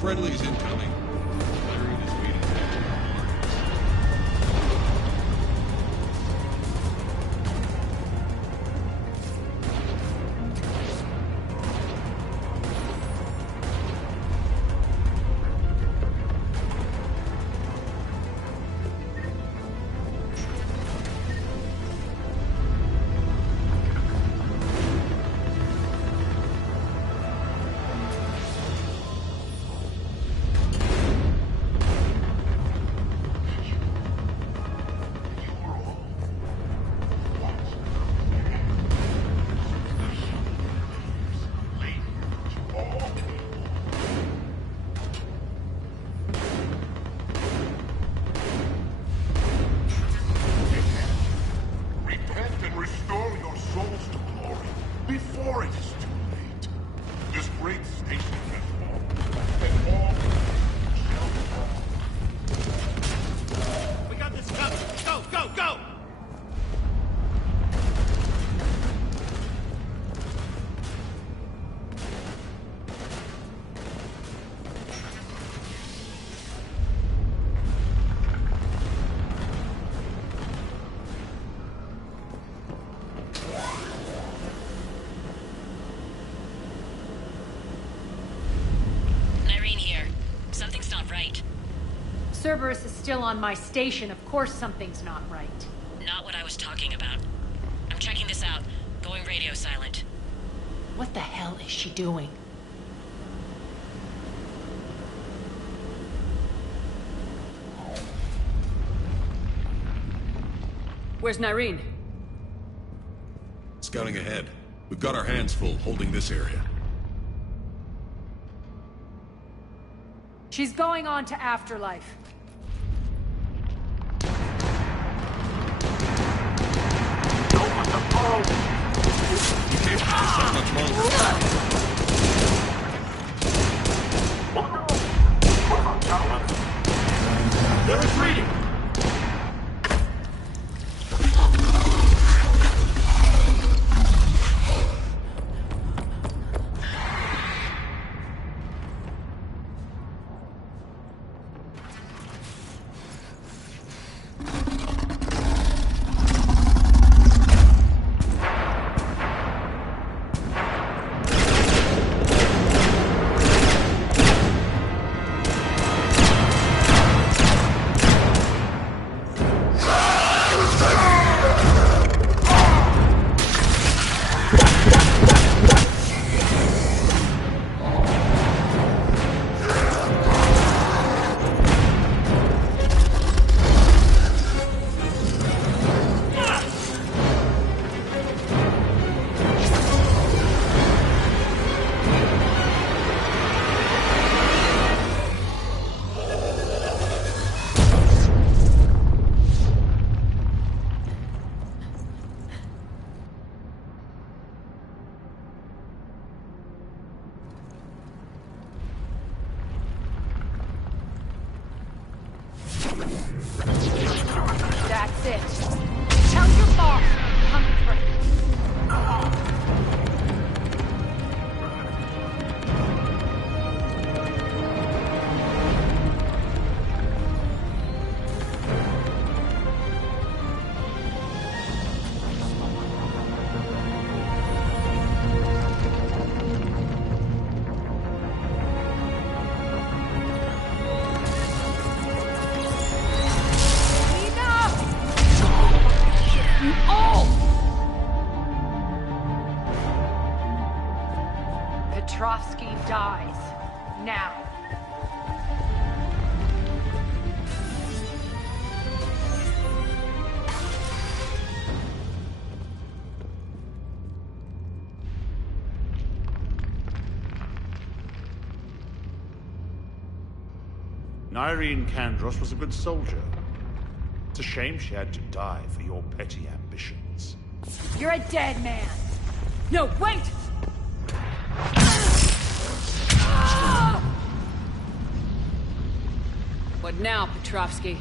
Friendly's incoming. Clearing this meeting. Cerberus is still on my station. Of course something's not right. Not what I was talking about. I'm checking this out. Going radio silent. What the hell is she doing? Where's Nyreen? Scouting ahead. We've got our hands full holding this area. She's going on to Afterlife. You can't do this much longer. They're retreating! it. Tell your boss I'm coming for him. Petrovsky dies. Now. Irene Kandros was a good soldier. It's a shame she had to die for your petty ambitions. You're a dead man. No, wait! What now, Petrovsky?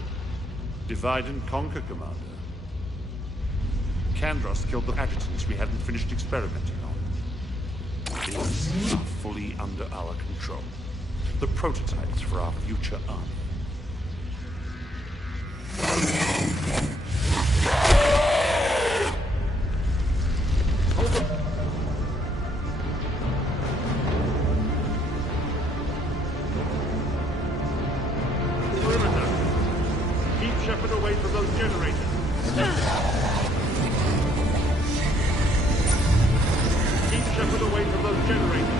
Divide and conquer, Commander. Kandros killed the adjutants we hadn't finished experimenting on. These are fully under our control. The prototypes for our future army. Perimeter. Keep Shepard away from those generators. Keep Shepard away from those generators.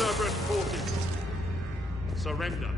Cerberus forces. Surrender.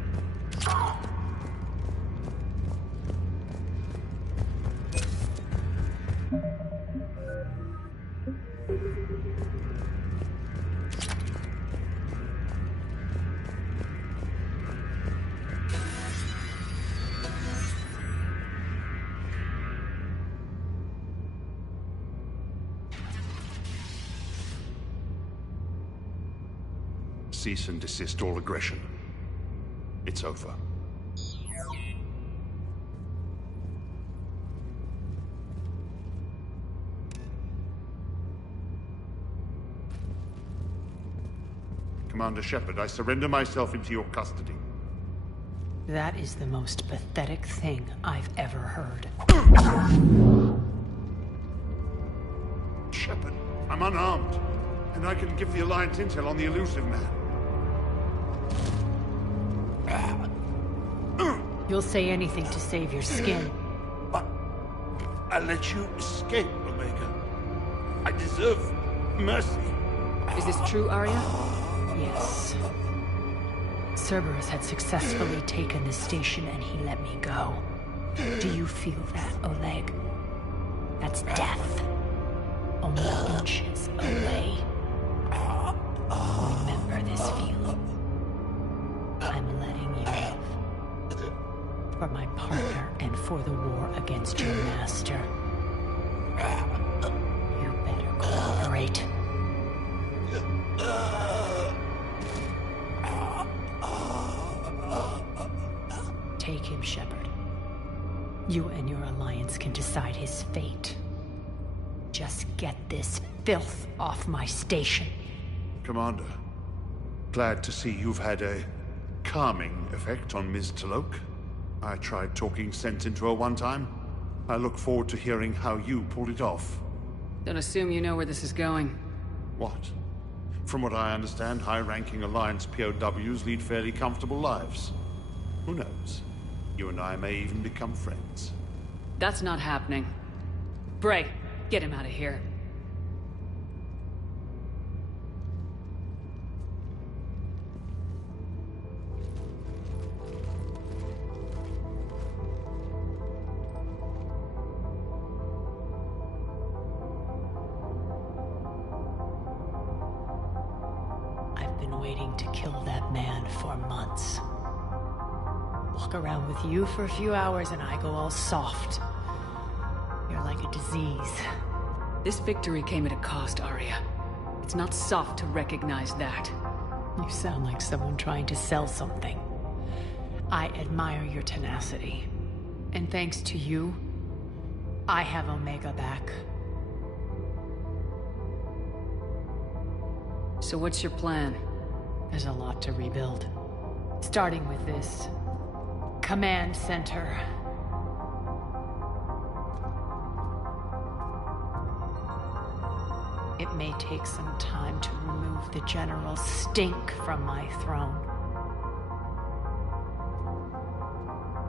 Cease and desist all aggression. It's over. Commander Shepard, I surrender myself into your custody. That is the most pathetic thing I've ever heard. Shepard, I'm unarmed, and I can give the Alliance intel on the elusive man. You'll say anything to save your skin. I let you escape, Omega. I deserve mercy. Is this true, Arya? Yes. Cerberus had successfully taken the station and he let me go. Do you feel that, Oleg? That's death. Only inches away. Remember this feeling. I'm letting you live. For my partner and for the war against your master. You better cooperate. Take him, Shepard. You and your Alliance can decide his fate. Just get this filth off my station. Commander, glad to see you've had a calming effect on Ms. Talok. I tried talking sense into her one time. I look forward to hearing how you pulled it off. Don't assume you know where this is going. What? From what I understand, high-ranking Alliance POWs lead fairly comfortable lives. Who knows? You and I may even become friends. That's not happening. Bray, get him out of here. I've been waiting to kill that man for months. Walk around with you for a few hours and I go all soft. You're like a disease. This victory came at a cost, Arya. It's not soft to recognize that. You sound like someone trying to sell something. I admire your tenacity. And thanks to you, I have Omega back. So what's your plan? There's a lot to rebuild. Starting with this command center. It may take some time to remove the general stink from my throne.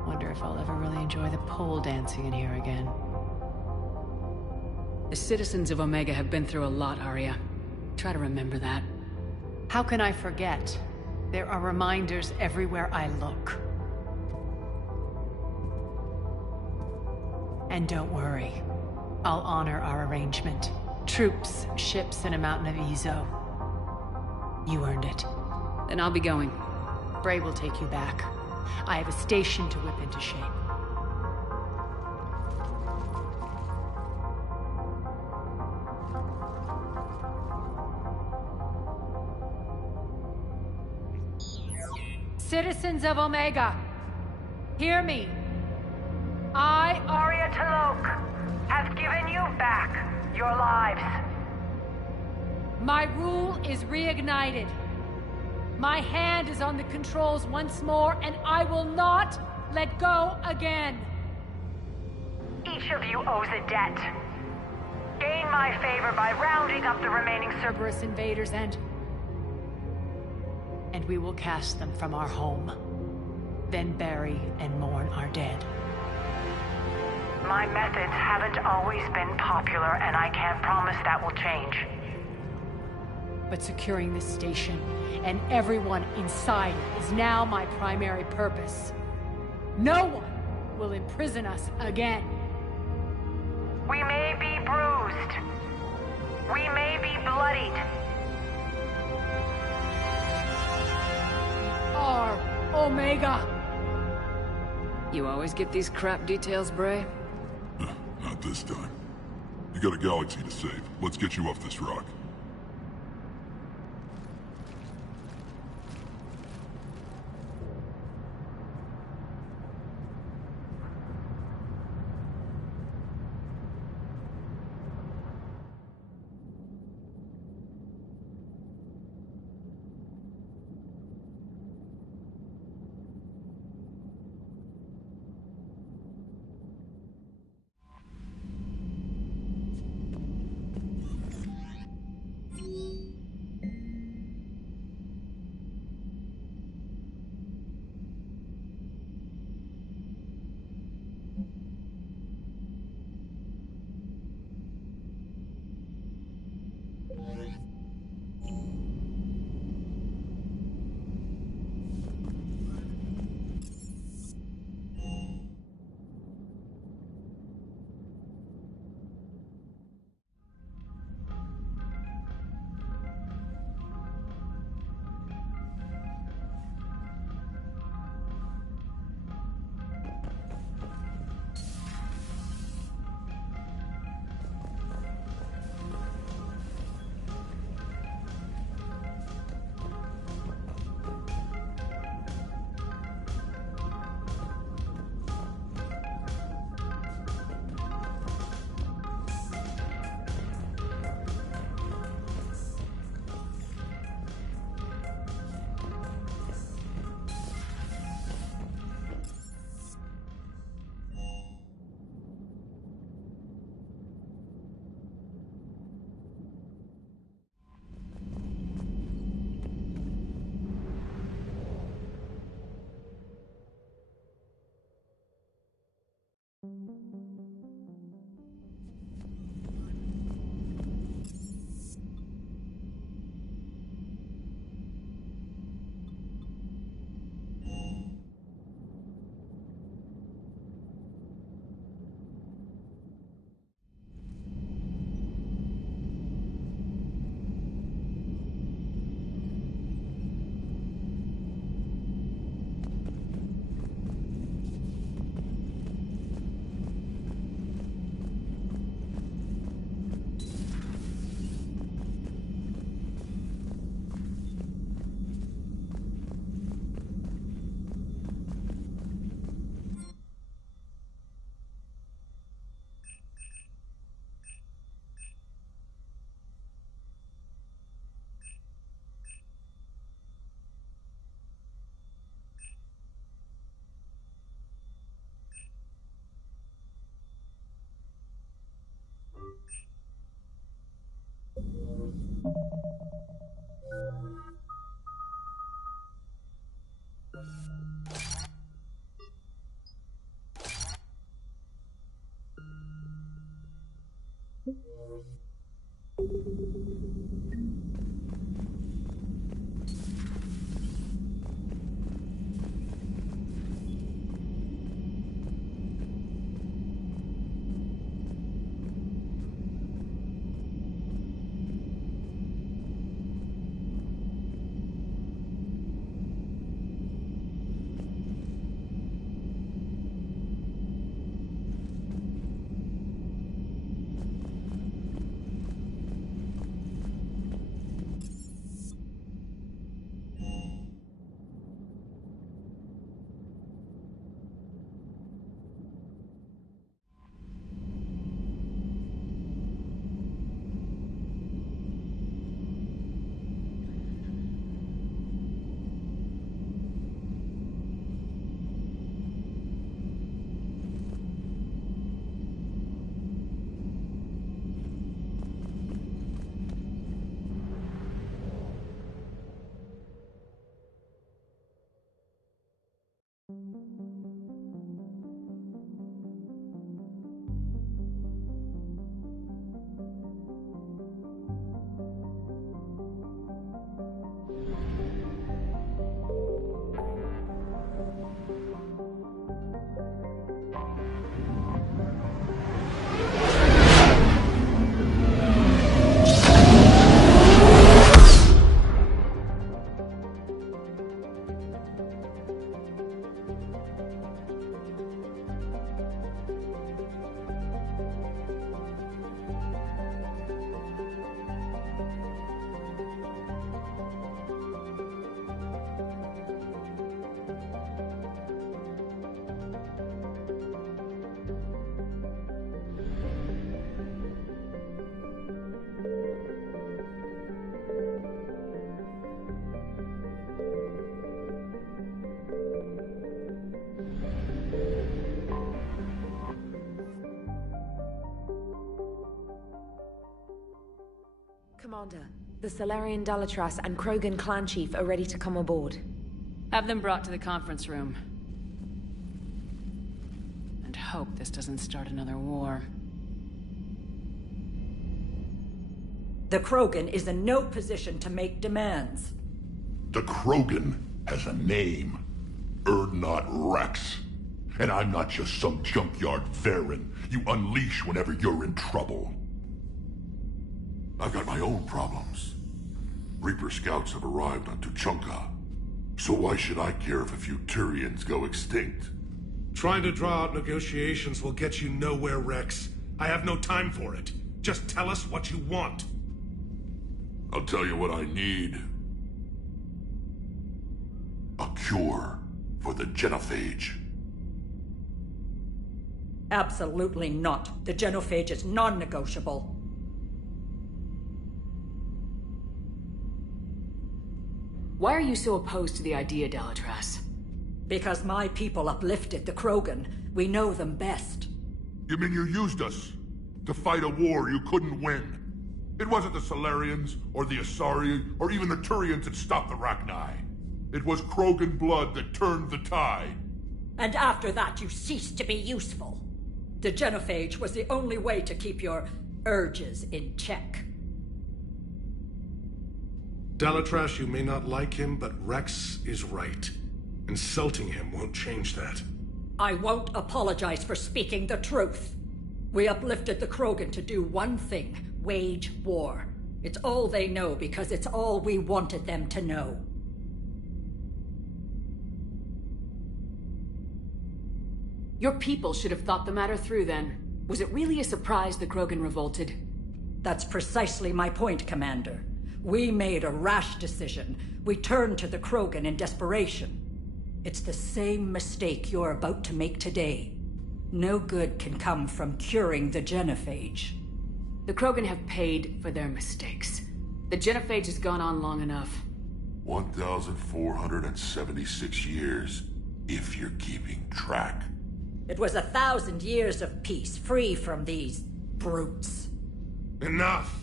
Wonder if I'll ever really enjoy the pole dancing in here again. The citizens of Omega have been through a lot, Arya. Try to remember that. How can I forget? There are reminders everywhere I look. And don't worry, I'll honor our arrangement. Troops, ships, and a mountain of Ezo. You earned it. Then I'll be going. Bray will take you back. I have a station to whip into shape. Citizens of Omega, hear me. I, Arya Talok, have given you back your lives. My rule is reignited. My hand is on the controls once more, and I will not let go again. Each of you owes a debt. Gain my favor by rounding up the remaining Cerberus invaders and we will cast them from our home. Then bury and mourn our dead. My methods haven't always been popular, and I can't promise that will change. but securing this station and everyone inside it is now my primary purpose. No one will imprison us again. We may be bruised. We may be bloodied. Are Omega. You always get these crap details, Bray? Not this time. You got a galaxy to save. Let's get you off this rock. Commander, the Solarian Dalatras and Krogan clan chief are ready to come aboard. Have them brought to the conference room. And hope this doesn't start another war. The Krogan is in no position to make demands. The Krogan has a name. Erdnot Rex. And I'm not just some junkyard Varen you unleash whenever you're in trouble. I've got my own problems. Reaper scouts have arrived on Tuchanka. So why should I care if a few Turians go extinct? Trying to draw out negotiations will get you nowhere, Rex. I have no time for it. Just tell us what you want. I'll tell you what I need. A cure for the genophage. Absolutely not. The genophage is non-negotiable. Why are you so opposed to the idea, Dalatras? Because my people uplifted the Krogan. We know them best. You mean you used us to fight a war you couldn't win? It wasn't the Solarians, or the Asari, or even the Turians that stopped the Rachni. It was Krogan blood that turned the tide. And after that you ceased to be useful. The genophage was the only way to keep your urges in check. Dalatras, you may not like him, but Rex is right. Insulting him won't change that. I won't apologize for speaking the truth. We uplifted the Krogan to do one thing: wage war. It's all they know because it's all we wanted them to know. Your people should have thought the matter through then. Was it really a surprise the Krogan revolted? That's precisely my point, Commander. We made a rash decision. We turned to the Krogan in desperation. It's the same mistake you're about to make today. No good can come from curing the genophage. The Krogan have paid for their mistakes. The genophage has gone on long enough. 1,476 years, if you're keeping track. It was 1,000 years of peace, free from these brutes. Enough!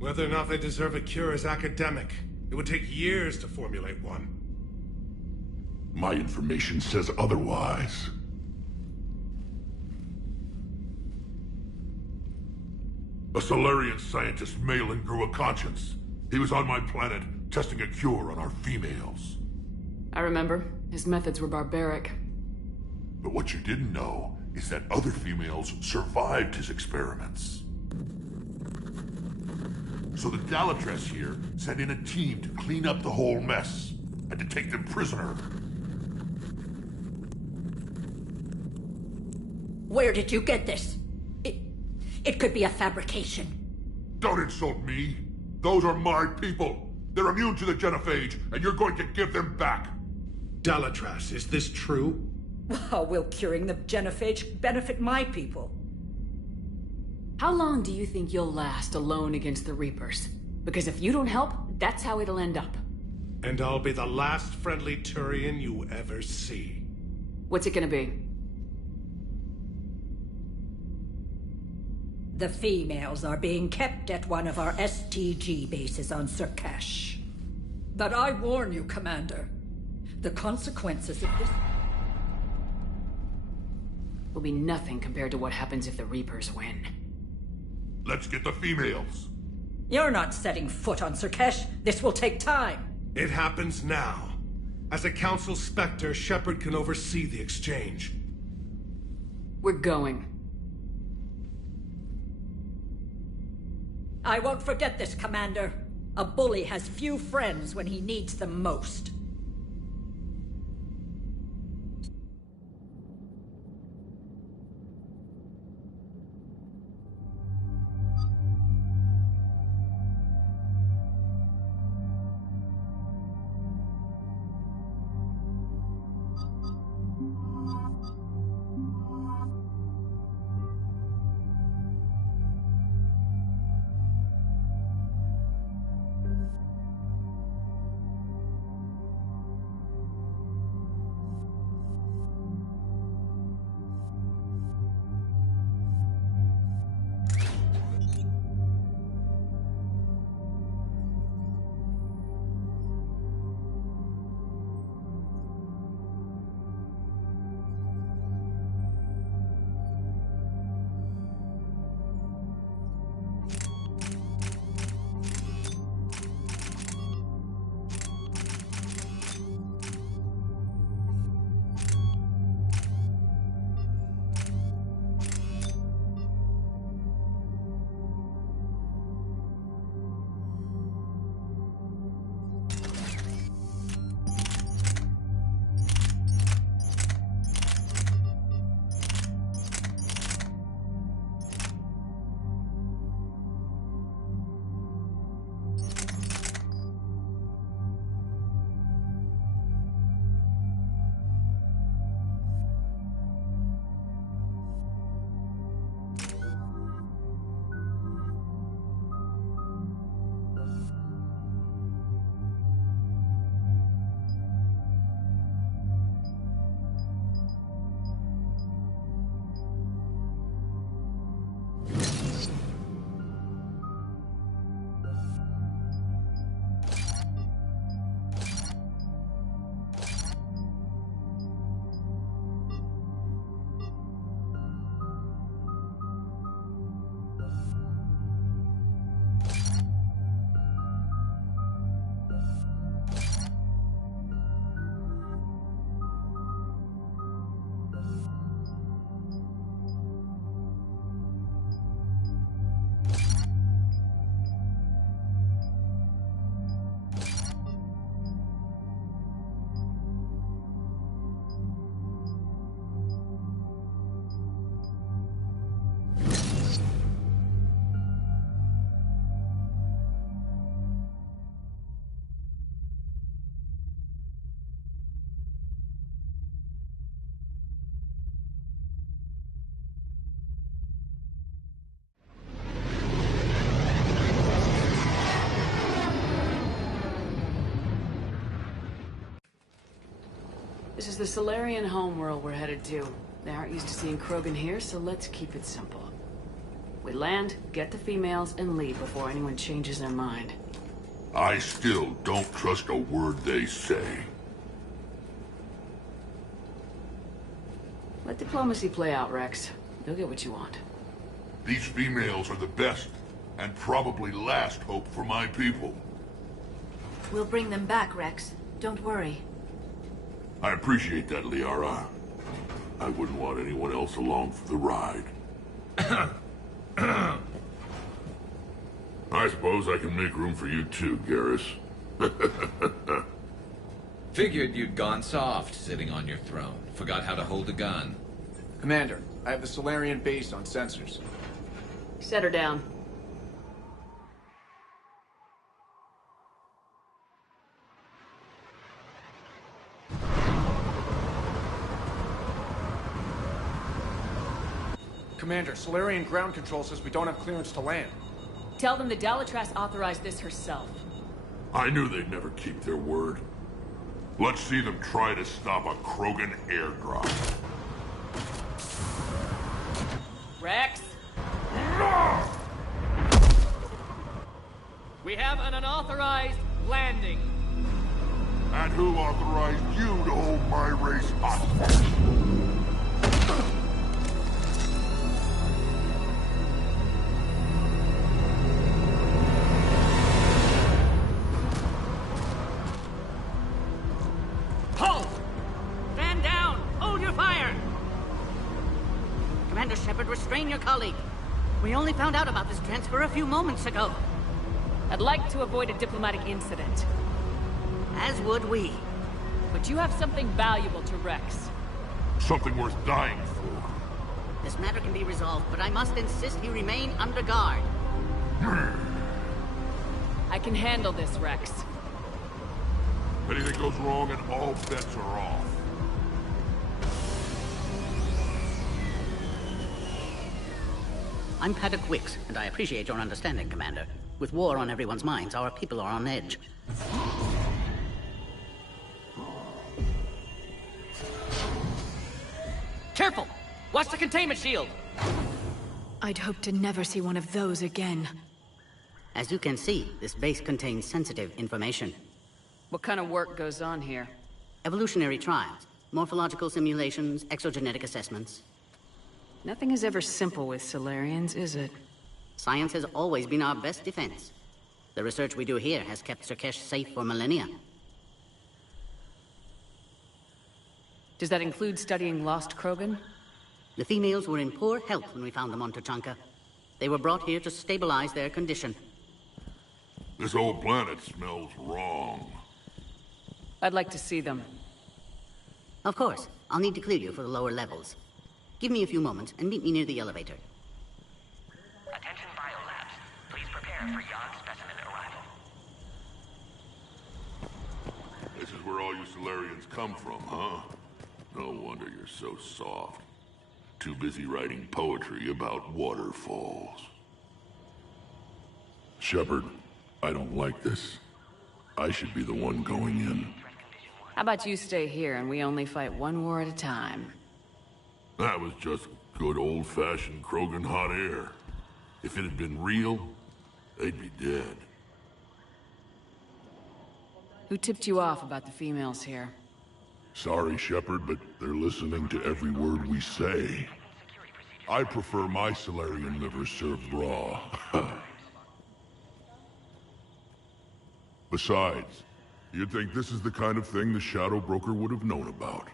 Whether or not they deserve a cure is academic. It would take years to formulate one. My information says otherwise. A Solarian scientist, Malin, grew a conscience. He was on my planet, testing a cure on our females. I remember. His methods were barbaric. But what you didn't know is that other females survived his experiments. So the Dalatras here sent in a team to clean up the whole mess, and to take them prisoner. Where did you get this? It could be a fabrication. Don't insult me. Those are my people. They're immune to the genophage, and you're going to give them back. Dalatras, is this true? How will curing the genophage benefit my people? How long do you think you'll last alone against the Reapers? Because if you don't help, that's how it'll end up. And I'll be the last friendly Turian you ever see. What's it gonna be? The females are being kept at one of our STG bases on Surkash. But I warn you, Commander. The consequences of this will be nothing compared to what happens if the Reapers win. Let's get the females. You're not setting foot on Surkash. This will take time. It happens now. As a Council Spectre, Shepard can oversee the exchange. We're going. I won't forget this, Commander. A bully has few friends when he needs them most. This is the Solarian homeworld we're headed to. They aren't used to seeing Krogan here, so let's keep it simple. We land, get the females, and leave before anyone changes their mind. I still don't trust a word they say. Let diplomacy play out, Rex. You'll get what you want. These females are the best, and probably last hope for my people. We'll bring them back, Rex. Don't worry. I appreciate that, Liara. I wouldn't want anyone else along for the ride. I suppose I can make room for you too, Garrus. Figured you'd gone soft, sitting on your throne. Forgot how to hold a gun. Commander, I have the Solarian base on sensors. Set her down. Commander, Solarian ground control says we don't have clearance to land. Tell them the Dalatrass authorized this herself. I knew they'd never keep their word. Let's see them try to stop a Krogan airdrop. Rex? We have an unauthorized landing. And who authorized you to hold my race hostage? Hold! Stand down! Hold your fire! Commander Shepard, restrain your colleague. We only found out about this transfer a few moments ago. I'd like to avoid a diplomatic incident. As would we. But you have something valuable to Rex. Something worth dying for. This matter can be resolved, but I must insist he remain under guard. I can handle this, Rex. Anything goes wrong and all bets are off. I'm Paddock Wicks, and I appreciate your understanding, Commander. With war on everyone's minds, our people are on edge. Careful! Watch the containment shield! I'd hoped to never see one of those again. As you can see, this base contains sensitive information. What kind of work goes on here? Evolutionary trials, morphological simulations, exogenetic assessments. Nothing is ever simple with Solarians, is it? Science has always been our best defense. The research we do here has kept Surkesh safe for millennia. Does that include studying lost Krogan? The females were in poor health when we found them on Tuchanka. They were brought here to stabilize their condition. This whole planet smells wrong. I'd like to see them. Of course. I'll need to clear you for the lower levels. Give me a few moments and meet me near the elevator. Attention biolabs. Please prepare for yacht specimen arrival. This is where all you Solarians come from, huh? No wonder you're so soft. Too busy writing poetry about waterfalls. Shepard, I don't like this. I should be the one going in. How about you stay here and we only fight one war at a time? That was just good old-fashioned Krogan hot air. If it had been real, they'd be dead. Who tipped you off about the females here? Sorry, Shepard, but they're listening to every word we say. I prefer my Solarian liver served raw. Besides, you'd think this is the kind of thing the Shadow Broker would have known about.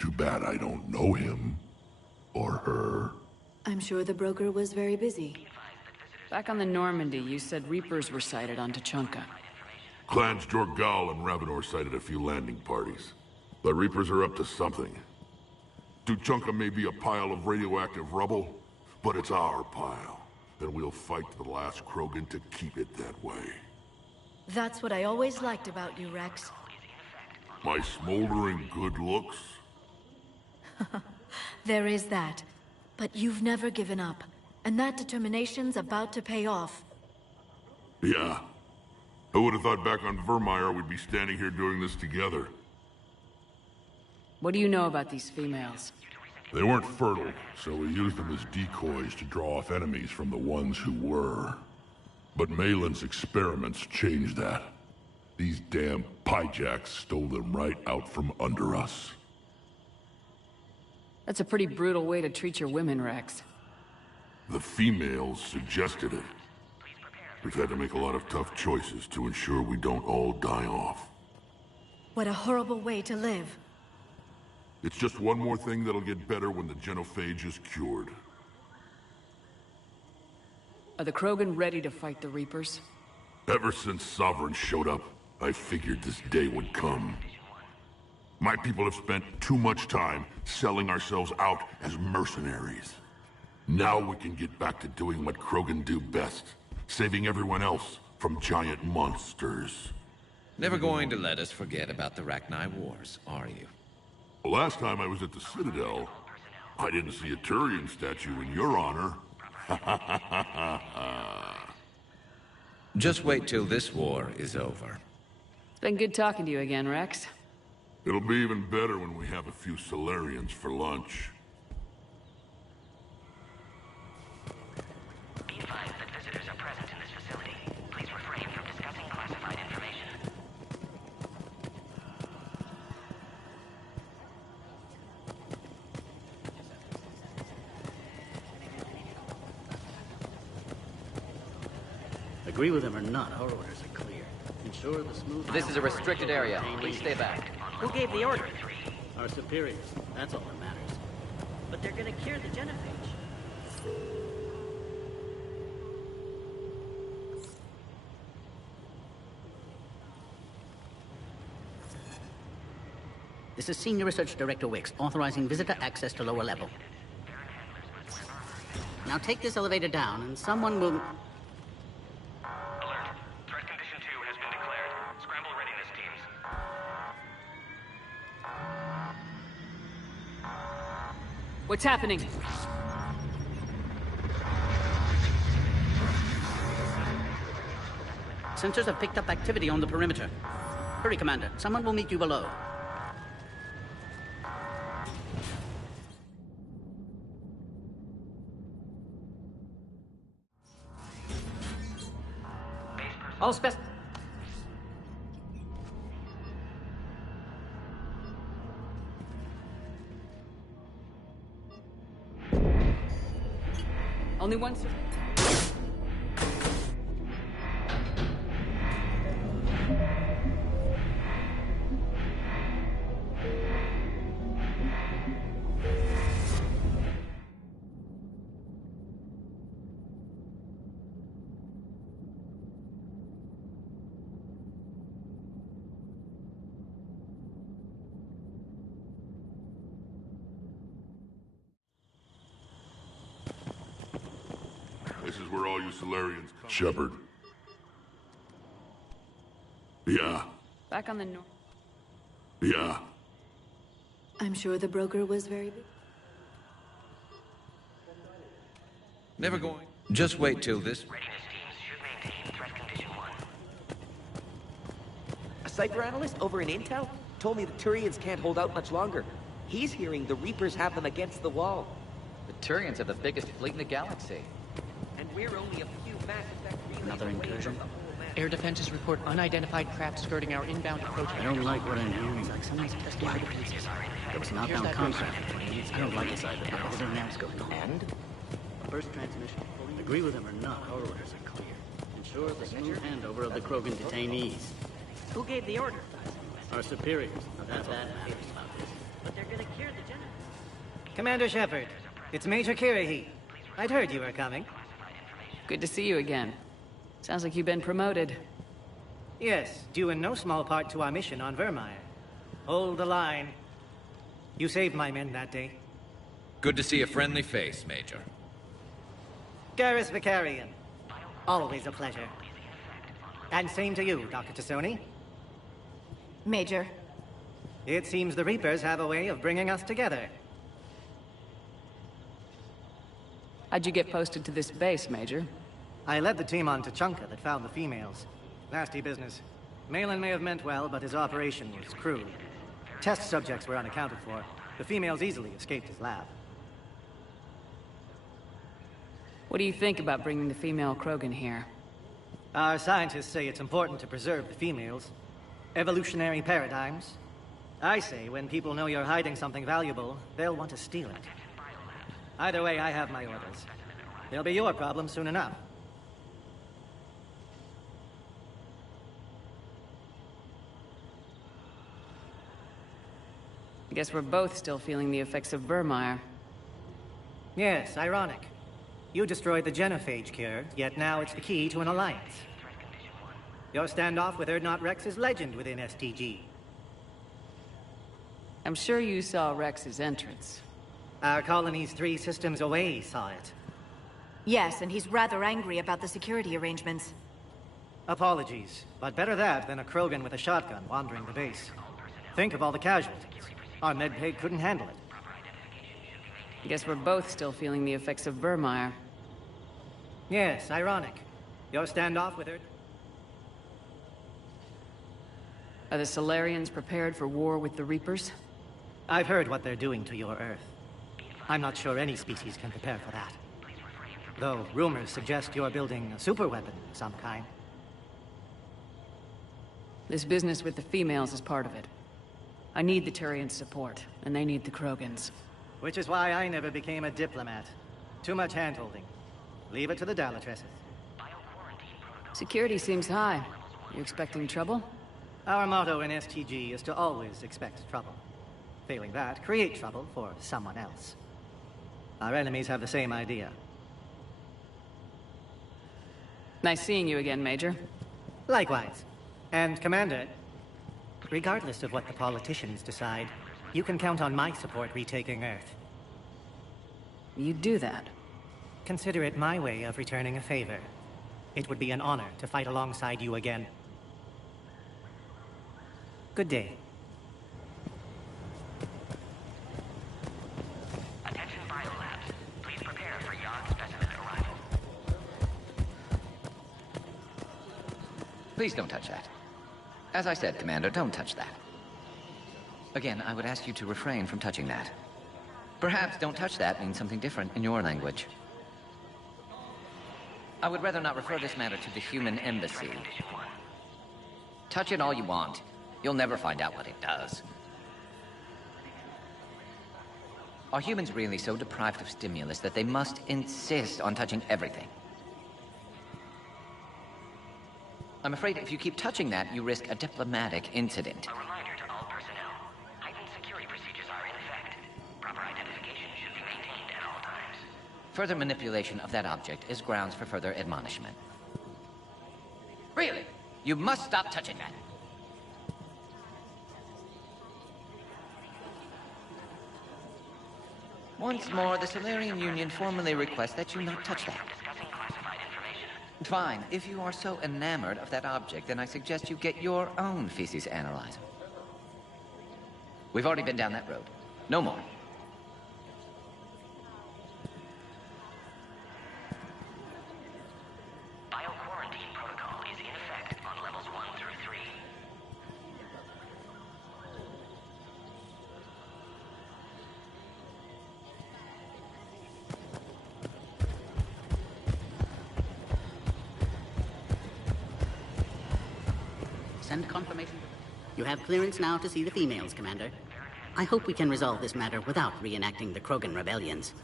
Too bad I don't know him. Or her. I'm sure the broker was very busy. Back on the Normandy, you said Reapers were sighted on Tuchanka. Clans Jorgal and Ravenor sighted a few landing parties. The Reapers are up to something. Tuchanka may be a pile of radioactive rubble, but it's our pile. And we'll fight to the last Krogan to keep it that way. That's what I always liked about you, Rex. My smoldering good looks? There is that. But you've never given up. And that determination's about to pay off. Yeah. Who would have thought back on Vermeer we'd be standing here doing this together? What do you know about these females? They weren't fertile, so we used them as decoys to draw off enemies from the ones who were. But Malin's experiments changed that. These damn pyjacks stole them right out from under us. That's a pretty brutal way to treat your women, Rex. The females suggested it. We've had to make a lot of tough choices to ensure we don't all die off. What a horrible way to live. It's just one more thing that'll get better when the genophage is cured. Are the Krogan ready to fight the Reapers? Ever since Sovereign showed up, I figured this day would come. My people have spent too much time selling ourselves out as mercenaries. Now we can get back to doing what Krogan do best, saving everyone else from giant monsters. Never going to let us forget about the Rachni Wars, are you? Last time I was at the Citadel, I didn't see a Turian statue in your honor. Just wait till this war is over. It's been good talking to you again, Rex. It'll be even better when we have a few Solarians for lunch. Be advised that visitors are present in this facility. Please refrain from discussing classified information. Agree with him or not, our orders are clear. Ensure the smooth... This is a restricted area. Please stay back. Who gave the order? Our superiors. That's all that matters. But they're gonna cure the genophage. This is Senior Research Director Wicks, authorizing visitor access to lower level. Now take this elevator down, and someone will... Alert. Threat condition 2 has been declared. Scramble readiness teams. What's happening? Sensors have picked up activity on the perimeter. Hurry, Commander. Someone will meet you below. All spec... Only one... This is where all you Solarians come. Shepard. Yeah. Back on the north. Yeah. I'm sure the broker was very big. Never going. Just wait till this... Readiness teams should maintain threat condition 1. A Cypher analyst over in Intel told me the Turians can't hold out much longer. He's hearing the Reapers have them against the wall. The Turians have the biggest fleet in the galaxy. And we're only a few Mass Effect relays Another away incursion? from the whole map. Air defenses report unidentified craft skirting our inbound approach. I don't like what I'm hearing. It's like someone's testing the defenses. There was an outbound contract. I don't like this either. Everything else going on. And? First transmission. Agree with him or not, our orders are clear. Ensure the smooth handover of the Krogan detainees. Who gave the order? Our superiors. That's all that matters. But they're gonna cure the genophage. Commander Shepard, it's Major Kirahi. I'd heard you were coming. Good to see you again. Sounds like you've been promoted. Yes, due in no small part to our mission on Vermeer. Hold the line. You saved my men that day. Good to see a friendly face, Major. Garrus Vicarian. Always a pleasure. And same to you, Dr. Tassoni. Major. It seems the Reapers have a way of bringing us together. How'd you get posted to this base, Major? I led the team on Tachanka that found the females. Nasty business. Malin may have meant well, but his operation was crude. Test subjects were unaccounted for. The females easily escaped his lab. What do you think about bringing the female Krogan here? Our scientists say it's important to preserve the females. Evolutionary paradigms. I say when people know you're hiding something valuable, they'll want to steal it. Either way, I have my orders. They'll be your problem soon enough. I guess we're both still feeling the effects of Vermeer. Yes, ironic. You destroyed the genophage cure, yet now it's the key to an alliance. Your standoff with Urdnot Rex is legend within STG. I'm sure you saw Rex's entrance. Our colony's 3 systems away saw it. Yes, and he's rather angry about the security arrangements. Apologies, but better that than a Krogan with a shotgun wandering the base. Think of all the casualties. Our medbay couldn't handle it. I guess we're both still feeling the effects of Vermeer. Yes, ironic. Your standoff with her... Are the Solarians prepared for war with the Reapers? I've heard what they're doing to your Earth. I'm not sure any species can prepare for that. Though rumors suggest you're building a superweapon of some kind. This business with the females is part of it. I need the Turians' support, and they need the Krogans. Which is why I never became a diplomat. Too much hand-holding. Leave it to the Dalatresses. Security seems high. You expecting trouble? Our motto in STG is to always expect trouble. Failing that, create trouble for someone else. Our enemies have the same idea. Nice seeing you again, Major. Likewise. And Commander, regardless of what the politicians decide, you can count on my support retaking Earth. You'd do that? Consider it my way of returning a favor. It would be an honor to fight alongside you again. Good day. Attention biolabs. Please prepare for yon specimen arrival. Please don't touch that. As I said, Commander, don't touch that. Again, I would ask you to refrain from touching that. Perhaps "don't touch that" means something different in your language. I would rather not refer this matter to the human embassy. Touch it all you want. You'll never find out what it does. Are humans really so deprived of stimulus that they must insist on touching everything? I'm afraid if you keep touching that, you risk a diplomatic incident. A reminder to all personnel. Heightened security procedures are in effect. Proper identification should be maintained at all times. Further manipulation of that object is grounds for further admonishment. Really? You must stop touching that. Once more, the Solarian Union formally requests that you not touch that. Discussing classified information. Fine. If you are so enamored of that object, then I suggest you get your own feces analyzer. We've already been down that road. No more. Bio-quarantine protocol is in effect on levels 1 through 3. Send confirmation. You have clearance now to see the females, Commander. I hope we can resolve this matter without reenacting the Krogan rebellions.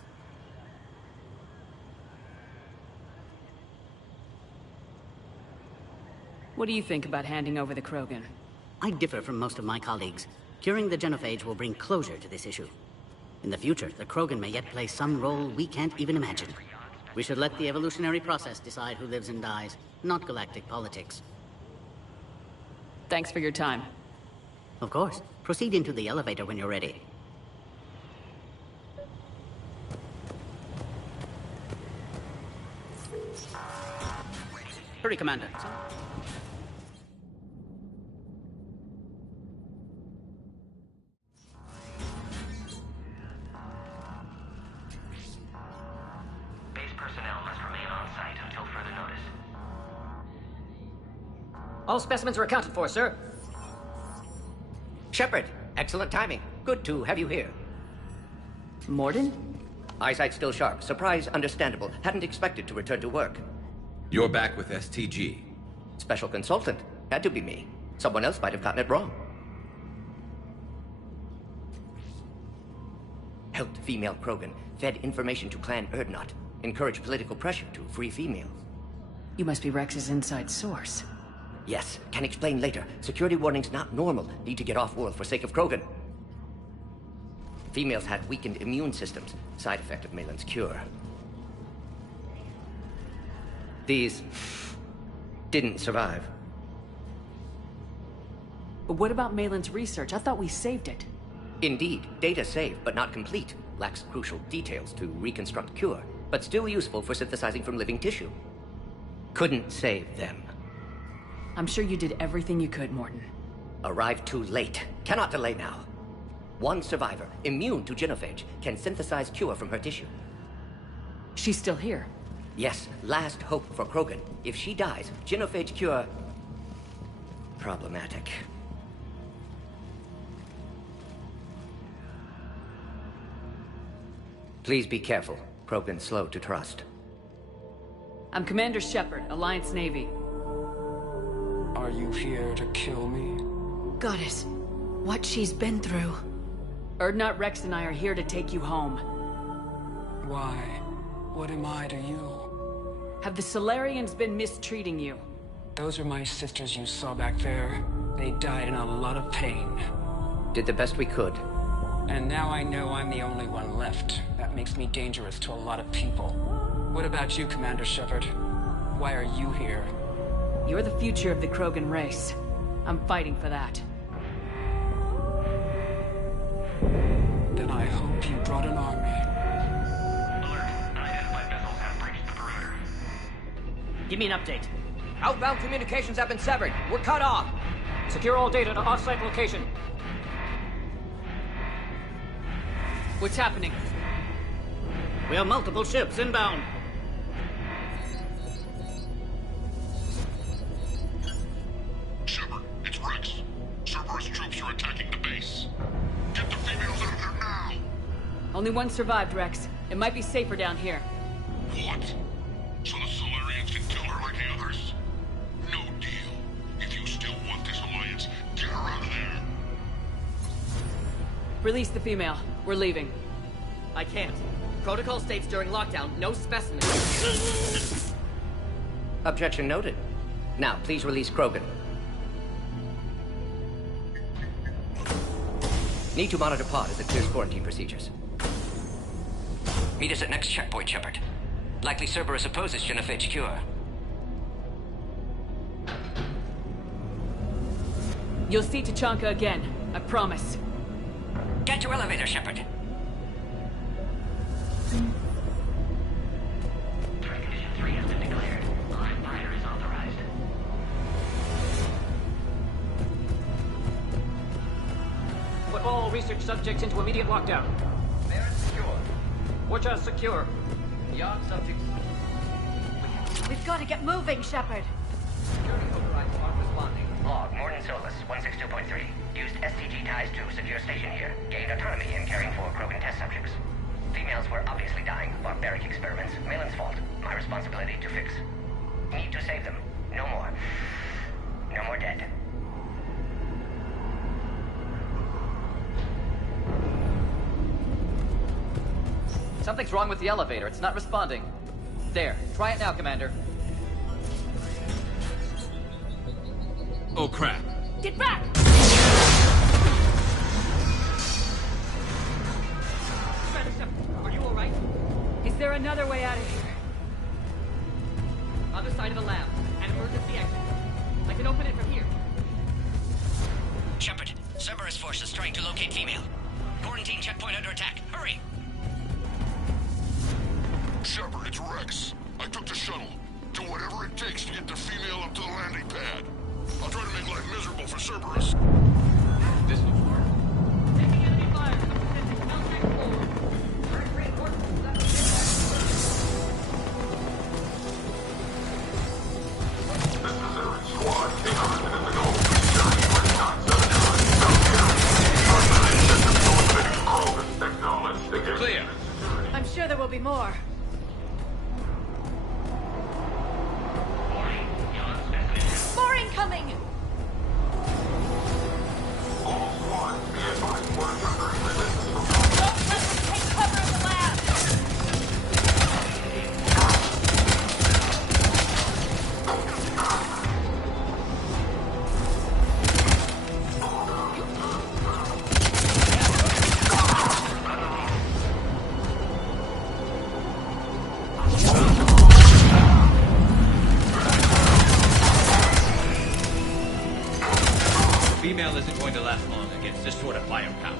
What do you think about handing over the Krogan? I differ from most of my colleagues. Curing the genophage will bring closure to this issue. In the future, the Krogan may yet play some role we can't even imagine. We should let the evolutionary process decide who lives and dies, not galactic politics. Thanks for your time. Of course. Proceed into the elevator when you're ready. Hurry, Commander. Base personnel must remain on site until further notice. All specimens are accounted for, sir. Shepard, Excellent timing. Good to have you here. Morden? Eyesight still sharp. Surprise understandable. Hadn't expected to return to work. You're back with STG. Special consultant. Had to be me. Someone else might have gotten it wrong. Helped female Krogan. Fed information to Clan Erdnot. Encouraged political pressure to free females. You must be Rex's inside source. Yes, can explain later. Security warnings not normal. Need to get off-world for sake of Krogan. Females had weakened immune systems. Side effect of Malin's cure. These didn't survive. But what about Malin's research? I thought we saved it. Indeed, data saved, but not complete. Lacks crucial details to reconstruct cure, but still useful for synthesizing from living tissue. Couldn't save them. I'm sure you did everything you could, Morton. Arrived too late. Cannot delay now. One survivor, immune to genophage, can synthesize cure from her tissue. She's still here? Yes, last hope for Krogan. If she dies, genophage cure... problematic. Please be careful. Krogan slow to trust. I'm Commander Shepard, Alliance Navy. Are you here to kill me? Goddess, what she's been through. Erdnot, Rex, and I are here to take you home. Why? What am I to you? Have the Solarians been mistreating you? Those are my sisters you saw back there. They died in a lot of pain. Did the best we could. And now I know I'm the only one left. That makes me dangerous to a lot of people. What about you, Commander Shepard? Why are you here? You're the future of the Krogan race. I'm fighting for that. Then I hope you brought an army. Alert. Unidentified vessels have breached the perimeter. Give me an update. Outbound communications have been severed. We're cut off. Secure all data to off-site location. What's happening? We have multiple ships inbound. Shepard, it's Rex. Cerberus troops are attacking the base. Get the females out of there now! Only one survived, Rex. It might be safer down here. What? So the Solarians can kill her like the others? No deal. If you still want this alliance, get her out of there. Release the female. We're leaving. I can't. Protocol states during lockdown, no specimens. Objection noted. Now, please release Krogan. Need to monitor pod as it clears quarantine procedures. Meet us at next checkpoint, Shepard. Likely Cerberus opposes genophage cure. You'll see Tachanka again. I promise. Get to elevator, Shepard. Threat condition 3 has been declared. Live fighter is authorized. Put all research subjects into immediate lockdown. They're secure. Watcher secure. Yard subjects. We've got to get moving, Shepard. Security overrides aren't responding. Log, Morton Solus, 162.3. Used STG ties to secure station here. Gained autonomy in caring for Krogan test subjects. Females were obviously dying. Barbaric experiments. Malin's fault. My responsibility to fix. Need to save them. No more. No more dead. Something's wrong with the elevator. It's not responding. There. Try it now, Commander. Oh, crap. Get back! Are you alright? Is there another way out of here? Other side of the lab. An emergency exit. I can open it from here. Shepard, Cerberus forces trying to locate female. Quarantine checkpoint under attack. Hurry! Shepard, it's Rex. I took the shuttle. Do whatever it takes to get the female up to the landing pad. I'll try to make life miserable for Cerberus. This looks hard. Taking enemy fire. Sending contact forward. Direct reinforcements. This is Air Squad. 800 minutes ago. there will be more. More incoming! Female isn't going to last long against this sort of firepower.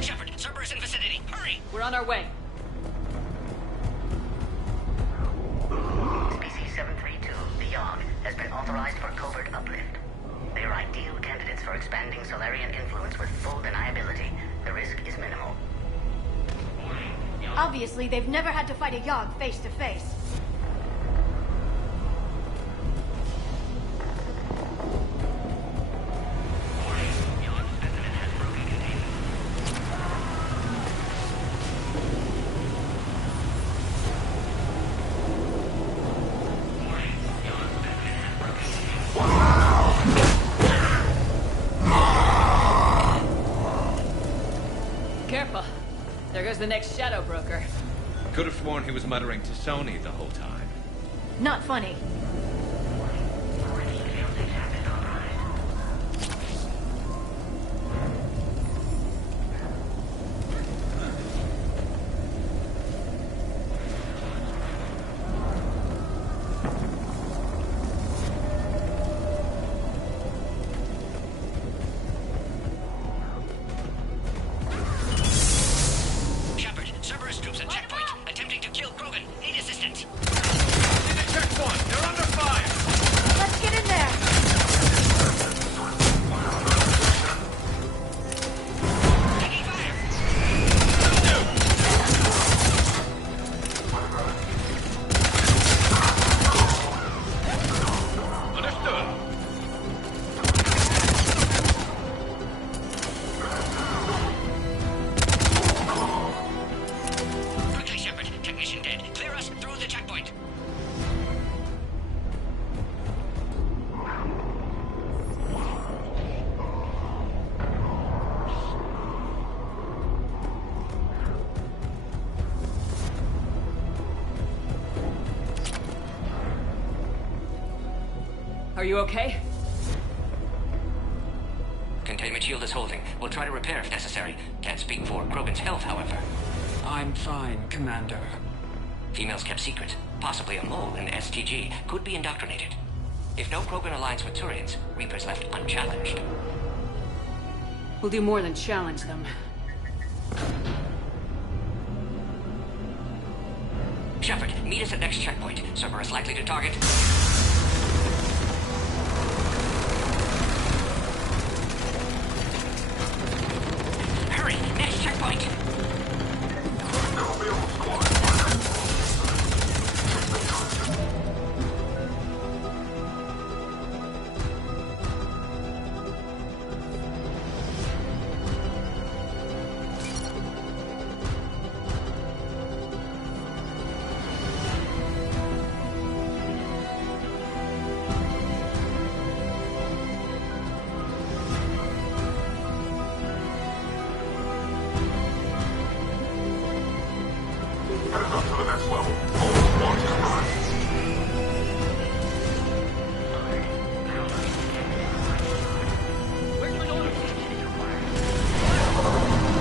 Shepard, Cerberus in vicinity. Hurry! We're on our way. Species 732, the Yogg, has been authorized for covert uplift. They are ideal candidates for expanding Solarian influence with full deniability. The risk is minimal. Obviously, they've never had to fight a Yogg face to face. Careful. There goes the next shadow broker. Could have sworn he was muttering to Sony the whole time. Not funny. Shepard, Cerberus troops at checkpoint, attempting to kill Krogan. Need assistance. In the checkpoint! They're under fire! Let's get in there! Taking fire! Understood. Quickly, Shepard. Technician dead. Clear us through the checkpoint. Are you okay? Containment shield is holding. We'll try to repair if necessary. Can't speak for Krogan's health, however. I'm fine, Commander. Females kept secret. Possibly a mole in STG. Could be indoctrinated. If no Krogan aligns with Turians, Reapers left unchallenged. We'll do more than challenge them. Shepard, meet us at next checkpoint. Cerberus likely to target. Hurry! Next checkpoint!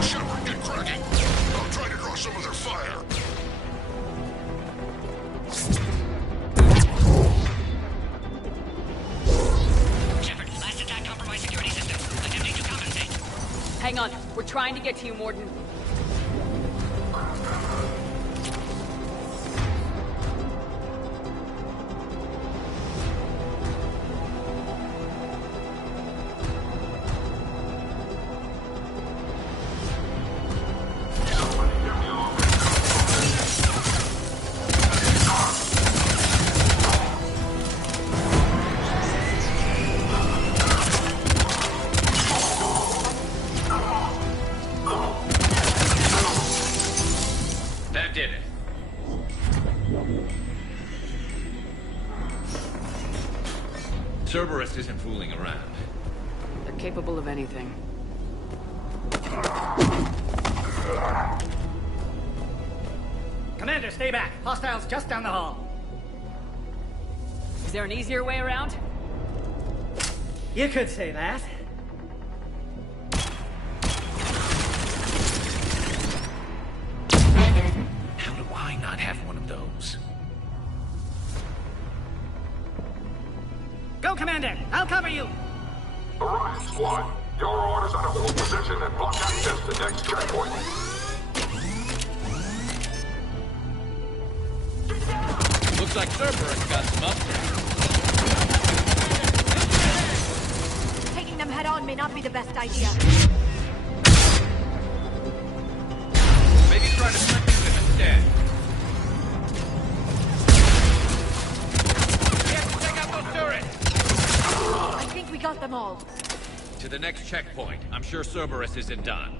Shepard, get cracking! I'll try to draw some of their fire. Shepard, last attack compromised security systems. Attempting to compensate. Hang on. We're trying to get to you, Morden. Cerberus isn't fooling around. They're capable of anything. Commander, stay back. Hostiles just down the hall. Is there an easier way around? You could say that. How do I not have one of those? Go, Commander! I'll cover you! Orion Squad, your orders are to hold position and block access to next checkpoint. Looks like Cerberus got some upgrades. Taking them head on may not be the best idea. Maybe try to strengthen them instead. Take out those turrets! I think we got them all. To the next checkpoint. I'm sure Cerberus isn't done.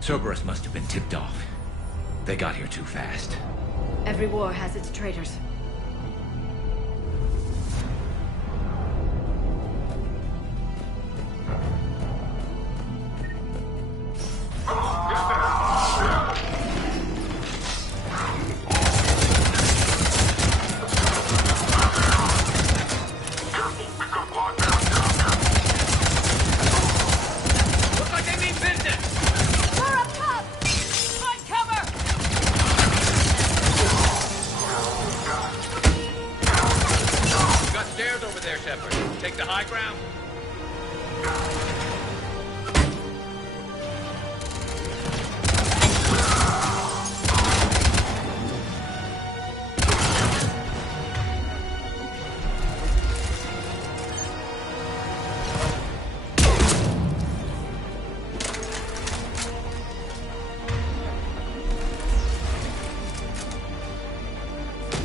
Cerberus must have been tipped off. They got here too fast. Every war has its traitors.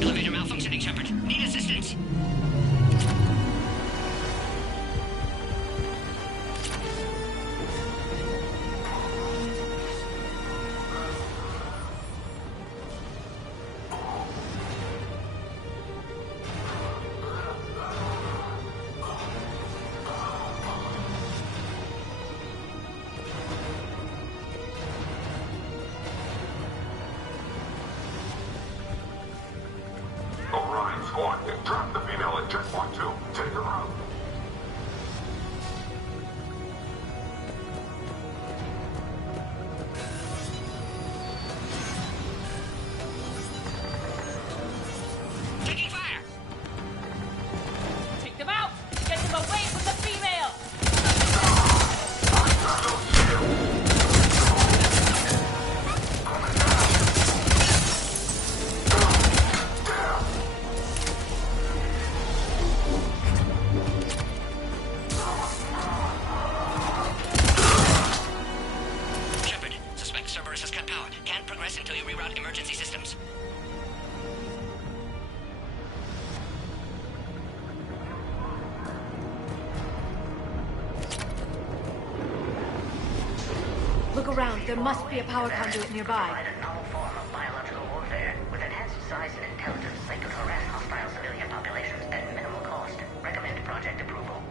Elevator malfunctioning, Shepard. Need assistance. Drop the female at checkpoint 2. Take her out. Taking fire! Take them out! Get them away from the female! Until you reroute emergency systems. Look around. There must be a power conduit nearby. A novel form of biological warfare. With enhanced size and intelligence, they could harass hostile civilian populations at minimal cost. Recommend project approval.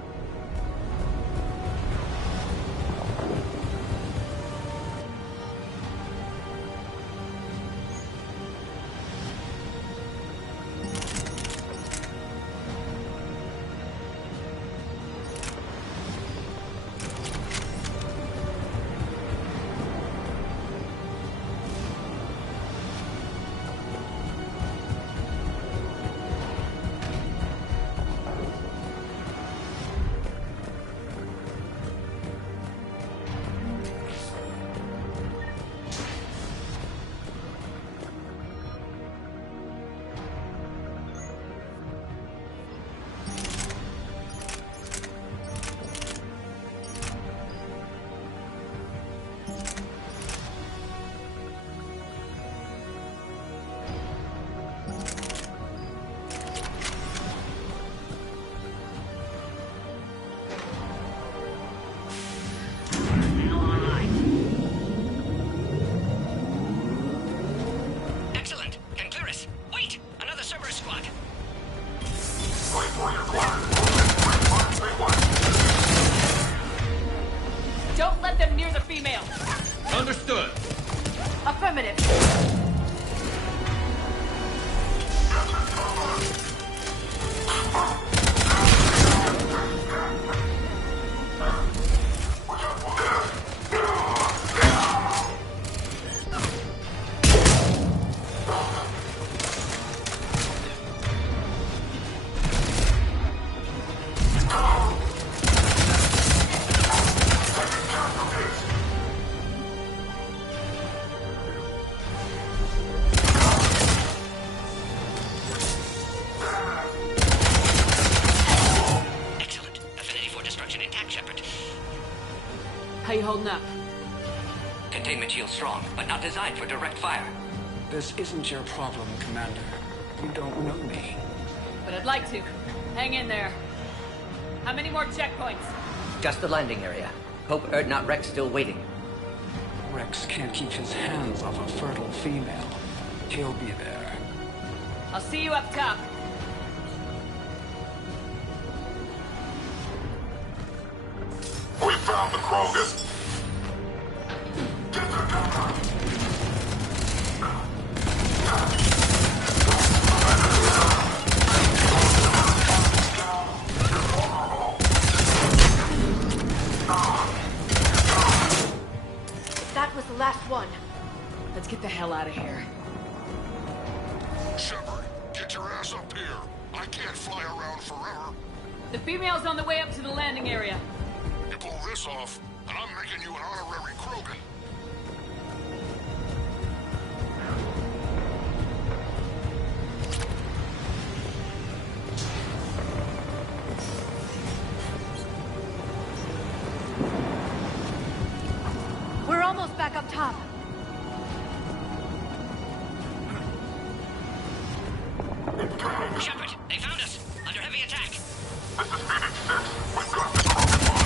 Don't let them near the female. Understood. Affirmative. How you holding up? Containment shield strong, but not designed for direct fire. This isn't your problem, Commander. You don't know me. But I'd like to. Hang in there. How many more checkpoints? Just the landing area. Hope not Rex still waiting. Rex can't keep his hands off a fertile female. He'll be there. I'll see you up top. We found the Krogan. That was the last one. Let's get the hell out of here. Shepard, get your ass up here. I can't fly around forever. The female's on the way up to the landing area. You pull this off, and I'm making you an honorary Krogan. We're almost back up top. Shepard, they found us! Under heavy attack! This is Phoenix 6. We've got the Krogan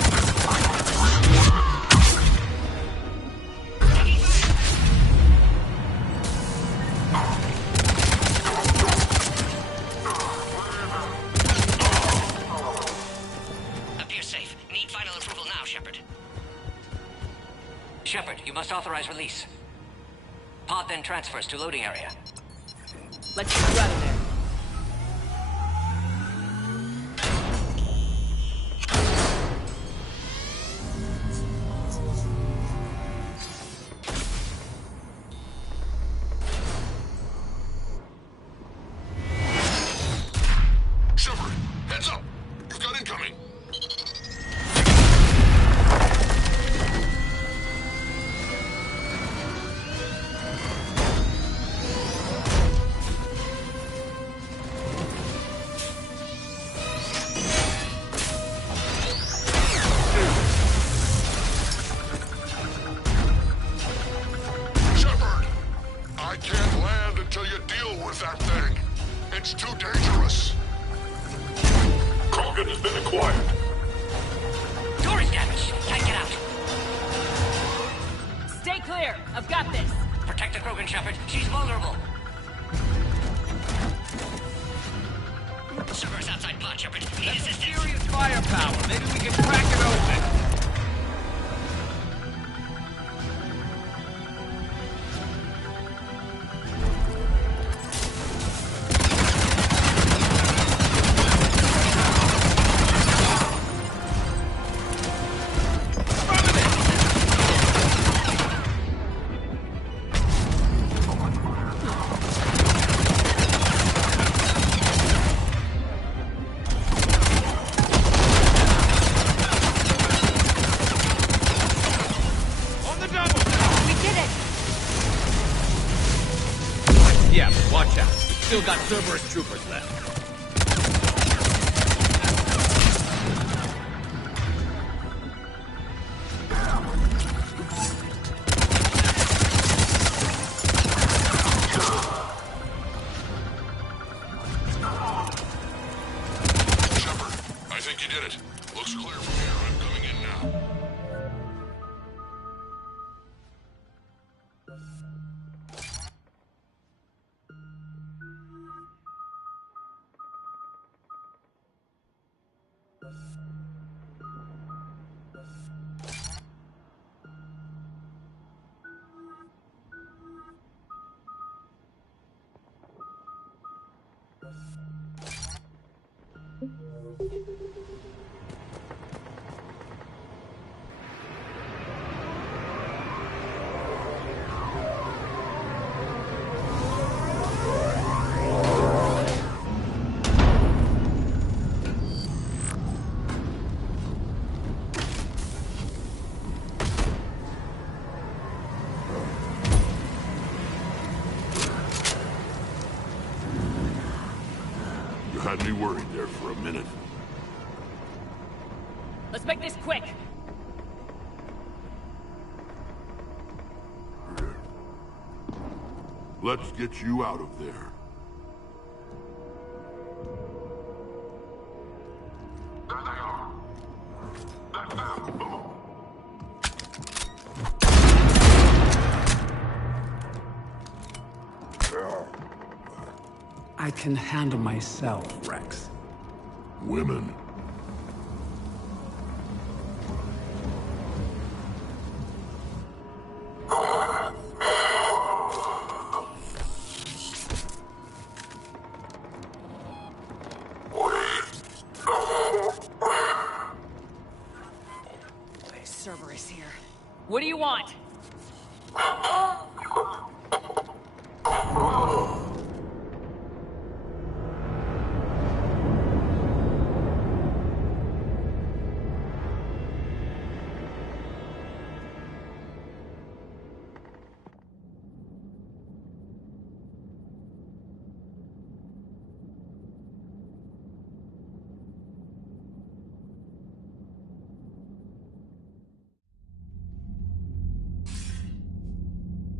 Appears safe. Need final approval now, Shepard. Shepard, you must authorize release. Pod then transfers to loading area. Let's get you out of there. Shepard, heads up! You've got incoming. Shepard, I can't land until you deal with that thing. It's too dangerous. Krogan has been acquired. Door is damaged. Can't get out. Stay clear. I've got this. Protect the Krogan, Shepard. She's vulnerable. Server's outside pod, Shepard. Need assistance. Serious firepower. Maybe we can crack it open. Yeah, watch out. We've still got Cerberus troopers left. Shepard, I think you did it. Looks clear from here. I'm coming in now. Had me worried there for a minute. Let's make this quick. Let's get you out of there. There they are. That's them. I can handle myself, Rex. Women. Cerberus here. What do you want?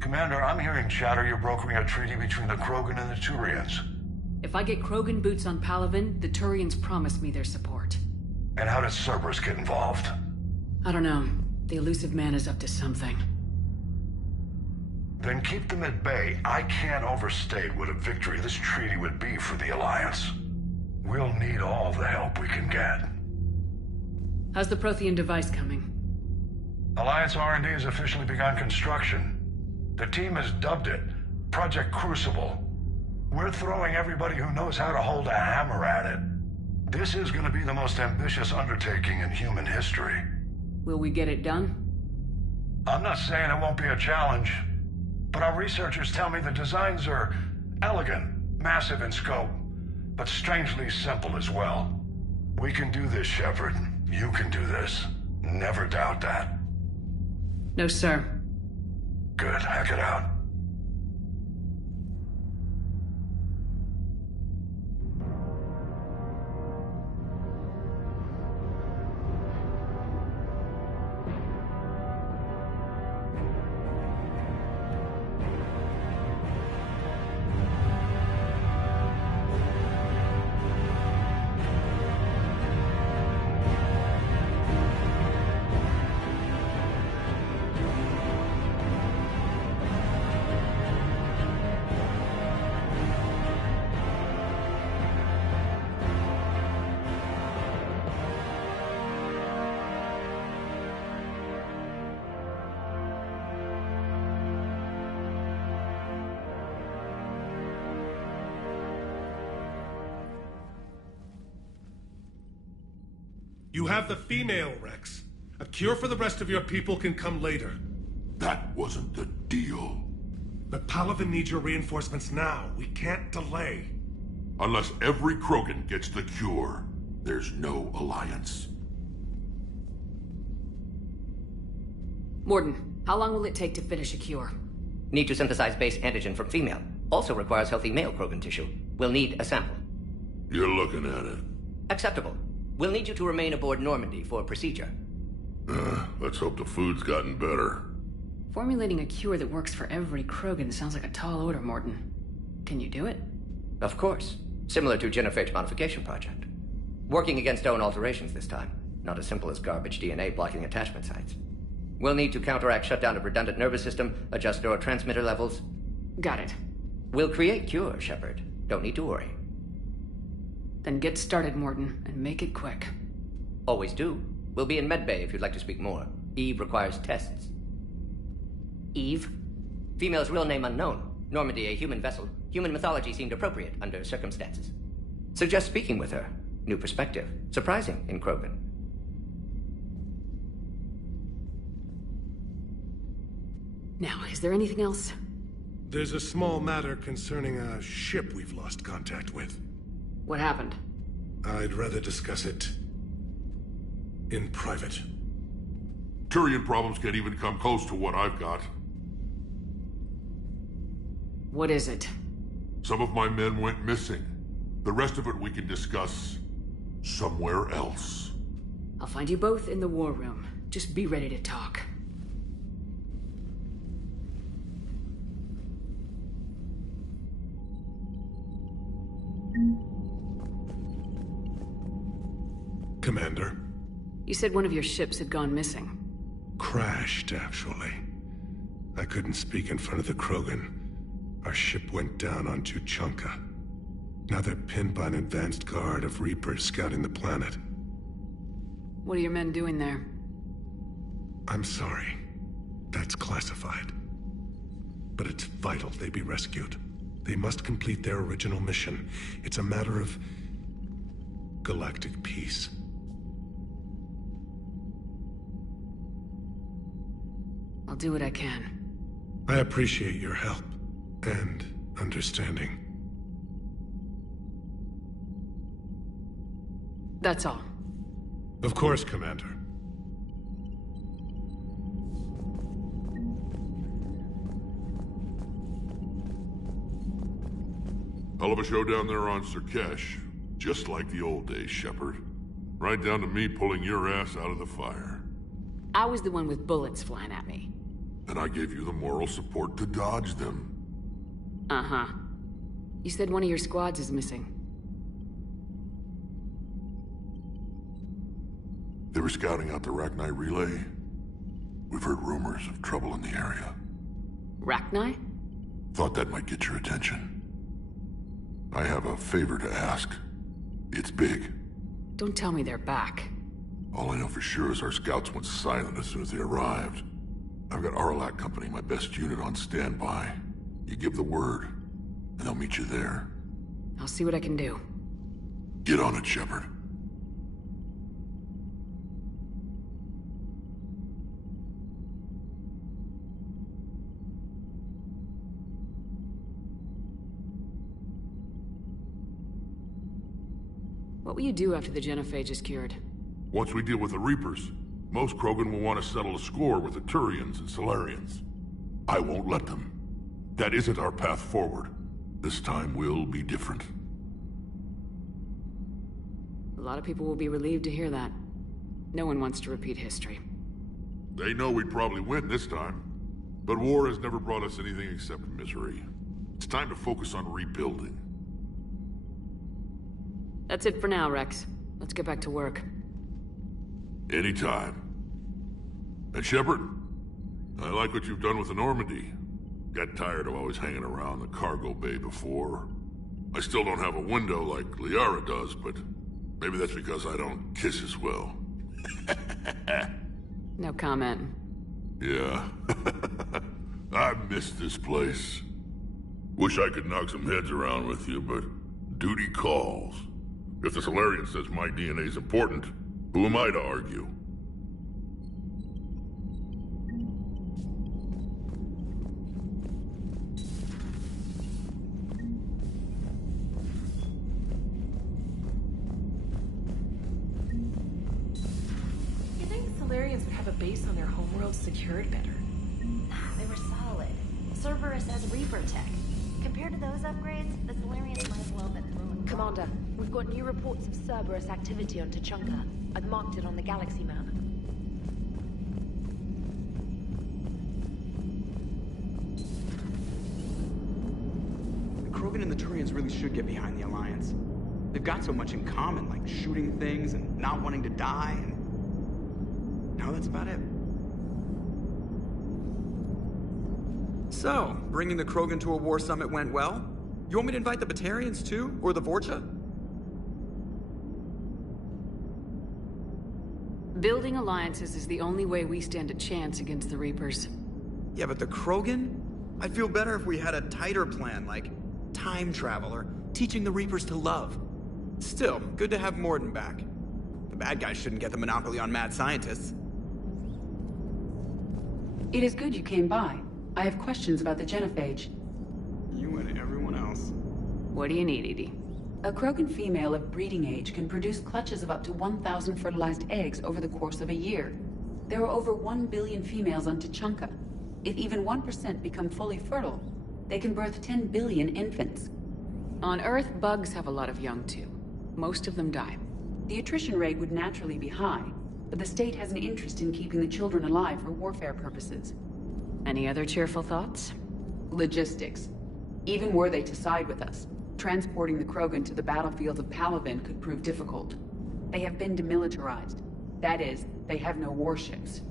Commander, I'm hearing chatter you're brokering a treaty between the Krogan and the Turians. If I get Krogan boots on Palaven, the Turians promise me their support. And how does Cerberus get involved? I don't know. The elusive man is up to something. Then keep them at bay. I can't overstate what a victory this treaty would be for the Alliance. We'll need all the help we can get. How's the Prothean device coming? Alliance R&D has officially begun construction. The team has dubbed it Project Crucible. We're throwing everybody who knows how to hold a hammer at it. This is going to be the most ambitious undertaking in human history. Will we get it done? I'm not saying it won't be a challenge, but our researchers tell me the designs are elegant, massive in scope, but strangely simple as well. We can do this, Shepard. You can do this. Never doubt that. No, sir. Good. Hack it out. You have the female, Rex. A cure for the rest of your people can come later. That wasn't the deal. But Palaven needs your reinforcements now. We can't delay. Unless every Krogan gets the cure, there's no alliance. Morden, how long will it take to finish a cure? Need to synthesize base antigen from female. Also requires healthy male Krogan tissue. We'll need a sample. You're looking at it. Acceptable. We'll need you to remain aboard Normandy for procedure. Let's hope the food's gotten better. Formulating a cure that works for every Krogan sounds like a tall order, Morden. Can you do it? Of course. Similar to Genophage modification project. Working against own alterations this time. Not as simple as garbage DNA blocking attachment sites. We'll need to counteract shutdown of redundant nervous system, adjust neurotransmitter levels. Got it. We'll create cure, Shepard. Don't need to worry. Then get started, Morden, and make it quick. Always do. We'll be in medbay if you'd like to speak more. Eve requires tests. Eve? Female's real name unknown. Normandy a human vessel. Human mythology seemed appropriate under circumstances. Suggest speaking with her. New perspective. Surprising in Krogan. Now, is there anything else? There's a small matter concerning a ship we've lost contact with. What happened? I'd rather discuss it in private. Turian problems can't even come close to what I've got. What is it? Some of my men went missing. The rest of it we can discuss somewhere else. I'll find you both in the war room. Just be ready to talk. Commander? You said one of your ships had gone missing. Crashed, actually. I couldn't speak in front of the Krogan. Our ship went down on Tuchanka. Now they're pinned by an advanced guard of Reapers scouting the planet. What are your men doing there? I'm sorry. That's classified. But it's vital they be rescued. They must complete their original mission. It's a matter of galactic peace. I'll do what I can. I appreciate your help and understanding. That's all. Of course, Commander. Hell of a show down there on Sirkesh. Just like the old days, Shepard. Right down to me pulling your ass out of the fire. I was the one with bullets flying at me. And I gave you the moral support to dodge them. Uh-huh. You said one of your squads is missing. They were scouting out the Rachni relay. We've heard rumors of trouble in the area. Rachni? Thought that might get your attention. I have a favor to ask. It's big. Don't tell me they're back. All I know for sure is our scouts went silent as soon as they arrived. I've got Aralak Company, my best unit, on standby. You give the word, and they'll meet you there. I'll see what I can do. Get on it, Shepard. What will you do after the genophage is cured? Once we deal with the Reapers, most Krogan will want to settle a score with the Turians and Solarians. I won't let them. That isn't our path forward. This time will be different. A lot of people will be relieved to hear that. No one wants to repeat history. They know we'd probably win this time. But war has never brought us anything except misery. It's time to focus on rebuilding. That's it for now, Rex. Let's get back to work. Anytime. And Shepard, I like what you've done with the Normandy. Got tired of always hanging around the cargo bay before. I still don't have a window like Liara does, but maybe that's because I don't kiss as well. No comment. Yeah. I miss this place. Wish I could knock some heads around with you, but duty calls. If the Solarian says my DNA's important, who am I to argue? You think the Solarians would have a base on their homeworld secured better? They were solid. Cerberus has Reaper tech. Compared to those upgrades, the Solarians might as well have been thrown. Commander, we've got new reports of Cerberus activity on Tuchanka. I've marked it on the galaxy map. The Krogan and the Turians really should get behind the Alliance. They've got so much in common, like shooting things and not wanting to die, and now that's about it. So, bringing the Krogan to a war summit went well? You want me to invite the Batarians too? Or the Vorcha? Building alliances is the only way we stand a chance against the Reapers. Yeah, but the Krogan? I'd feel better if we had a tighter plan, like time travel or teaching the Reapers to love. Still, good to have Morden back. The bad guys shouldn't get the monopoly on mad scientists. It is good you came by. I have questions about the genophage. You and everyone else. What do you need, Edie? A Krogan female of breeding age can produce clutches of up to 1,000 fertilized eggs over the course of a year. There are over 1 billion females on Tuchanka. If even 1% become fully fertile, they can birth 10 billion infants. On Earth, bugs have a lot of young too. Most of them die. The attrition rate would naturally be high, but the state has an interest in keeping the children alive for warfare purposes. Any other cheerful thoughts? Logistics. Even were they to side with us, transporting the Krogan to the battlefields of Palaven could prove difficult. They have been demilitarized. That is, they have no warships.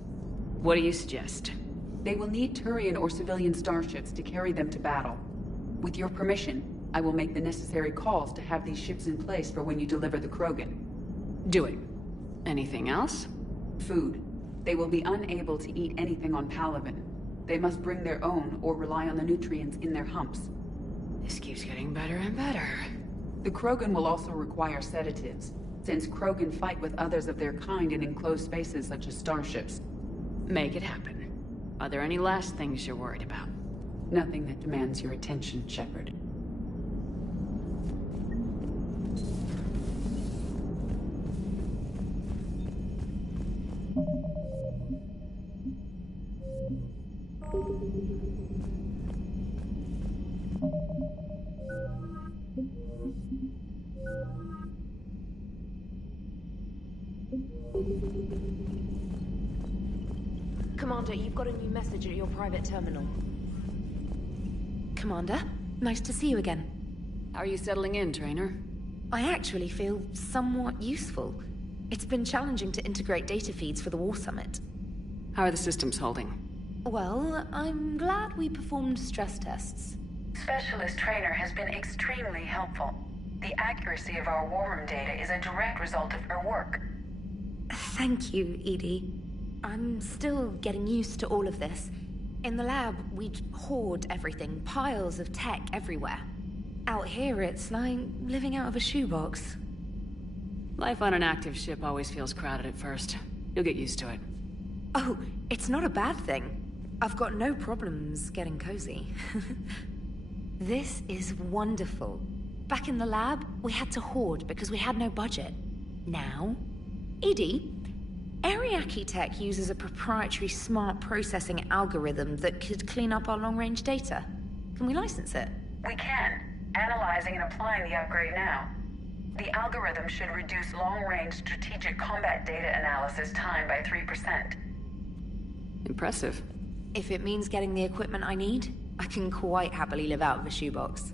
What do you suggest? They will need Turian or civilian starships to carry them to battle. With your permission, I will make the necessary calls to have these ships in place for when you deliver the Krogan. Do it. Anything else? Food. They will be unable to eat anything on Palaven. They must bring their own or rely on the nutrients in their humps. This keeps getting better and better. The Krogan will also require sedatives, since Krogan fight with others of their kind in enclosed spaces such as starships. Make it happen. Are there any last things you're worried about? Nothing that demands your attention, Shepard. Commander, you've got a new message at your private terminal. Commander, nice to see you again. How are you settling in, Trainer? I actually feel somewhat useful. It's been challenging to integrate data feeds for the War Summit. How are the systems holding? Well, I'm glad we performed stress tests. Specialist Trainer has been extremely helpful. The accuracy of our war room data is a direct result of her work. Thank you, Edie. I'm still getting used to all of this. In the lab, we'd hoard everything, piles of tech everywhere. Out here, it's like living out of a shoebox. Life on an active ship always feels crowded at first. You'll get used to it. Oh, it's not a bad thing. I've got no problems getting cozy. This is wonderful. Back in the lab, we had to hoard because we had no budget. Now, Edie, Ariake Tech uses a proprietary smart processing algorithm that could clean up our long-range data. Can we license it? We can. Analyzing and applying the upgrade now. The algorithm should reduce long-range strategic combat data analysis time by 3%. Impressive. If it means getting the equipment I need, I can quite happily live out of a shoebox.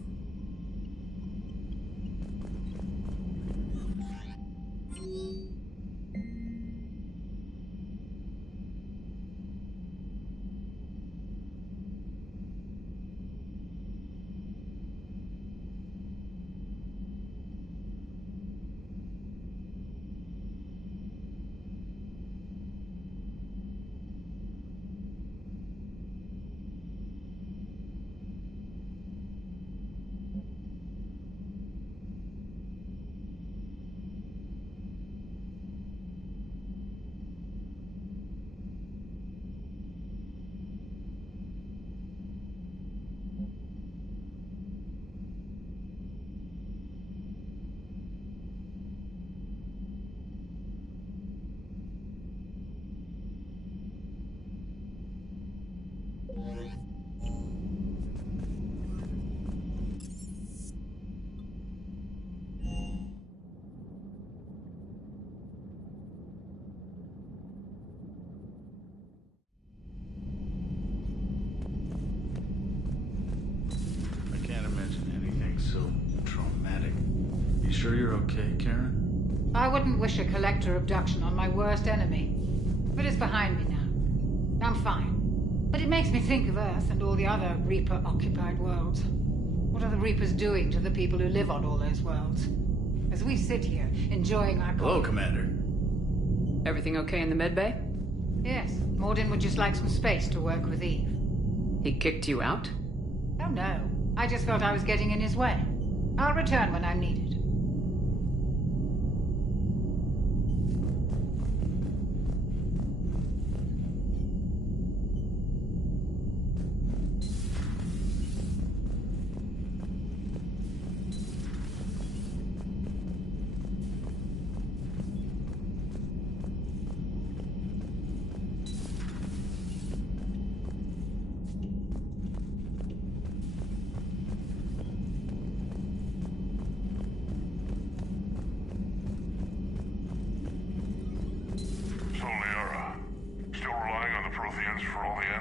Sure you're okay, Karen? I wouldn't wish a collector abduction on my worst enemy. But it's behind me now. I'm fine. But it makes me think of Earth and all the other Reaper-occupied worlds. What are the Reapers doing to the people who live on all those worlds? As we sit here, enjoying our... Hello, Commander. Everything okay in the medbay? Yes. Mordin would just like some space to work with Eve. He kicked you out? Oh, no. I just felt I was getting in his way. I'll return when I'm needed.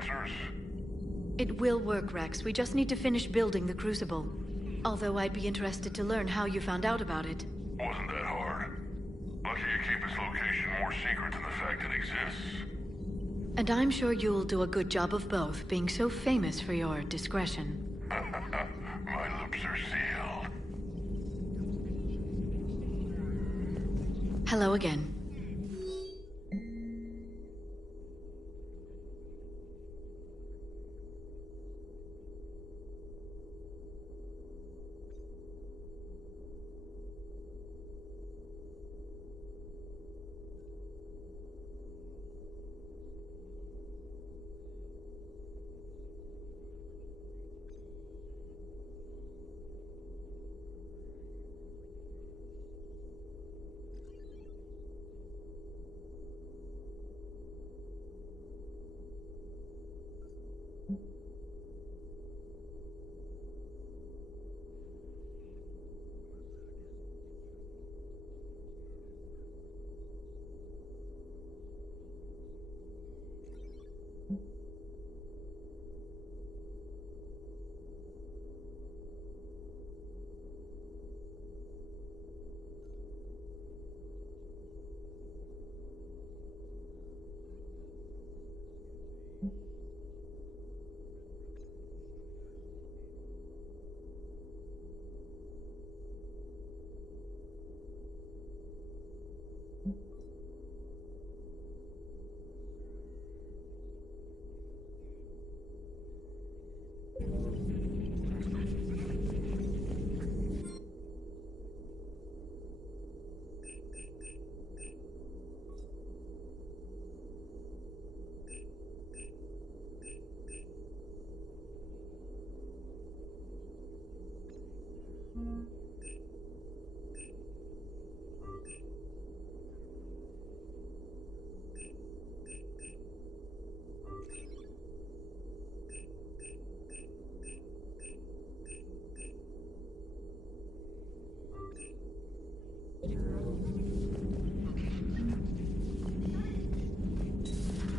answers? It will work, Rex. We just need to finish building the Crucible. Although I'd be interested to learn how you found out about it. Wasn't that hard. Lucky you keep its location more secret than the fact it exists. And I'm sure you'll do a good job of both, being so famous for your discretion. My lips are sealed. Hello again.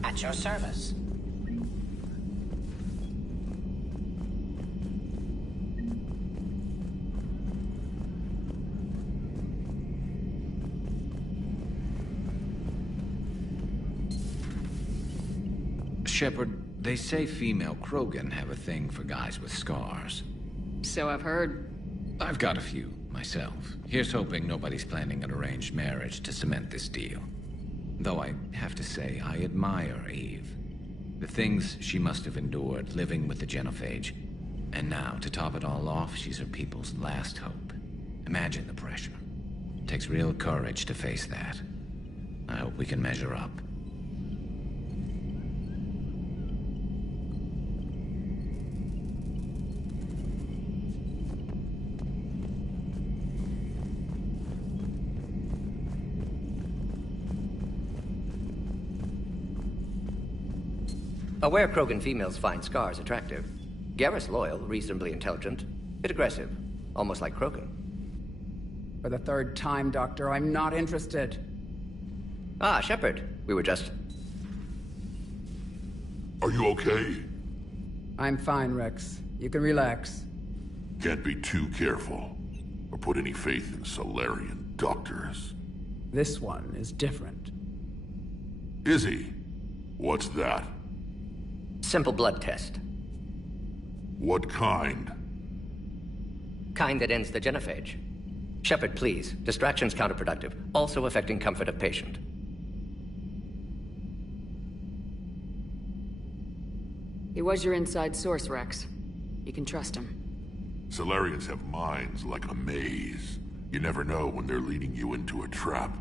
At your service. Shepard, they say female Krogan have a thing for guys with scars. So I've heard. I've got a few, myself. Here's hoping nobody's planning an arranged marriage to cement this deal. Though I have to say, I admire Eve. The things she must have endured living with the Genophage. And now, to top it all off, she's her people's last hope. Imagine the pressure. It takes real courage to face that. I hope we can measure up. Aware Krogan females find scars attractive. Garrus loyal, reasonably intelligent, bit aggressive, almost like Krogan. For the third time, Doctor, I'm not interested. Ah, Shepard. We were just... Are you okay? I'm fine, Rex. You can relax. Can't be too careful, or put any faith in Solarian doctors. This one is different. Is he? What's that? Simple blood test. What kind? Kind that ends the genophage. Shepard, please. Distraction's counterproductive, also affecting comfort of patient. He was your inside source, Rex. You can trust him. Solarians have minds like a maze. You never know when they're leading you into a trap.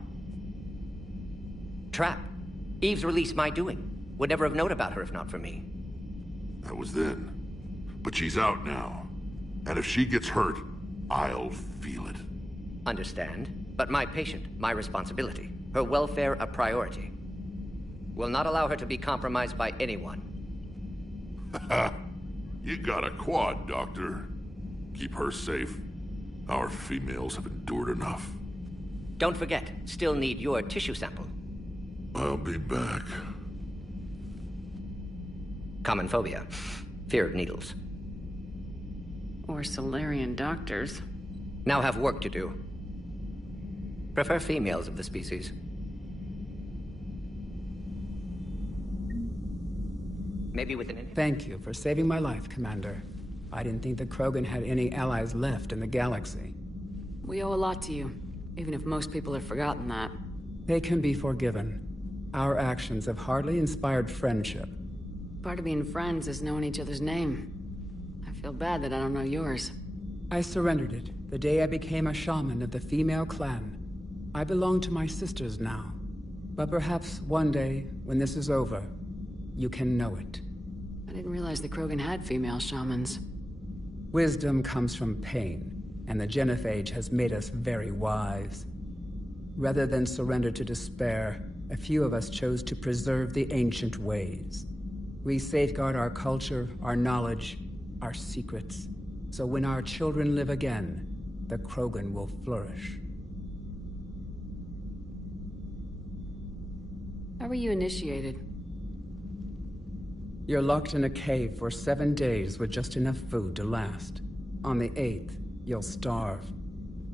Trap? Eve's release my doing. Would never have known about her if not for me. That was then. But she's out now. And if she gets hurt, I'll feel it. Understand. But my patient, my responsibility. Her welfare a priority. Will not allow her to be compromised by anyone. You got a quad, Doctor. Keep her safe. Our females have endured enough. Don't forget, still need your tissue sample. I'll be back. Common phobia. Fear of needles. Or Solarian doctors. Now have work to do. Prefer females of the species. Maybe with an... Thank you for saving my life, Commander. I didn't think the Krogan had any allies left in the galaxy. We owe a lot to you, even if most people have forgotten that. They can be forgiven. Our actions have hardly inspired friendship. Part of being friends is knowing each other's name. I feel bad that I don't know yours. I surrendered it the day I became a shaman of the female clan. I belong to my sisters now. But perhaps one day, when this is over, you can know it. I didn't realize the Krogan had female shamans. Wisdom comes from pain, and the Genophage has made us very wise. Rather than surrender to despair, a few of us chose to preserve the ancient ways. We safeguard our culture, our knowledge, our secrets. So when our children live again, the Krogan will flourish. How were you initiated? You're locked in a cave for 7 days with just enough food to last. On the 8th, you'll starve.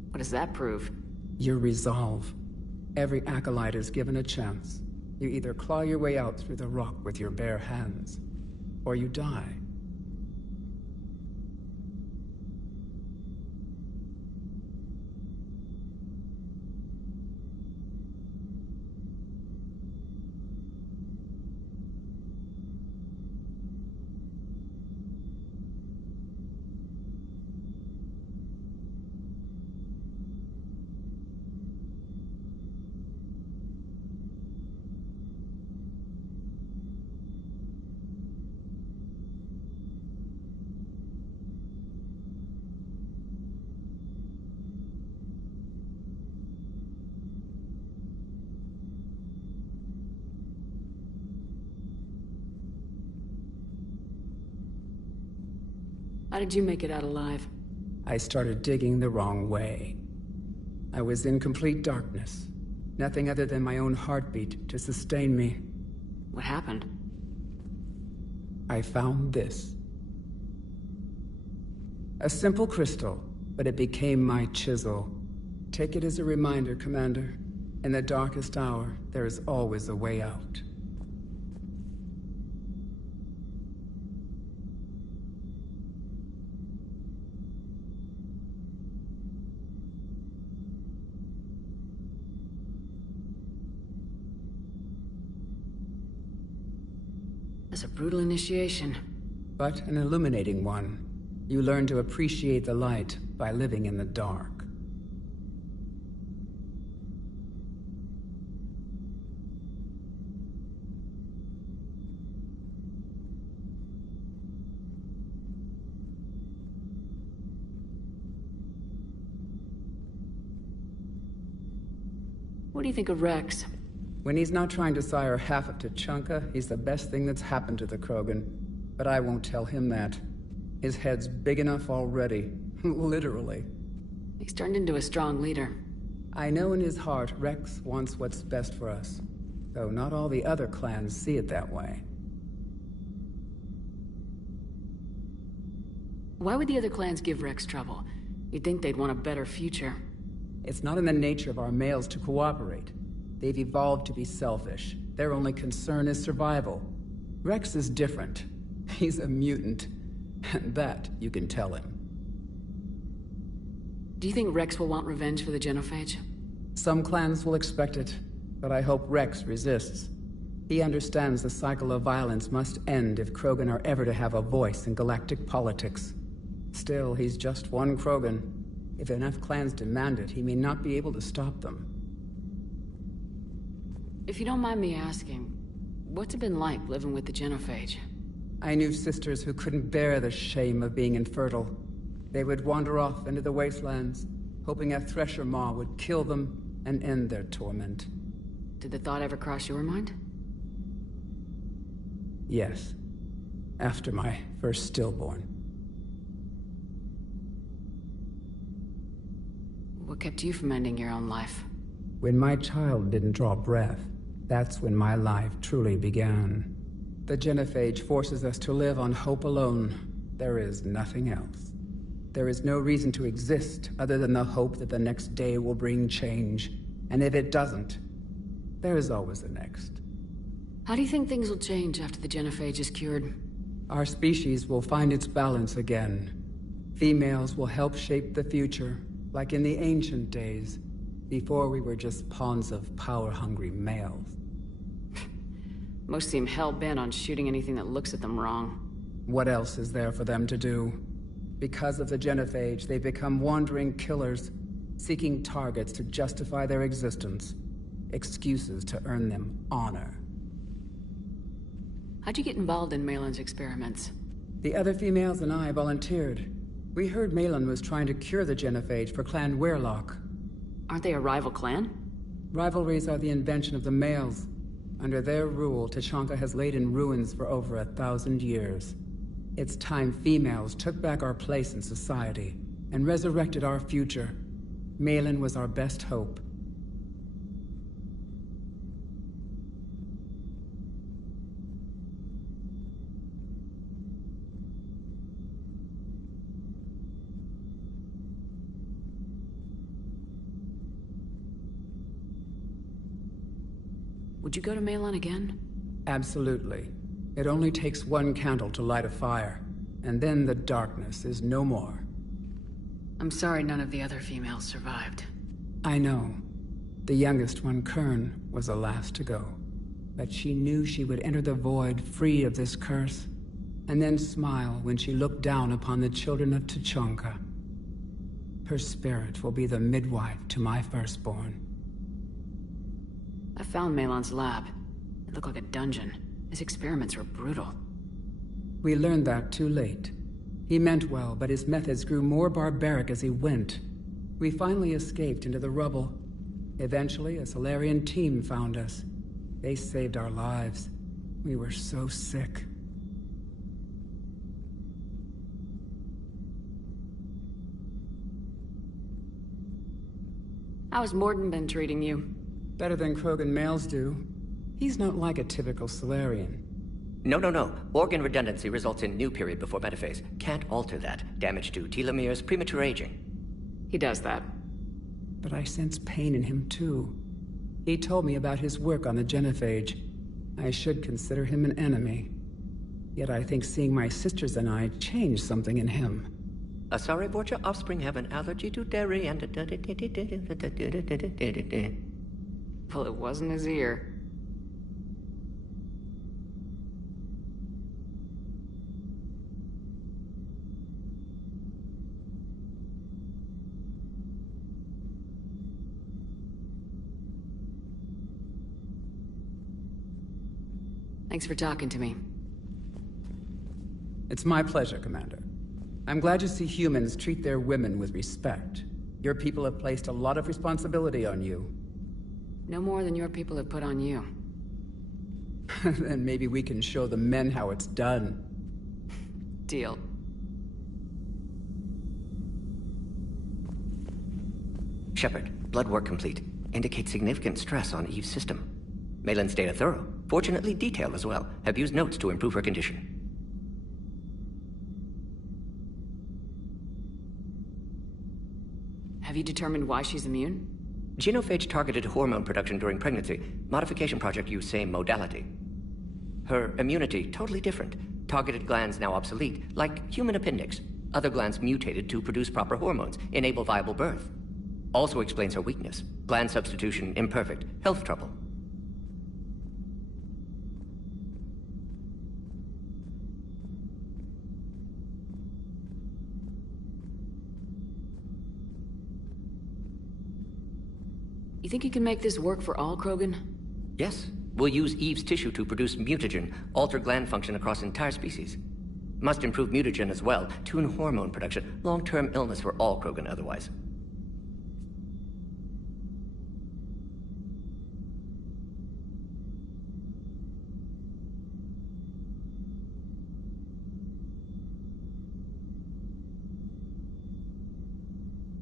What does that prove? Your resolve. Every acolyte is given a chance. You either claw your way out through the rock with your bare hands, or you die. How did you make it out alive? I started digging the wrong way. I was in complete darkness. Nothing other than my own heartbeat to sustain me. What happened? I found this. A simple crystal, but it became my chisel. Take it as a reminder, Commander. In the darkest hour, there is always a way out. That's a brutal initiation. But an illuminating one. You learn to appreciate the light by living in the dark. What do you think of Rex? When he's not trying to sire half of Tuchanka, he's the best thing that's happened to the Krogan. But I won't tell him that. His head's big enough already. Literally. He's turned into a strong leader. I know in his heart Rex wants what's best for us. Though not all the other clans see it that way. Why would the other clans give Rex trouble? You'd think they'd want a better future. It's not in the nature of our males to cooperate. They've evolved to be selfish. Their only concern is survival. Rex is different. He's a mutant. And that you can tell him. Do you think Rex will want revenge for the Genophage? Some clans will expect it, but I hope Rex resists. He understands the cycle of violence must end if Krogan are ever to have a voice in galactic politics. Still, he's just one Krogan. If enough clans demand it, he may not be able to stop them. If you don't mind me asking, what's it been like living with the Genophage? I knew sisters who couldn't bear the shame of being infertile. They would wander off into the wastelands, hoping a Thresher Maw would kill them and end their torment. Did the thought ever cross your mind? Yes. After my first stillborn. What kept you from ending your own life? When my child didn't draw breath, that's when my life truly began. The genophage forces us to live on hope alone. There is nothing else. There is no reason to exist other than the hope that the next day will bring change. And if it doesn't, there is always the next. How do you think things will change after the genophage is cured? Our species will find its balance again. Females will help shape the future, like in the ancient days, before we were just pawns of power-hungry males. Most seem hell-bent on shooting anything that looks at them wrong. What else is there for them to do? Because of the genophage, they become wandering killers, seeking targets to justify their existence. Excuses to earn them honor. How'd you get involved in Malin's experiments? The other females and I volunteered. We heard Malin was trying to cure the genophage for Clan Weirlock. Aren't they a rival clan? Rivalries are the invention of the males. Under their rule, Tuchanka has laid in ruins for over 1,000 years. It's time females took back our place in society and resurrected our future. Malin was our best hope. Would you go to Malin again? Absolutely. It only takes one candle to light a fire, and then the darkness is no more. I'm sorry none of the other females survived. I know. The youngest one, Kern, was the last to go. But she knew she would enter the void free of this curse, and then smile when she looked down upon the children of Tuchanka. Her spirit will be the midwife to my firstborn. I found Malin's lab. It looked like a dungeon. His experiments were brutal. We learned that too late. He meant well, but his methods grew more barbaric as he went. We finally escaped into the rubble. Eventually, a Solarian team found us. They saved our lives. We were so sick. How's Morden been treating you? Better than Krogan males do. He's not like a typical Solarian. No. Organ redundancy results in new period before metaphase. Can't alter that. Damage to telomeres, premature aging. He does that. But I sense pain in him too. He told me about his work on the genophage. I should consider him an enemy. Yet I think seeing my sisters and I changed something in him. Sorry, Borgia, offspring have an allergy to dairy and... Well, it wasn't his ear. Thanks for talking to me. It's my pleasure, Commander. I'm glad to see humans treat their women with respect. Your people have placed a lot of responsibility on you. No more than your people have put on you. Then maybe we can show the men how it's done. Deal. Shepard, blood work complete. Indicates significant stress on Eve's system. Malin's data thorough. Fortunately detailed as well. Have used notes to improve her condition. Have you determined why she's immune? Genophage targeted hormone production during pregnancy. Modification project used same modality. Her immunity, totally different. Targeted glands now obsolete, like human appendix. Other glands mutated to produce proper hormones, enable viable birth. Also explains her weakness. Gland substitution imperfect. Health trouble. You think you can make this work for all Krogan? Yes. We'll use Eve's tissue to produce mutagen, alter gland function across entire species. Must improve mutagen as well, tune hormone production, long-term illness for all Krogan otherwise.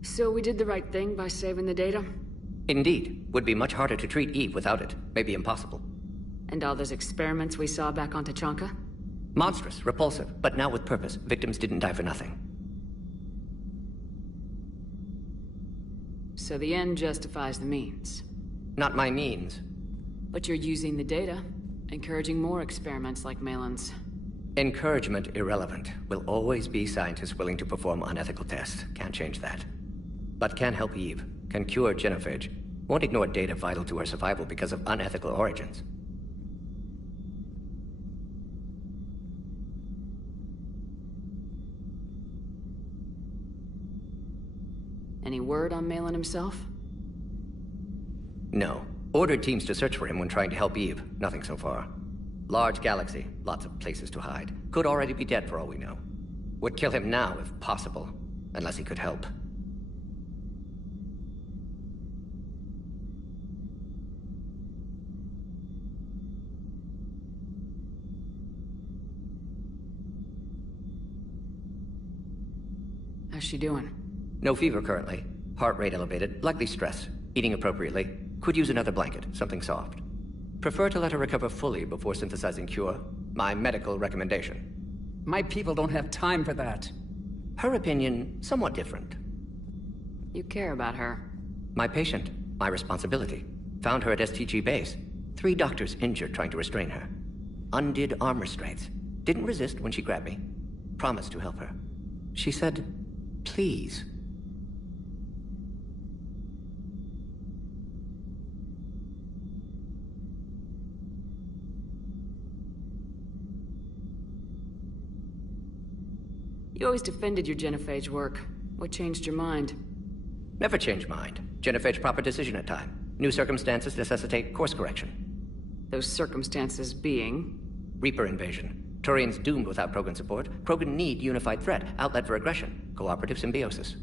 So we did the right thing by saving the data? Indeed. Would be much harder to treat Eve without it. Maybe impossible. And all those experiments we saw back on Tachanka? Monstrous, repulsive, but now with purpose. Victims didn't die for nothing. So the end justifies the means. Not my means. But you're using the data, encouraging more experiments like Malin's. Encouragement irrelevant. Will always be scientists willing to perform unethical tests. Can't change that. But can help Eve. Can cure genophage. Won't ignore data vital to her survival because of unethical origins. Any word on Malin himself? No. Ordered teams to search for him when trying to help Eve. Nothing so far. Large galaxy. Lots of places to hide. Could already be dead for all we know. Would kill him now if possible. Unless he could help. How's she doing? No fever currently. Heart rate elevated, likely stress. Eating appropriately. Could use another blanket, something soft. Prefer to let her recover fully before synthesizing cure. My medical recommendation. My people don't have time for that. Her opinion, somewhat different. You care about her. My patient, my responsibility. Found her at STG base. 3 doctors injured trying to restrain her. Undid arm restraints. Didn't resist when she grabbed me. Promised to help her. She said, please. You always defended your genophage work. What changed your mind? Never change mind. Genophage proper decision at time. New circumstances necessitate course correction. Those circumstances being? Reaper invasion. Turians doomed without Krogan support. Krogan need unified threat, outlet for aggression. Cooperative symbiosis.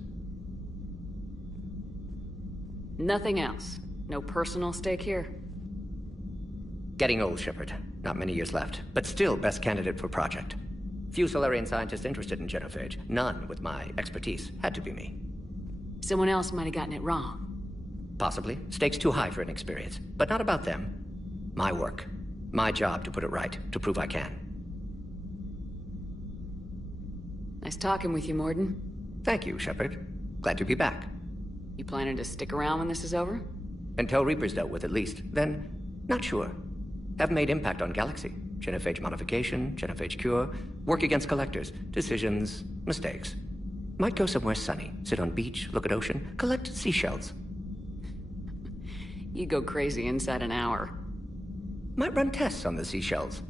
Nothing else. No personal stake here? Getting old, Shepard. Not many years left, but still best candidate for project. Few Solarian scientists interested in genophage. None with my expertise. Had to be me. Someone else might have gotten it wrong. Possibly. Stakes too high for inexperience. But not about them. My work. My job to put it right. To prove I can. Nice talking with you, Morden. Thank you, Shepard. Glad to be back. You planning to stick around when this is over? Until Reaper's dealt with, at least. Then, not sure. Have made impact on Galaxy. Genophage modification, genophage cure, work against collectors, decisions, mistakes. Might go somewhere sunny, sit on beach, look at ocean, collect seashells. You go crazy inside an hour. Might run tests on the seashells.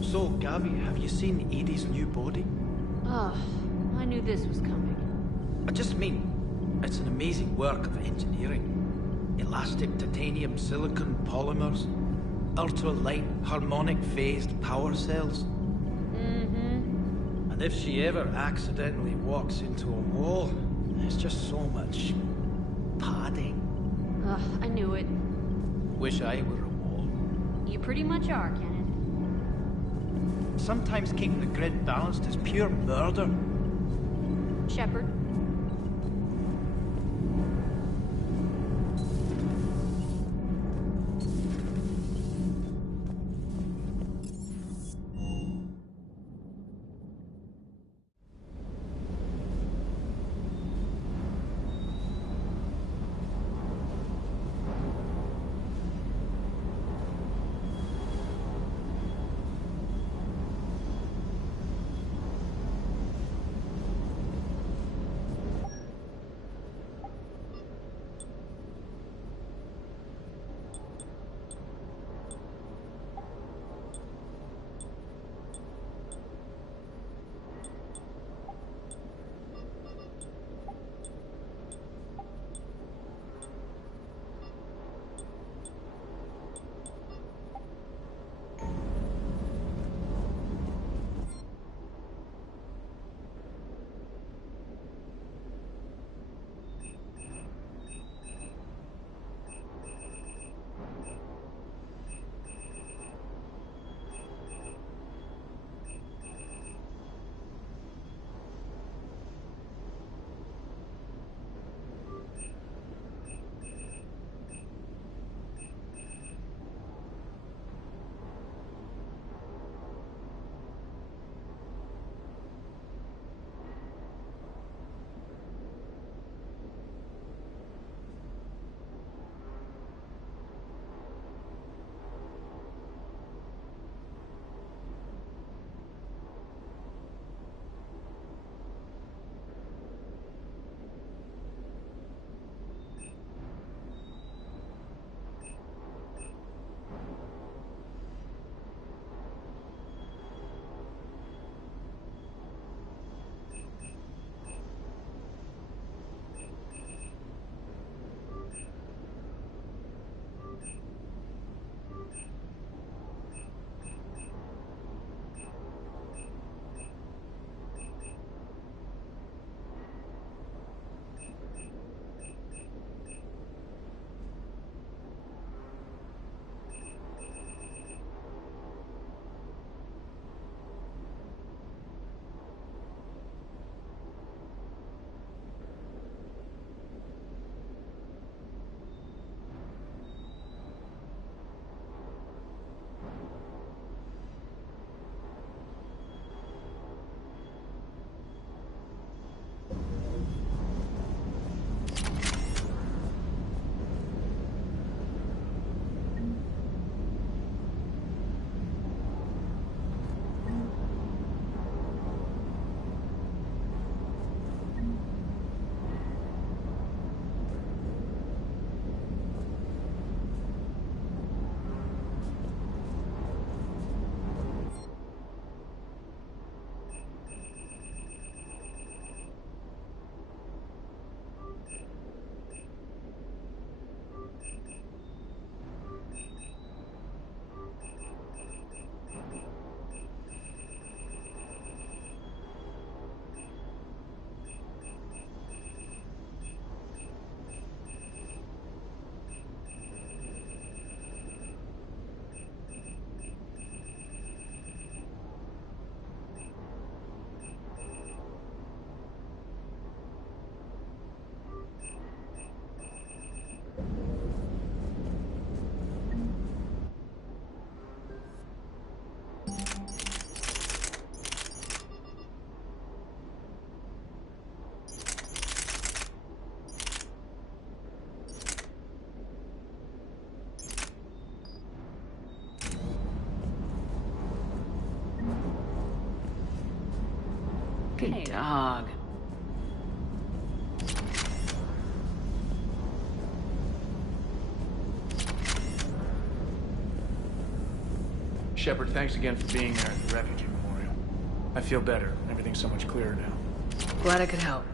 So, Gabby, have you seen Edie's new body? Oh, I knew this was coming. I just mean, it's an amazing work of engineering. Elastic titanium silicon polymers, ultra-light harmonic phased power cells. Mm-hmm. And if she ever accidentally walks into a wall, there's just so much padding. Ugh, I knew it. Wish I were a wall. You pretty much are, Kenneth. Sometimes keeping the grid balanced is pure murder. Shepard. Good dog. Shepard, thanks again for being there at the Refugee Memorial. I feel better. Everything's so much clearer now. Glad I could help.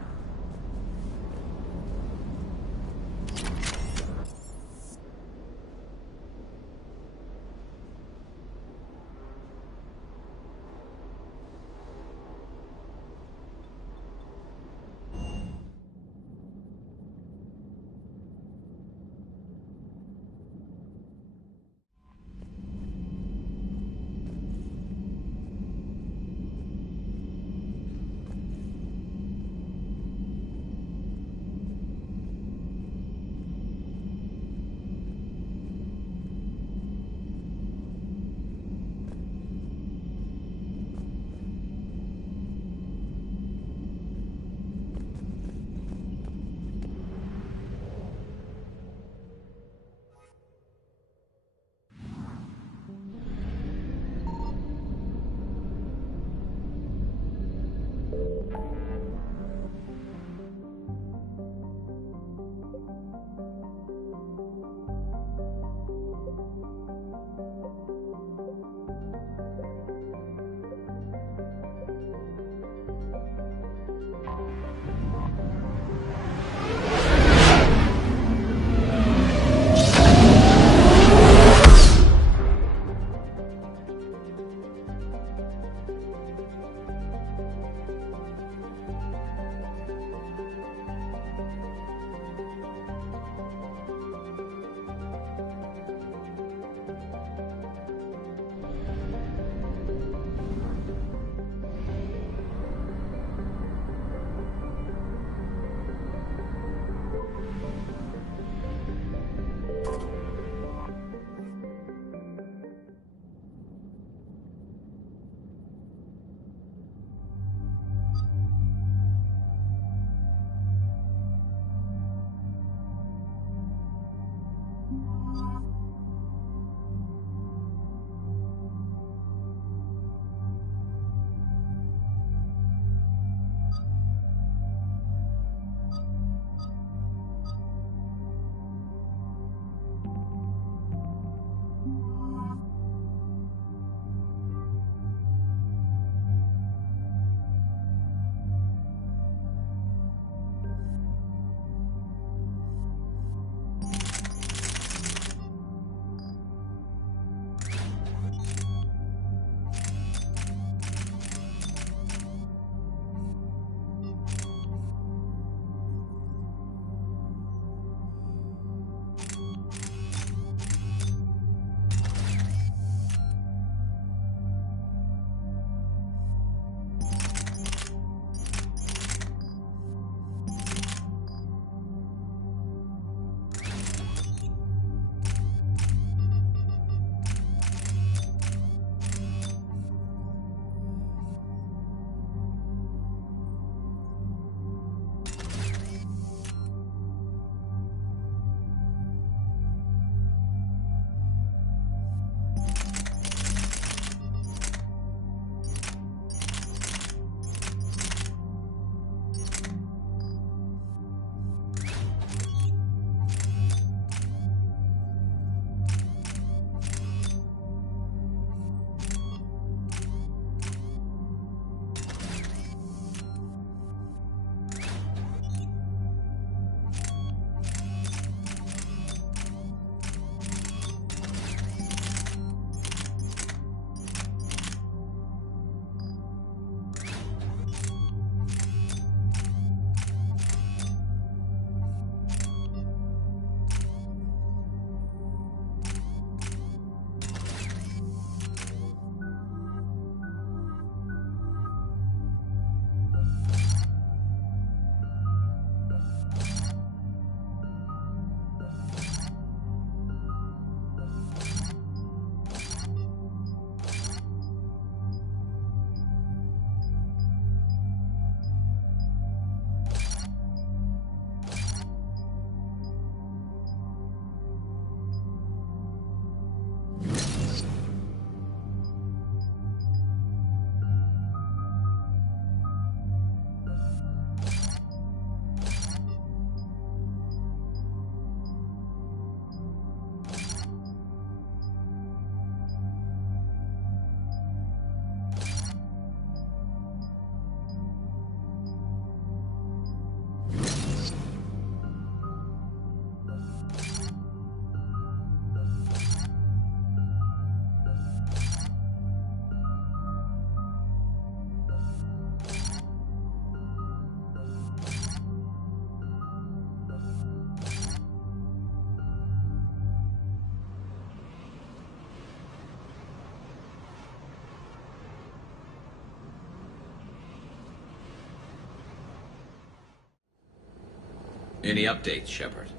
Any updates, Shepard?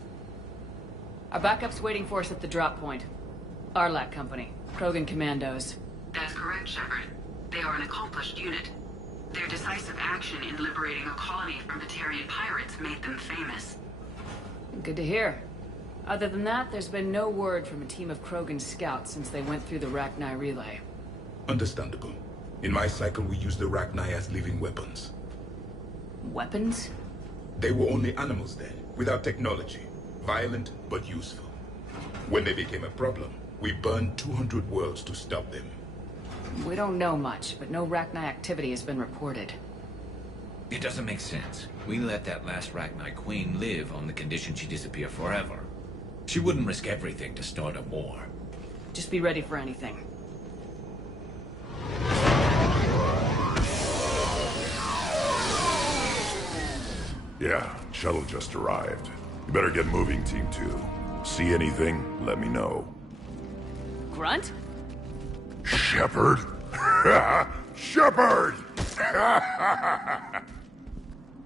Our backup's waiting for us at the drop point. Arlac Company, Krogan Commandos. That's correct, Shepard. They are an accomplished unit. Their decisive action in liberating a colony from Batarian pirates made them famous. Good to hear. Other than that, there's been no word from a team of Krogan scouts since they went through the Rachni relay. Understandable. In my cycle, we use the Rachni as living weapons. Weapons? They were only animals then, without technology. Violent, but useful. When they became a problem, we burned 200 worlds to stop them. We don't know much, but no Rachni activity has been reported. It doesn't make sense. We let that last Rachni Queen live on the condition she disappear forever. She wouldn't risk everything to start a war. Just be ready for anything. Yeah, shuttle just arrived. You better get moving, Team 2. See anything, let me know. Grunt? Shepard? Shepard!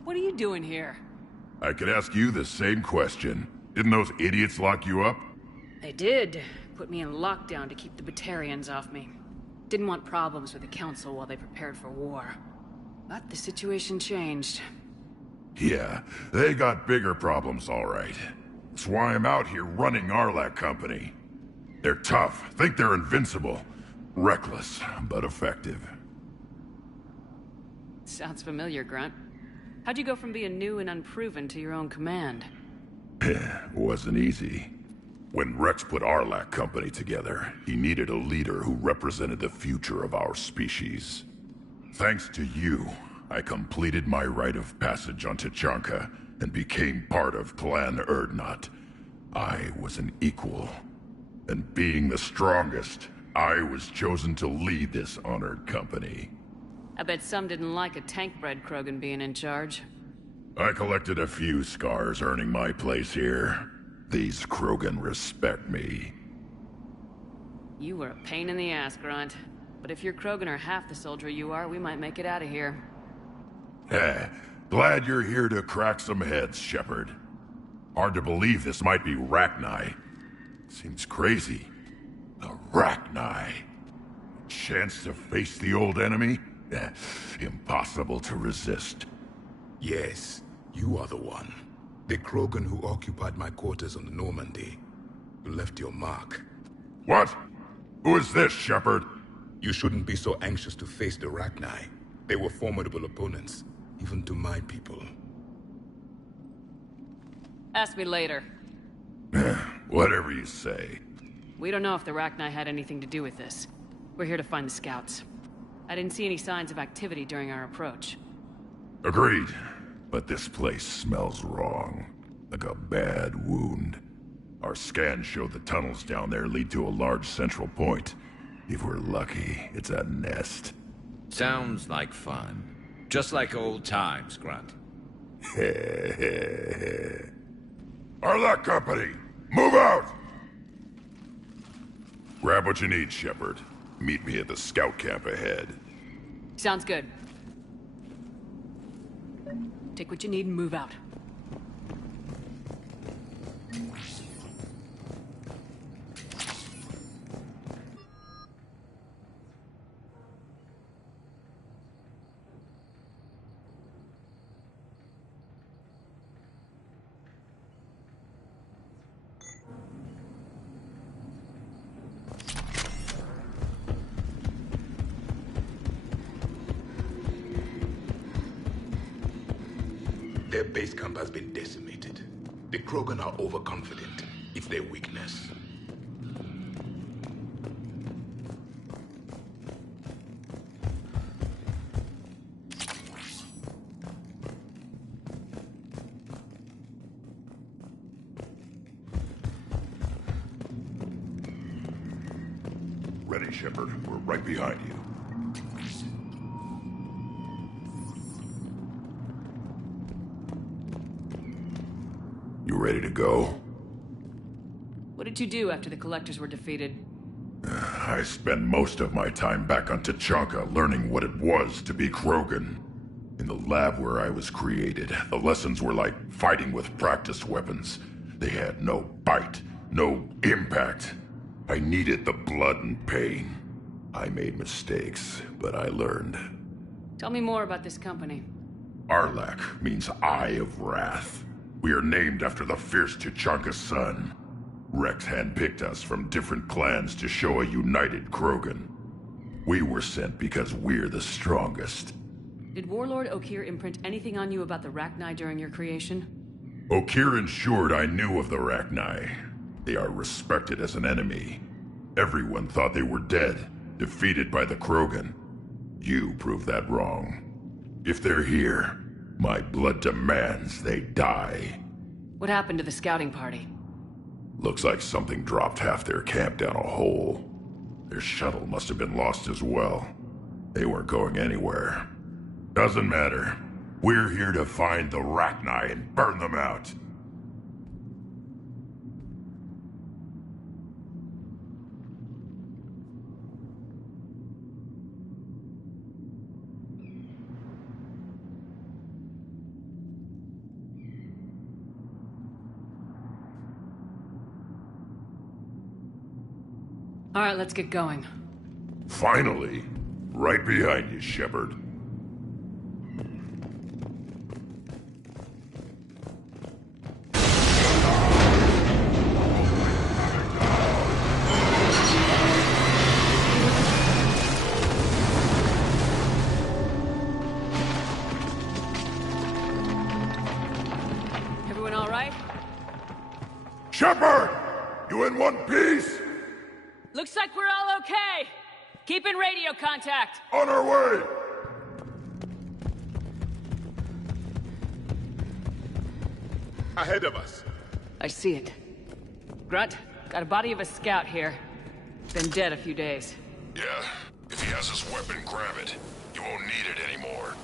What are you doing here? I could ask you the same question. Didn't those idiots lock you up? They did. Put me in lockdown to keep the Batarians off me. Didn't want problems with the Council while they prepared for war. But the situation changed. Yeah, they got bigger problems, all right. That's why I'm out here running Arlac Company. They're tough, think they're invincible. Reckless, but effective. Sounds familiar, Grunt. How'd you go from being new and unproven to your own command? Wasn't easy. When Rex put Arlac Company together, he needed a leader who represented the future of our species. Thanks to you, I completed my rite of passage on Tachanka and became part of Clan Urdnot. I was an equal. And being the strongest, I was chosen to lead this honored company. I bet some didn't like a tank-bred Krogan being in charge. I collected a few scars earning my place here. These Krogan respect me. You were a pain in the ass, Grunt. But if your Krogan are half the soldier you are, we might make it out of here. Glad you're here to crack some heads, Shepard. Hard to believe this might be Rachni. Seems crazy. The Rachni. Chance to face the old enemy? Impossible to resist. Yes, you are the one. The Krogan who occupied my quarters on the Normandy. You left your mark. What? Who is this, Shepard? You shouldn't be so anxious to face the Rachni. They were formidable opponents, even to my people. Ask me later. Whatever you say. We don't know if the Rachni had anything to do with this. We're here to find the scouts. I didn't see any signs of activity during our approach. Agreed. But this place smells wrong. Like a bad wound. Our scans show the tunnels down there lead to a large central point. If we're lucky, it's a nest. Sounds like fun. Just like old times, Grunt. Arlac Company, move out! Grab what you need, Shepard. Meet me at the scout camp ahead. Sounds good. Take what you need and move out. Their base camp has been decimated. The Krogan are overconfident. It's their weakness. Ready, Shepard. We're right behind you. You ready to go? What did you do after the Collectors were defeated? I spent most of my time back on Tachanka learning what it was to be Krogan. In the lab where I was created, the lessons were like fighting with practice weapons. They had no bite, no impact. I needed the blood and pain. I made mistakes, but I learned. Tell me more about this company. Arlak means Eye of Wrath. We are named after the fierce Tuchanka sun. Rex handpicked us from different clans to show a united Krogan. We were sent because we're the strongest. Did Warlord Okir imprint anything on you about the Rachni during your creation? Okir ensured I knew of the Rachni. They are respected as an enemy. Everyone thought they were dead, defeated by the Krogan. You proved that wrong. If they're here, my blood demands they die. What happened to the scouting party? Looks like something dropped half their camp down a hole. Their shuttle must have been lost as well. They weren't going anywhere. Doesn't matter. We're here to find the Rachni and burn them out. All right, let's get going. Finally. Right behind you, Shepard. Everyone all right? Shepard! You in one piece? Looks like we're all okay. Keep in radio contact. On our way! Ahead of us. I see it. Grunt, got a body of a scout here. Been dead a few days. Yeah. If he has his weapon, grab it. You won't need it anymore.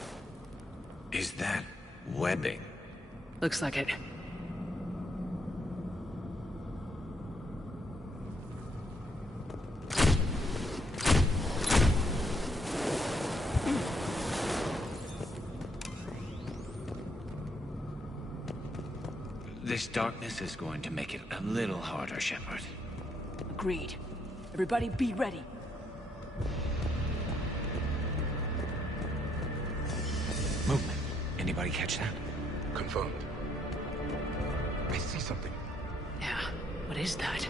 Is that webbing? Looks like it. This darkness is going to make it a little harder, Shepard. Agreed. Everybody be ready. Movement. Anybody catch that? Confirmed. I see something. Yeah, what is that?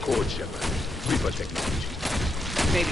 Code, Shepard. Reaper technology. Maybe.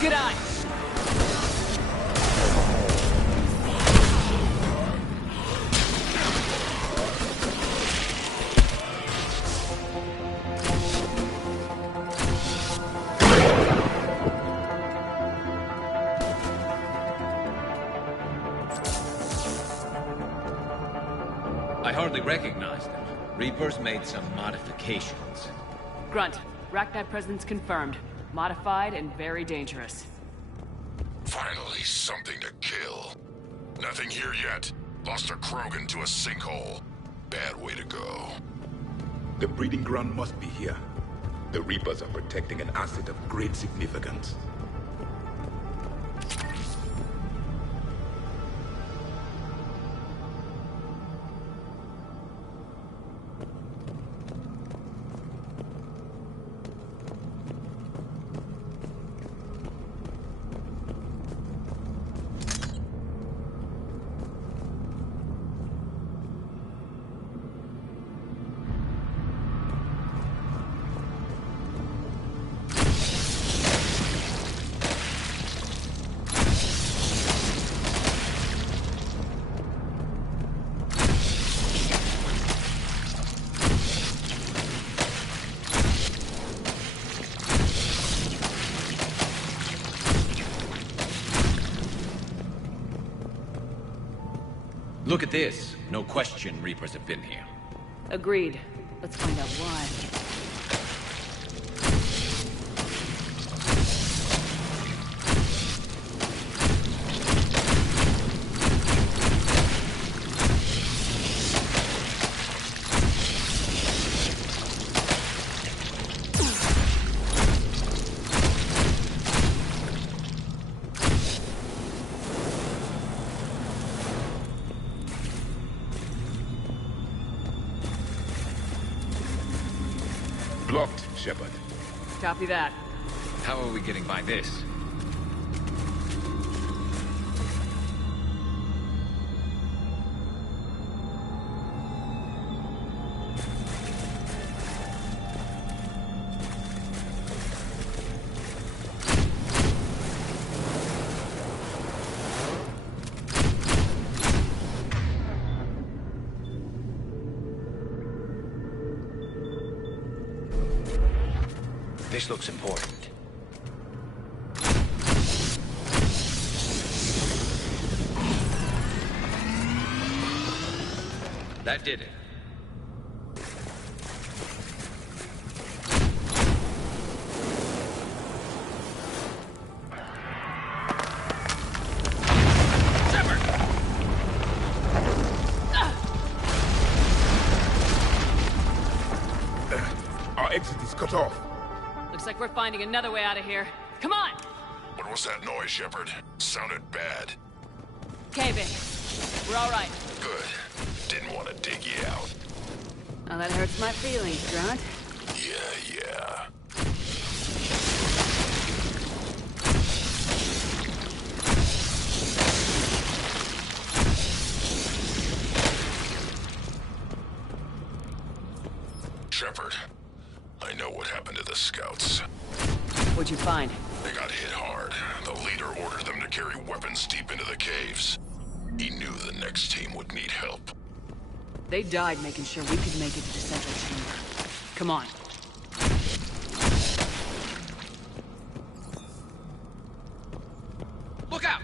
Good eye. I hardly recognize them. Reapers made some modifications. Grunt, Rachni presence confirmed. Modified and very dangerous. Finally, something to kill. Nothing here yet. Lost a Krogan to a sinkhole. Bad way to go. The breeding ground must be here. The Reapers are protecting an asset of great significance. Look at this. No question Reapers have been here. Agreed. Let's find out why. Blocked, Shepard. Copy that. How are we getting by this? This looks important. That did it. Our exit is cut off. Looks like we're finding another way out of here. Come on! What was that noise, Shepard? Sounded bad. Cave-in. We're all right. Good. Didn't want to dig you out. Now that hurts my feelings, Grunt. Yeah. Shepard, I know what happened to the scouts. What'd you find? They got hit hard. The leader ordered them to carry weapons deep into the caves. He knew the next team would need help. They died making sure we could make it to the central chamber. Come on. Look out!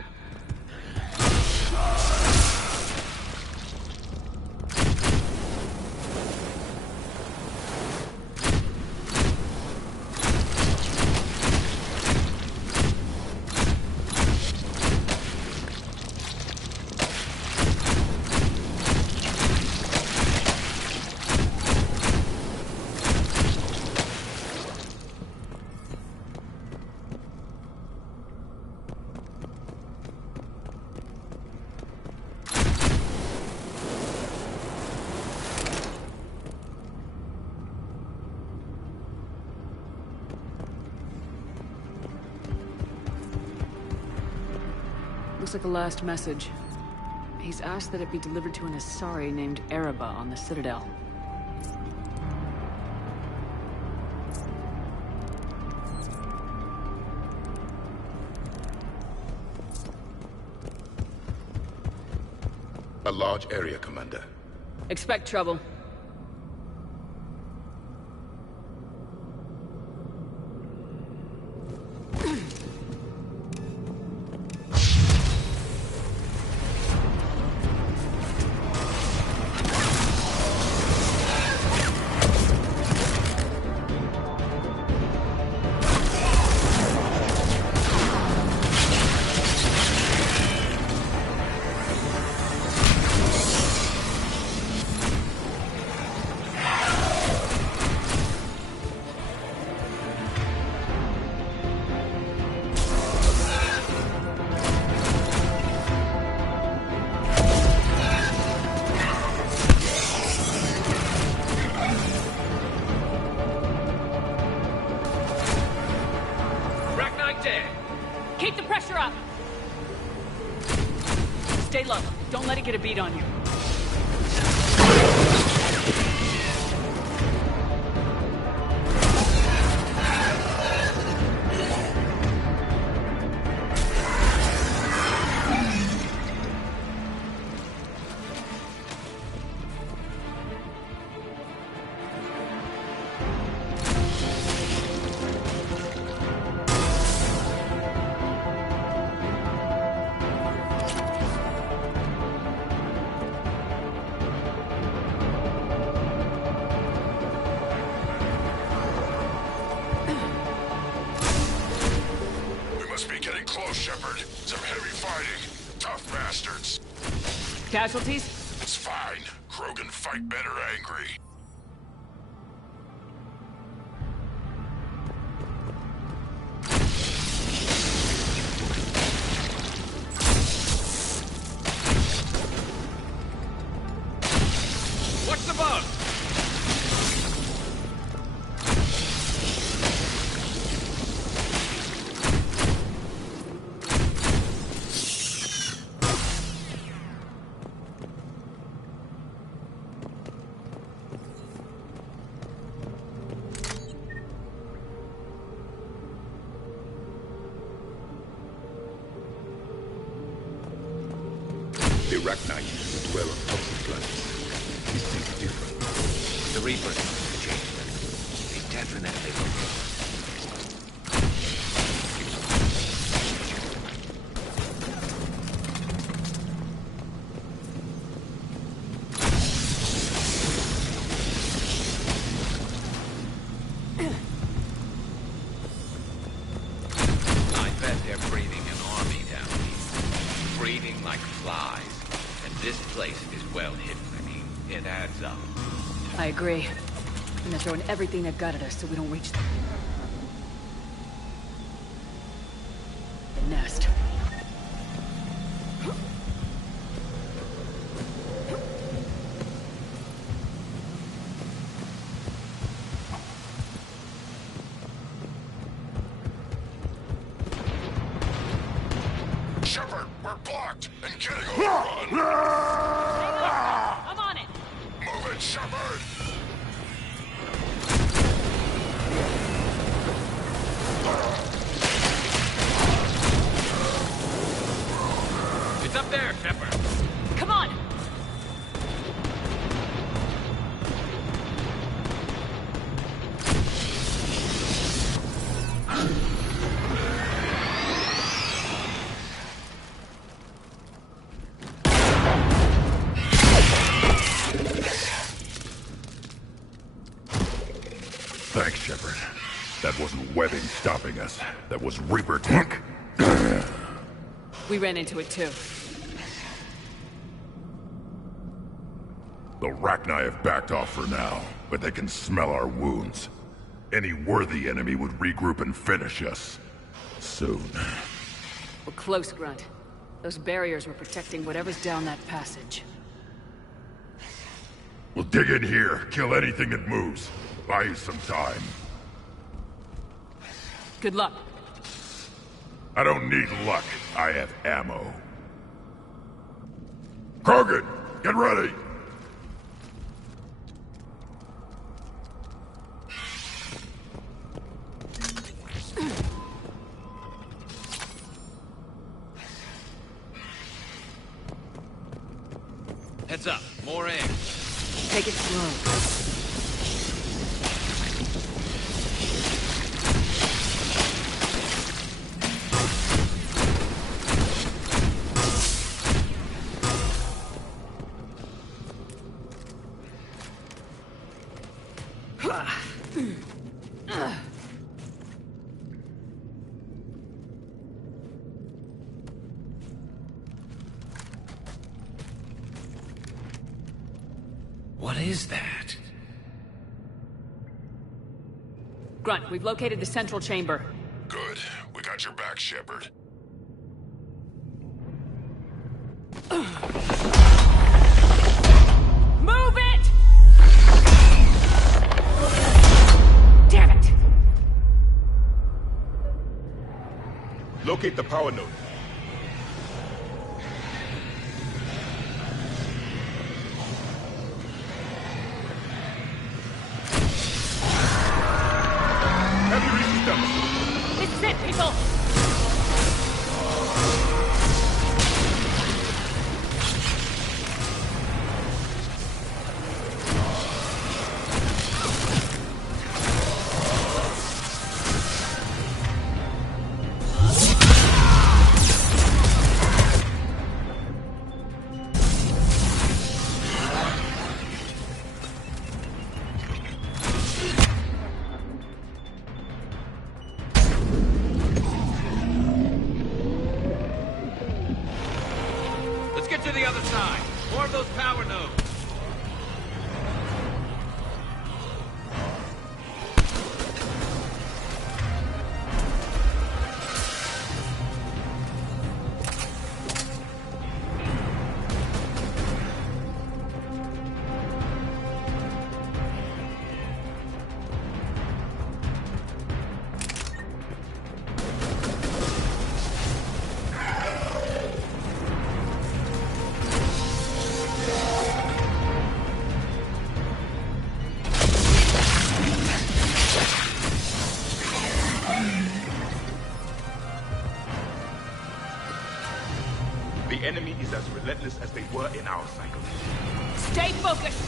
Looks like a last message. He's asked that it be delivered to an Asari named Ereba on the Citadel. A large area, Commander. Expect trouble. Pressure up! Stay low. Don't let it get a beat on you. Casualties? It's fine. Krogan fight better angry. What's the bug? The Arachni used to dwell on toxic planets. These things are different. The Reapers must have changed them. They definitely look. I bet they're breeding an army down here. Breeding like flies. And this place is well hidden. I mean, it adds up. I agree. And they're throwing everything they've got at us so we don't reach them. The nest. Shepard, we're blocked and getting overrun. I'm on it! Move it, Shepard! It's up there, Shepard. Come on! Thanks, Shepard. That wasn't webbing stopping us. That was Reaper tech. We ran into it too. The Arachni have backed off for now, but they can smell our wounds. Any worthy enemy would regroup and finish us. Soon. We're close, Grunt. Those barriers were protecting whatever's down that passage. We'll dig in here, kill anything that moves. Buy you some time. Good luck. I don't need luck. I have ammo. Krogan, get ready! Heads up. More aim. Take it slow. What is that? Grunt, we've located the central chamber. Good. We got your back, Shepard. Move it! Damn it! Locate the power node. Heavy resistance. This is it, people! The enemy is as relentless as they were in our cycle. Stay focused!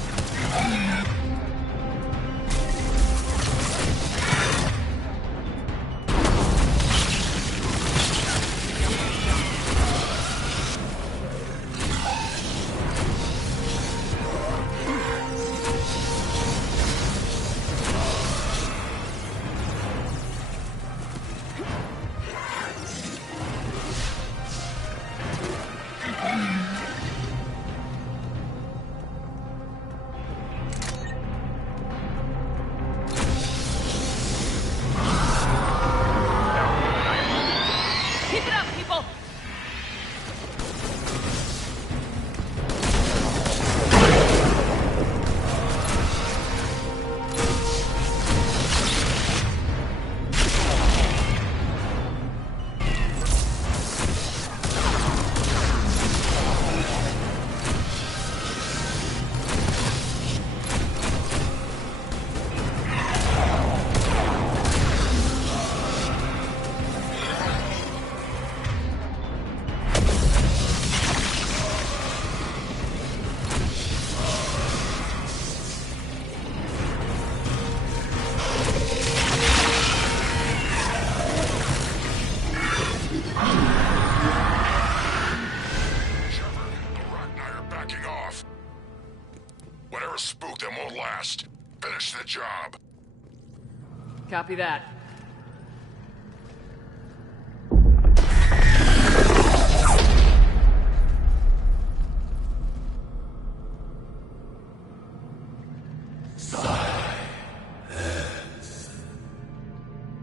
Copy that.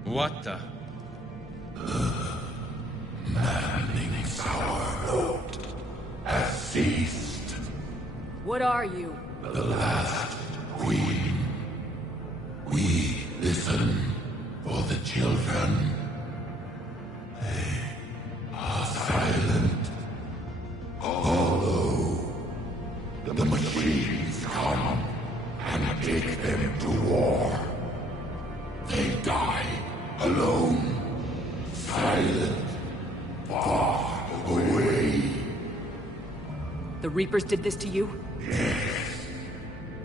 What the? Maddening's our note has ceased. What are you? The last queen. We listen for the children. They are silent. Although the machines come and take them to war, they die alone, silent, far away. The Reapers did this to you? Yes.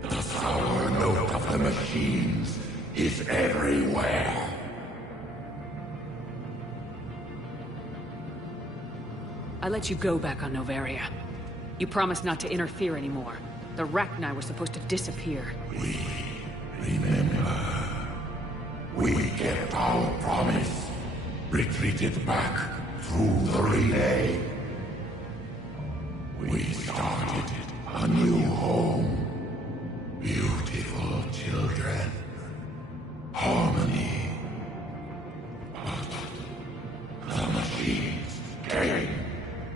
The sour note of the machines is everywhere. I let you go back on Novaria. You promised not to interfere anymore. The Rachni were supposed to disappear. We remember. We kept our promise. Retreated back through the relay. We started a new home. Beautiful children. Harmony. But the machines came.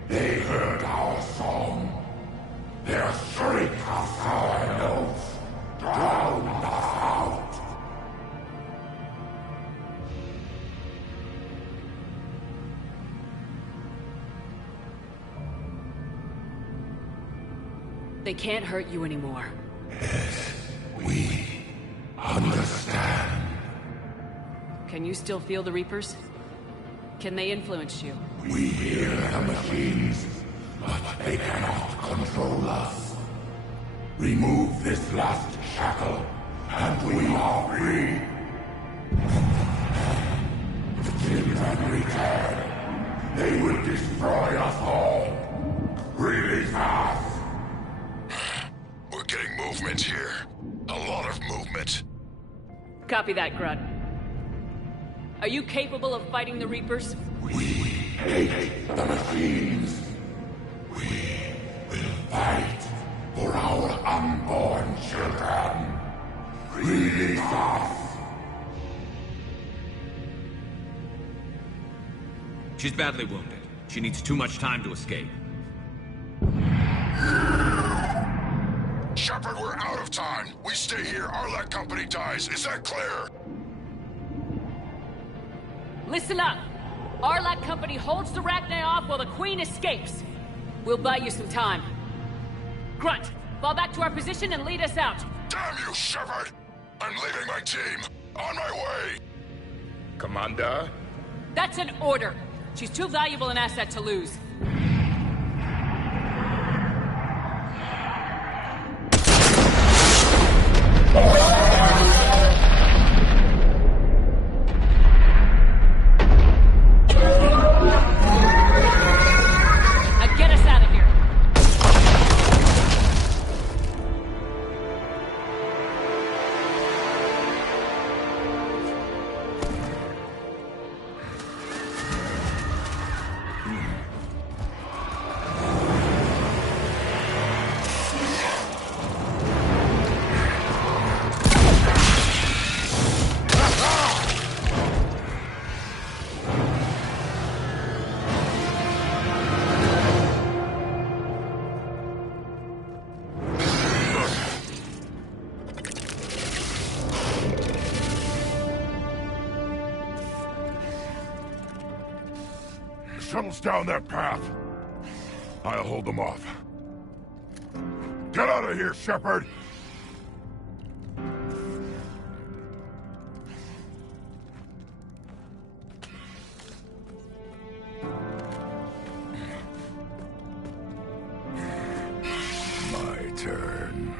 They heard our song. Their shriek of sour notes drowned us out. They can't hurt you anymore. We understand. Can you still feel the Reapers? Can they influence you? We hear the machines, but they cannot control us. Remove this last shackle, and we are free. Children return. They will destroy us all. Release us! We're getting movement here. A lot of movement. Copy that, Grunt. Are you capable of fighting the Reapers? We hate the machines. We will fight for our unborn children. Release us! She's badly wounded. She needs too much time to escape. Shepard, we're out of time. We stay here, Arlec Company dies. Is that clear? Listen up! Arlec Company holds the Rachni off while the Queen escapes. We'll buy you some time. Grunt, fall back to our position and lead us out. Damn you, Shepard! I'm leaving my team. On my way! Commander? That's an order. She's too valuable an asset to lose. Now get us out of here. Shuttles down that path. I'll hold them off. Get out of here, Shepard! My turn.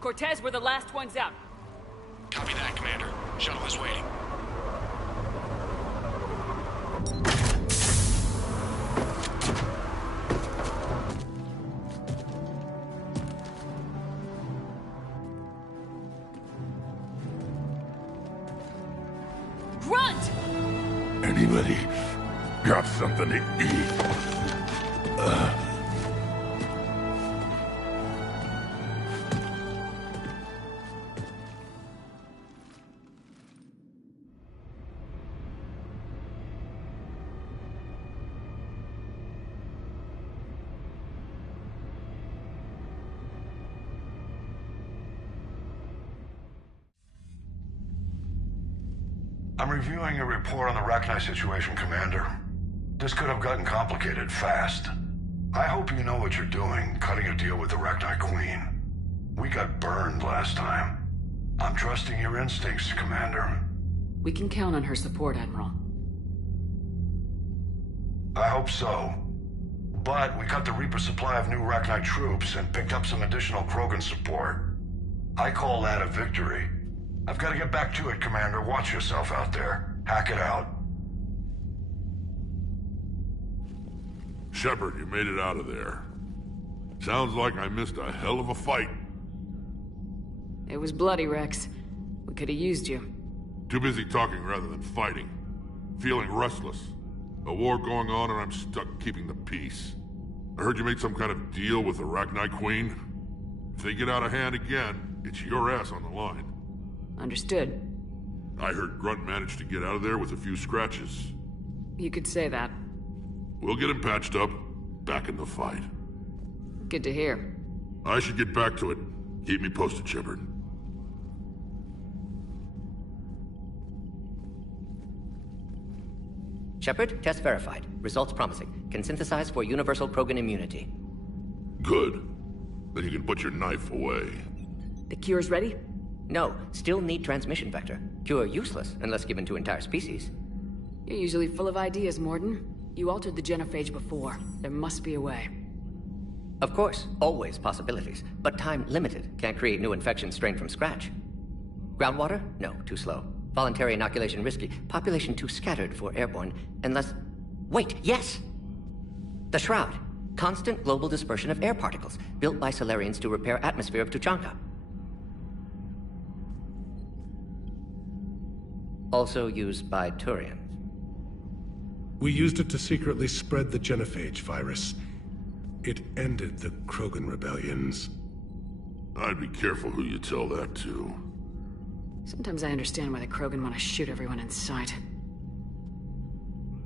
Cortez, we're the last ones out. Copy that, Commander. Shuttle is waiting. Grunt! Anybody got something to eat? I'm reviewing your report on the Rachni situation, Commander. This could have gotten complicated fast. I hope you know what you're doing, cutting a deal with the Rachni Queen. We got burned last time. I'm trusting your instincts, Commander. We can count on her support, Admiral. I hope so. But we cut the Reaper supply of new Rachni troops and picked up some additional Krogan support. I call that a victory. I've got to get back to it, Commander. Watch yourself out there. Hack it out. Shepard, you made it out of there. Sounds like I missed a hell of a fight. It was bloody, Rex. We could have used you. Too busy talking rather than fighting. Feeling restless. A war going on and I'm stuck keeping the peace. I heard you made some kind of deal with the Arachni Queen. If they get out of hand again, it's your ass on the line. Understood. I heard Grunt managed to get out of there with a few scratches. You could say that. We'll get him patched up, back in the fight. Good to hear. I should get back to it. Keep me posted, Shepard. Shepard, test verified. Results promising. Can synthesize for universal Krogan immunity. Good. Then you can put your knife away. The cure's ready? No, still need transmission vector. Cure useless unless given to entire species. You're usually full of ideas, Morden. You altered the genophage before. There must be a way. Of course, always possibilities, but time limited. Can't create new infection strain from scratch. Groundwater? No, too slow. Voluntary inoculation risky. Population too scattered for airborne, unless... Wait, yes! The Shroud. Constant global dispersion of air particles, built by Solarians to repair atmosphere of Tuchanka. Also used by Turians. We used it to secretly spread the genophage virus. It ended the Krogan rebellions. I'd be careful who you tell that to. Sometimes I understand why the Krogan want to shoot everyone in sight.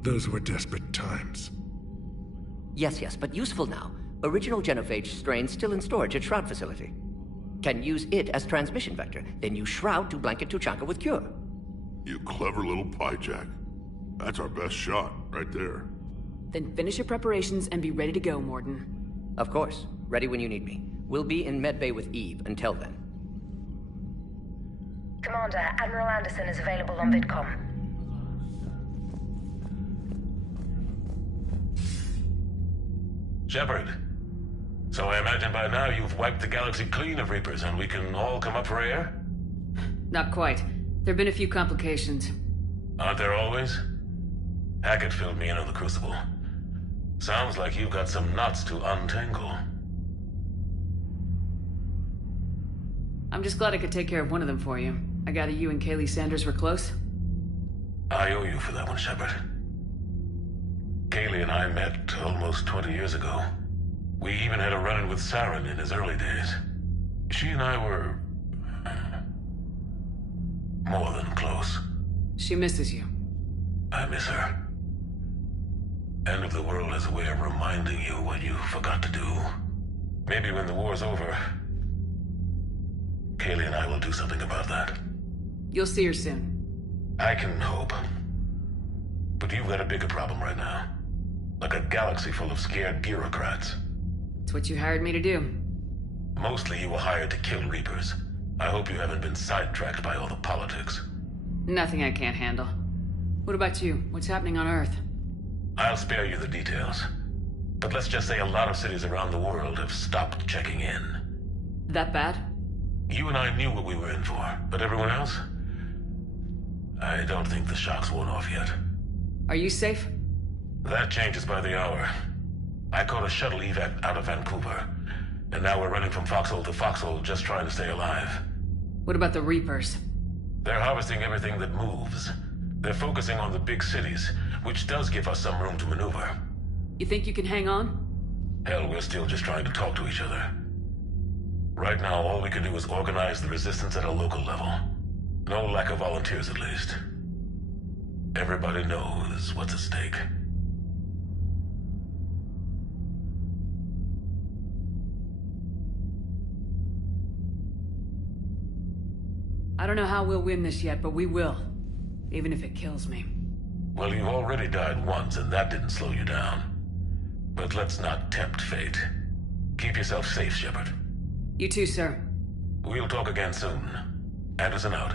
Those were desperate times. Yes, but useful now. Original genophage strain still in storage at Shroud facility. Can use it as transmission vector, then use Shroud to blanket Tuchanka with cure. You clever little pyjack. That's our best shot, right there. Then finish your preparations and be ready to go, Morden. Of course. Ready when you need me. We'll be in medbay with Eve until then. Commander, Admiral Anderson is available on VidCom. Shepard. So I imagine by now you've wiped the galaxy clean of Reapers and we can all come up for air? Not quite. There've been a few complications. Aren't there always? Hackett filled me in on the Crucible. Sounds like you've got some knots to untangle. I'm just glad I could take care of one of them for you. I gather you and Kaylee Sanders were close? I owe you for that one, Shepard. Kaylee and I met almost 20 years ago. We even had a run-in with Saren in his early days. She and I were... more than close. She misses you. I miss her. End of the world has a way of reminding you what you forgot to do. Maybe when the war's over, Kaylee and I will do something about that. You'll see her soon. I can hope. But you've got a bigger problem right now. Like a galaxy full of scared bureaucrats. It's what you hired me to do. Mostly you were hired to kill Reapers. I hope you haven't been sidetracked by all the politics. Nothing I can't handle. What about you? What's happening on Earth? I'll spare you the details. But let's just say a lot of cities around the world have stopped checking in. That bad? You and I knew what we were in for, but everyone else? I don't think the shock's worn off yet. Are you safe? That changes by the hour. I caught a shuttle evac out of Vancouver, and now we're running from foxhole to foxhole just trying to stay alive. What about the Reapers? They're harvesting everything that moves. They're focusing on the big cities, which does give us some room to maneuver. You think you can hang on? Hell, we're still just trying to talk to each other. Right now, all we can do is organize the resistance at a local level. No lack of volunteers, at least. Everybody knows what's at stake. I don't know how we'll win this yet, but we will. Even if it kills me. Well, you've already died once, and that didn't slow you down. But let's not tempt fate. Keep yourself safe, Shepard. You too, sir. We'll talk again soon. Anderson out.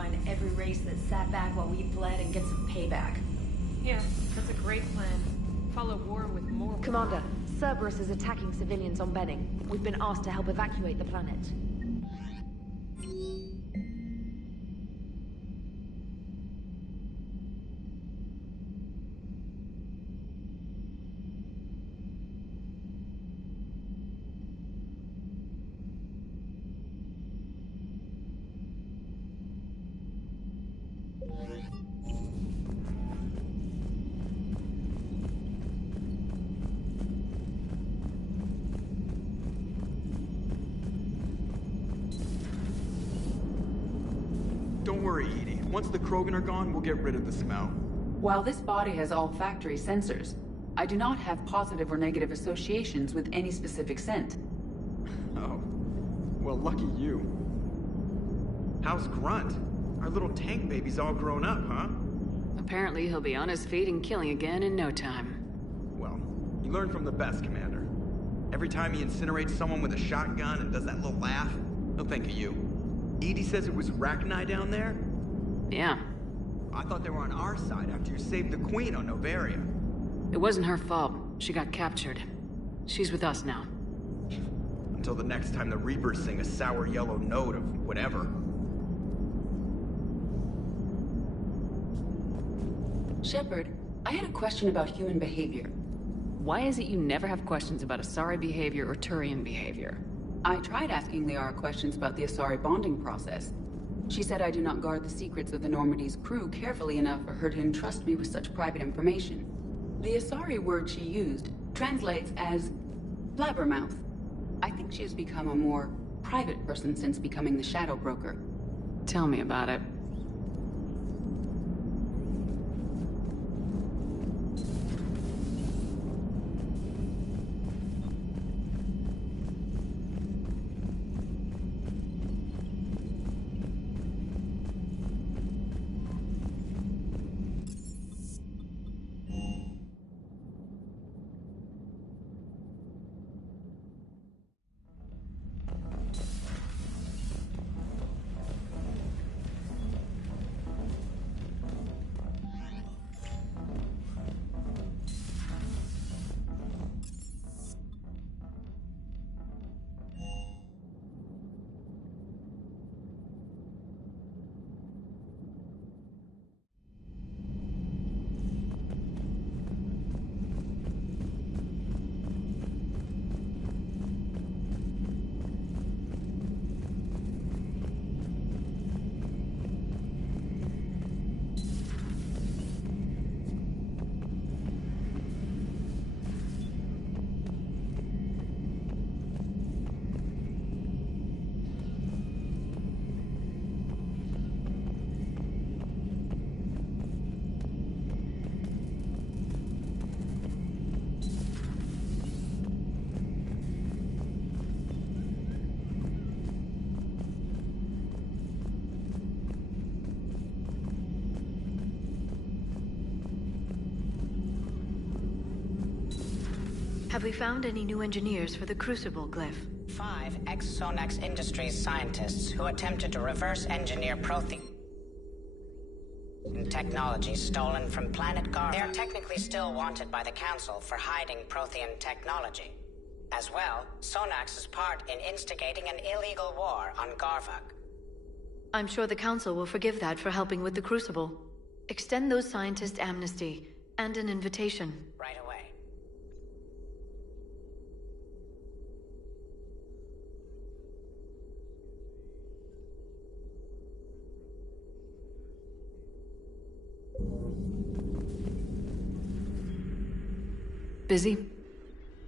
find every race that sat back while we fled and get some payback. Yeah, that's a great plan. Follow war with more... Commander, Cerberus is attacking civilians on Benning. We've been asked to help evacuate the planet. Don't worry, Edie. Once the Krogan are gone, we'll get rid of the smell. While this body has olfactory sensors, I do not have positive or negative associations with any specific scent. Oh. Well, lucky you. How's Grunt? Our little tank baby's all grown up, huh? Apparently he'll be on his feet and killing again in no time. Well, you learn from the best, Commander. Every time he incinerates someone with a shotgun and does that little laugh, he'll think of you. Edie says it was Rachni down there? Yeah. I thought they were on our side after you saved the Queen on Novaria. It wasn't her fault. She got captured. She's with us now. Until the next time the Reapers sing a sour yellow note of whatever. Shepard, I had a question about human behavior. Why is it you never have questions about Asari behavior or Turian behavior? I tried asking Liara questions about the Asari bonding process. She said I do not guard the secrets of the Normandy's crew carefully enough for her to entrust me with such private information. The Asari word she used translates as blabbermouth. I think she has become a more private person since becoming the Shadow Broker. Tell me about it. Have we found any new engineers for the Crucible glyph? 5 ex-Sonax Industries scientists who attempted to reverse engineer Prothean technology stolen from planet Garva. They are technically still wanted by the Council for hiding Prothean technology. As well, Sonax's part in instigating an illegal war on Garvag. I'm sure the Council will forgive that for helping with the Crucible. Extend those scientists amnesty and an invitation. Right away. Busy?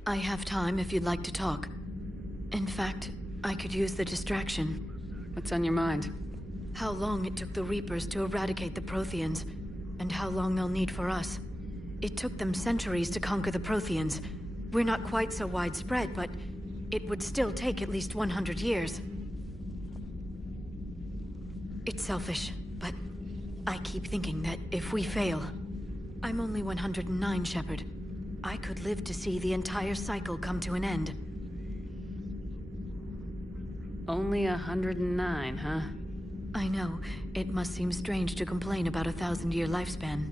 I have time if you'd like to talk. In fact, I could use the distraction. What's on your mind? How long it took the Reapers to eradicate the Protheans, and how long they'll need for us. It took them centuries to conquer the Protheans. We're not quite so widespread, but it would still take at least 100 years. It's selfish, but I keep thinking that if we fail... I'm only 109, Shepard. I could live to see the entire cycle come to an end. Only 109, huh? I know. It must seem strange to complain about a 1,000-year lifespan.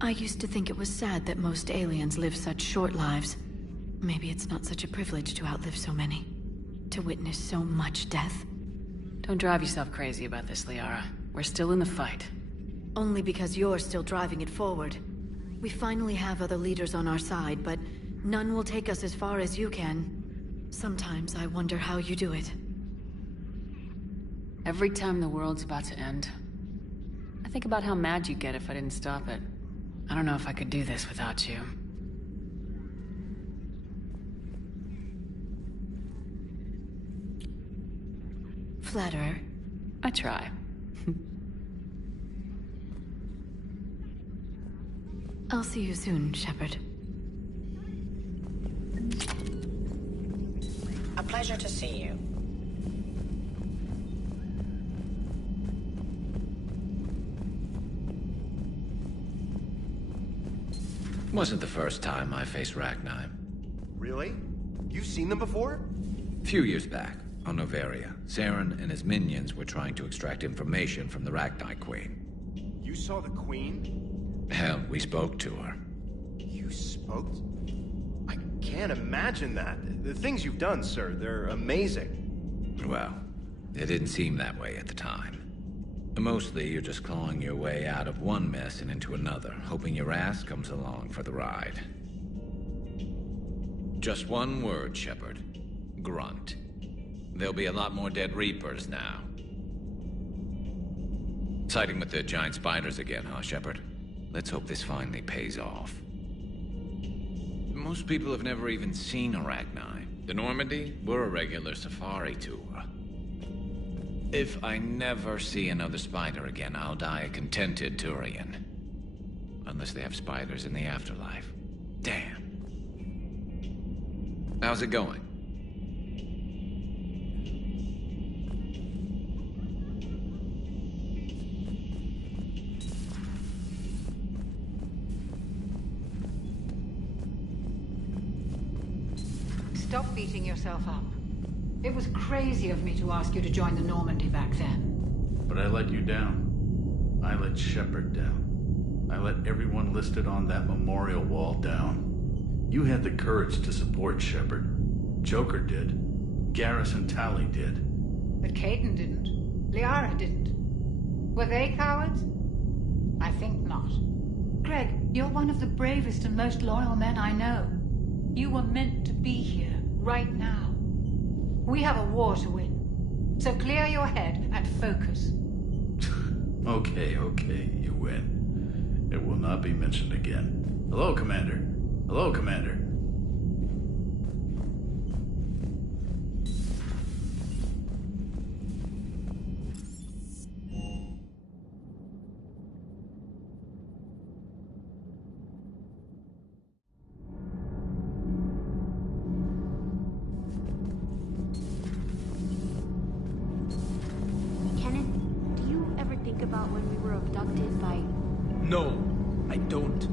I used to think it was sad that most aliens live such short lives. Maybe it's not such a privilege to outlive so many. To witness so much death. Don't drive yourself crazy about this, Liara. We're still in the fight. Only because you're still driving it forward. We finally have other leaders on our side, but none will take us as far as you can. Sometimes I wonder how you do it. Every time the world's about to end, I think about how mad you'd get if I didn't stop it. I don't know if I could do this without you. Flatterer. I try. I'll see you soon, Shepard. A pleasure to see you. Wasn't the first time I faced Rachni. Really? You've seen them before? Few years back, on Noveria, Saren and his minions were trying to extract information from the Rachni Queen. You saw the Queen? Hell, we spoke to her. You spoke? I can't imagine that. The things you've done, sir, they're amazing. Well, it didn't seem that way at the time. Mostly, you're just clawing your way out of one mess and into another, hoping your ass comes along for the ride. Just one word, Shepard. Grunt. There'll be a lot more dead Reapers now. Siding with the giant spiders again, huh, Shepard? Let's hope this finally pays off. Most people have never even seen Arachni. The Normandy, we're a regular safari tour. If I never see another spider again, I'll die a contented Turian. Unless they have spiders in the afterlife. Damn. How's it going? Stop beating yourself up. It was crazy of me to ask you to join the Normandy back then. But I let you down. I let Shepard down. I let everyone listed on that memorial wall down. You had the courage to support Shepard. Joker did. Garrus and Tali did. But Caden didn't. Liara didn't. Were they cowards? I think not. Greg, you're one of the bravest and most loyal men I know. You were meant to be here, right now. We have a war to win. So clear your head and focus. Okay, you win. It will not be mentioned again. Hello, Commander. Hello, Commander. About when we were abducted by... No, I don't.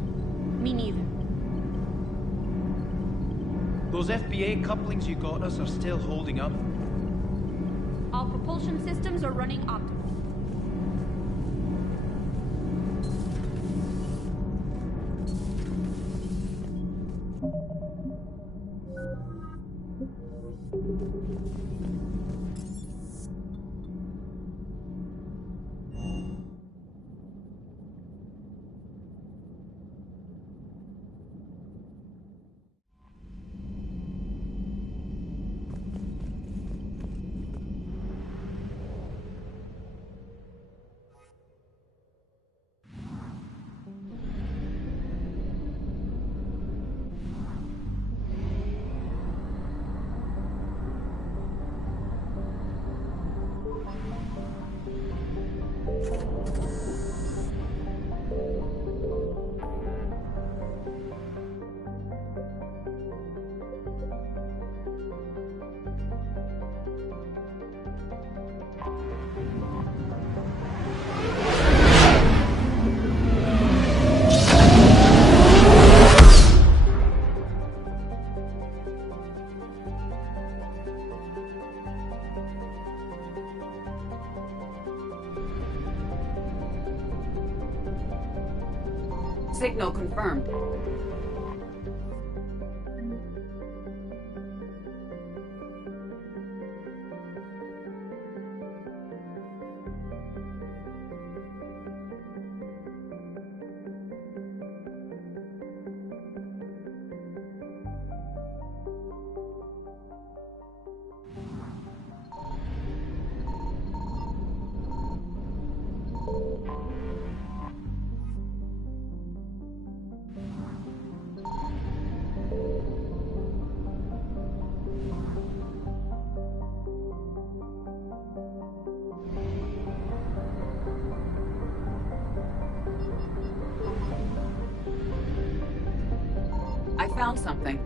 Me neither. Those FBA couplings you got us are still holding up. All propulsion systems are running optimally. Signal confirmed. I found something.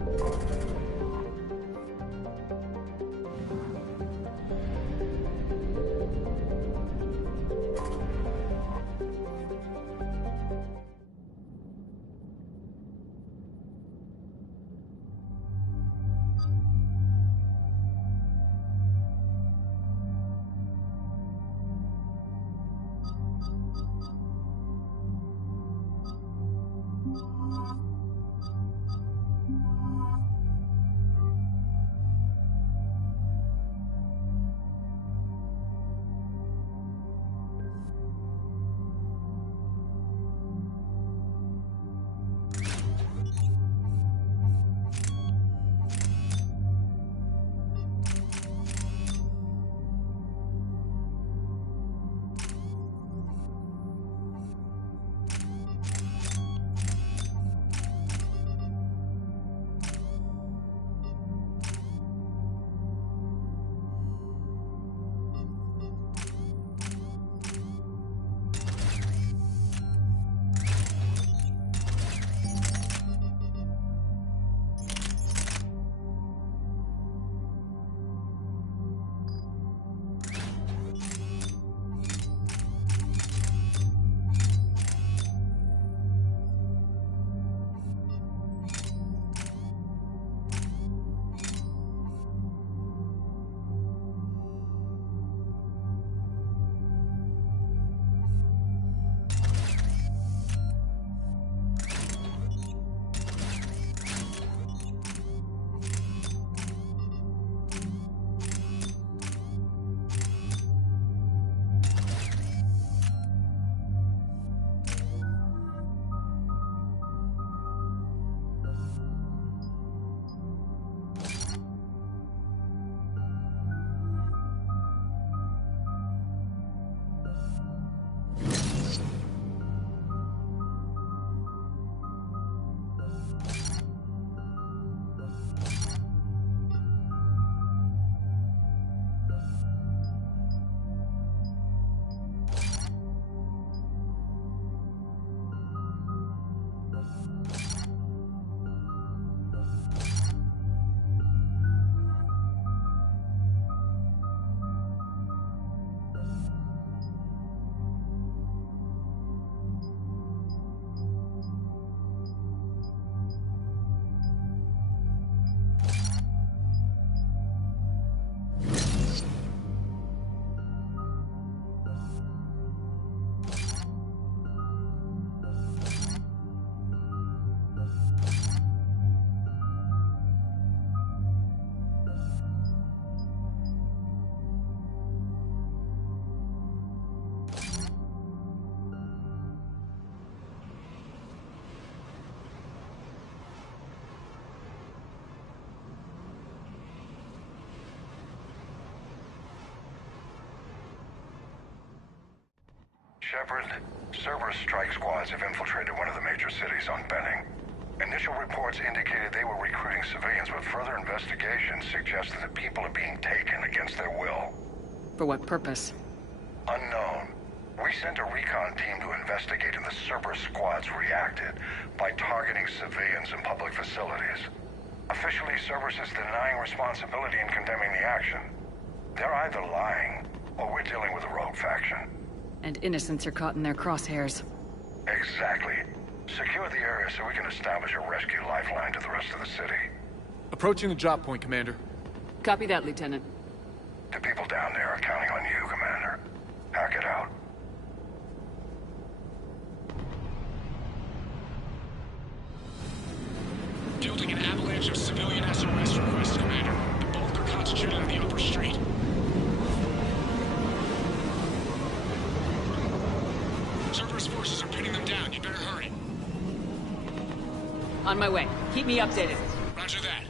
Shepard, Cerberus strike squads have infiltrated one of the major cities on Benning. Initial reports indicated they were recruiting civilians, but further investigations suggest that the people are being taken against their will. For what purpose? Unknown. We sent a recon team to investigate, and the Cerberus squads reacted by targeting civilians in public facilities. Officially, Cerberus is denying responsibility and condemning the action. They're either lying, or we're dealing with a rogue faction. And innocents are caught in their crosshairs. Exactly. Secure the area so we can establish a rescue lifeline to the rest of the city. Approaching the drop point, Commander. Copy that, Lieutenant. The people down there are counting on you, Commander. Hack it out. Fielding an avalanche of civilian SOS requests, Commander. The bulk are concentrated on the upper street. Cerberus forces are pinning them down. You better hurry. On my way. Keep me updated. Roger that.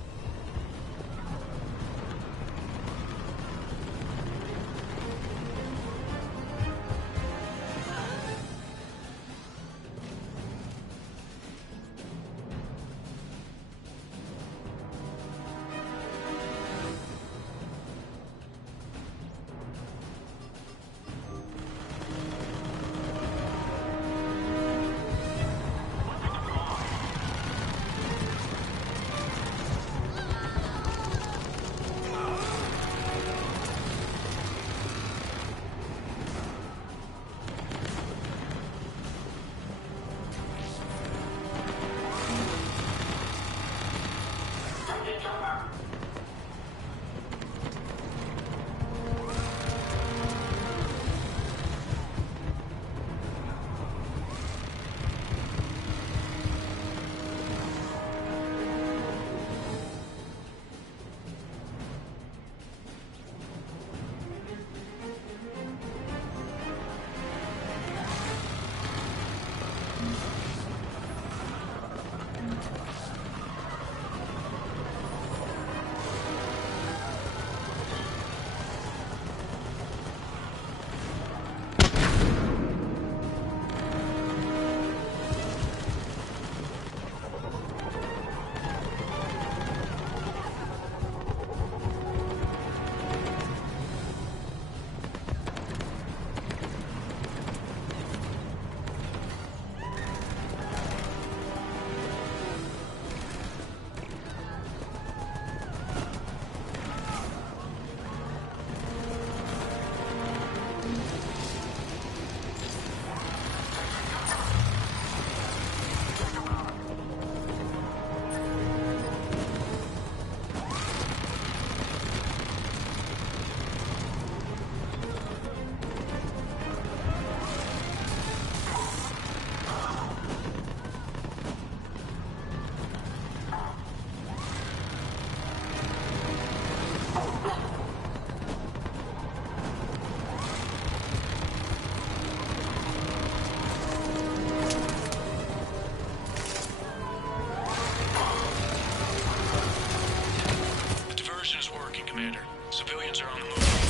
Commander. Civilians are on the move.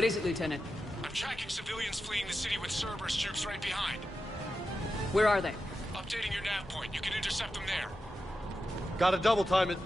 What is it, Lieutenant? I'm tracking civilians fleeing the city with Cerberus troops right behind. Where are they? Updating your nav point. You can intercept them there. Gotta double time it.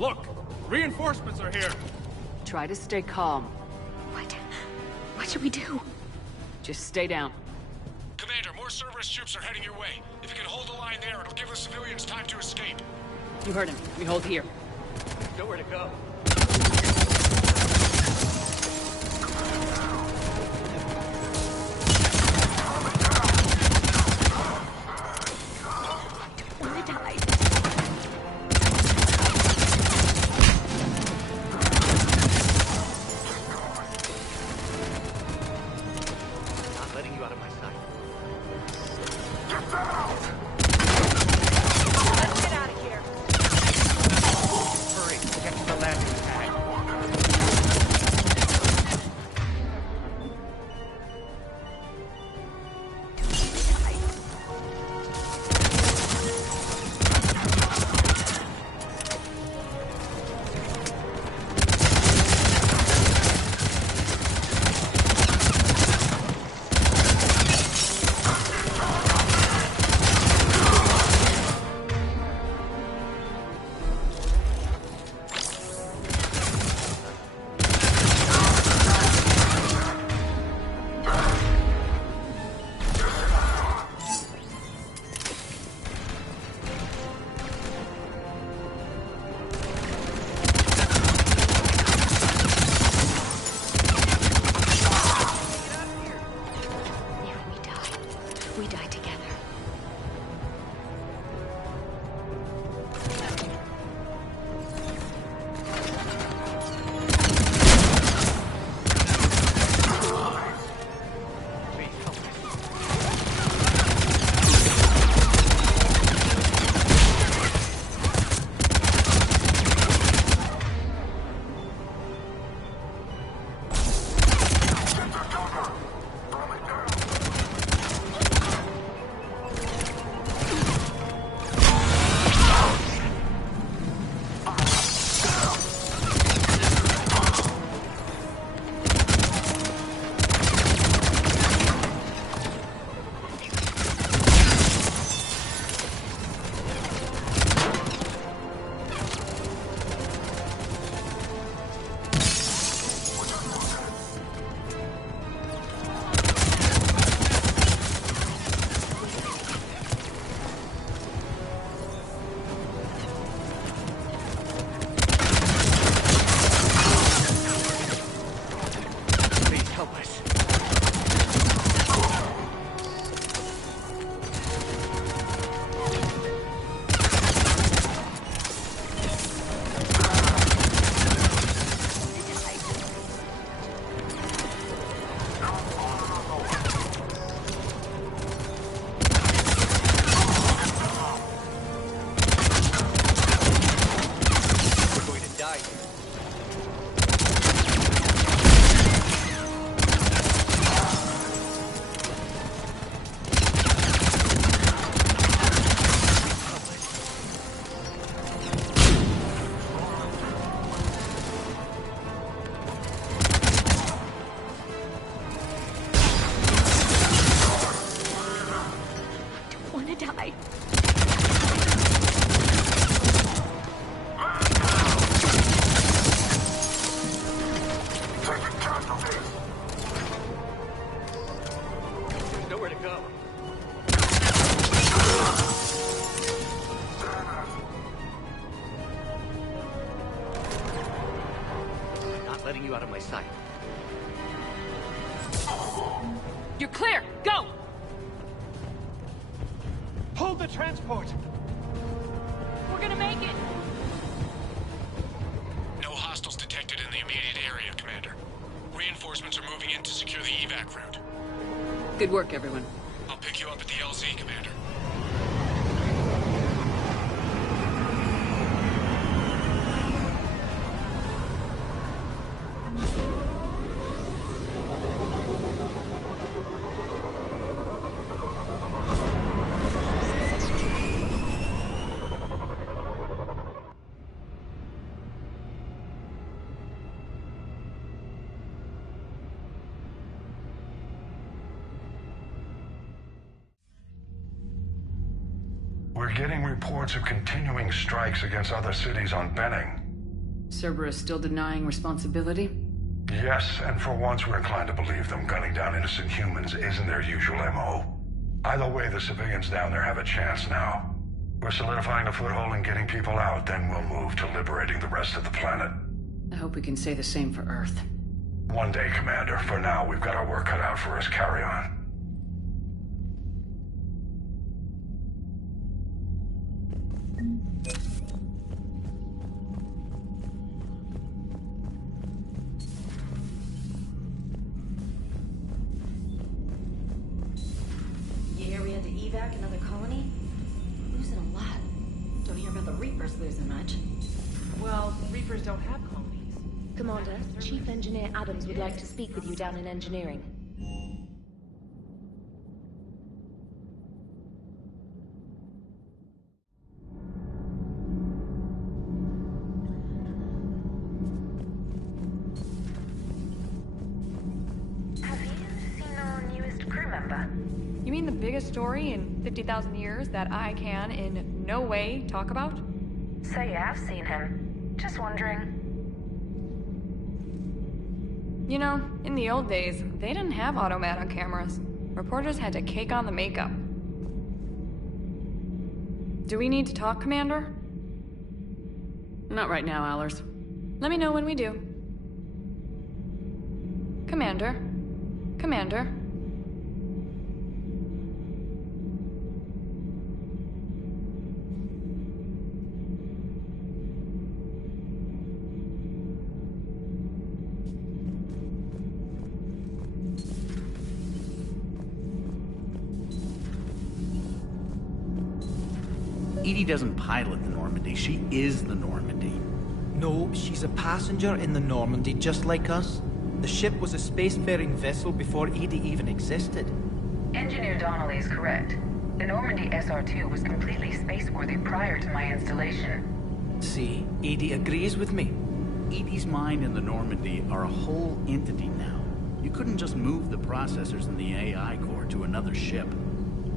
Look! Reinforcements are here! Try to stay calm. What should we do? Just stay down. Commander, more Cerberus troops are heading your way. If you can hold the line there, it'll give the civilians time to escape. You heard him. We hold here. Nowhere to go. go. I'm not letting you out of my sight. You're clear! Go! Hold the transport! We're gonna make it! No hostiles detected in the immediate area, Commander. Reinforcements are moving in to secure the evac route. Good work, everyone. I'll pick you up at the LZ, Commander. We're getting reports of continuing strikes against other cities on Benning. Cerberus still denying responsibility? Yes, and for once we're inclined to believe them. Gunning down innocent humans isn't their usual MO. Either way, the civilians down there have a chance now. We're solidifying a foothold and getting people out, then we'll move to liberating the rest of the planet. I hope we can say the same for Earth. One day, Commander. For now, we've got our work cut out for us. Carry on. You hear we had to evac another colony? Losing a lot. Don't hear about the Reapers losing much. Well, Reapers don't have colonies. Commander, Chief Engineer Adams would like to speak with you down in engineering. Have you seen our newest crew member? You mean the biggest story in 50,000 years that I can in no way talk about? So you have seen him. Just wondering. You know, in the old days, they didn't have automat on cameras. Reporters had to cake on the makeup. Do we need to talk, Commander? Not right now, Allers. Let me know when we do. Commander? Commander? Edie doesn't pilot the Normandy, she is the Normandy. No, she's a passenger in the Normandy, just like us. The ship was a spacefaring vessel before Edie even existed. Engineer Donnelly is correct. The Normandy SR-2 was completely spaceworthy prior to my installation. See, Edie agrees with me. Edie's mind and the Normandy are a whole entity now. You couldn't just move the processors in the AI core to another ship.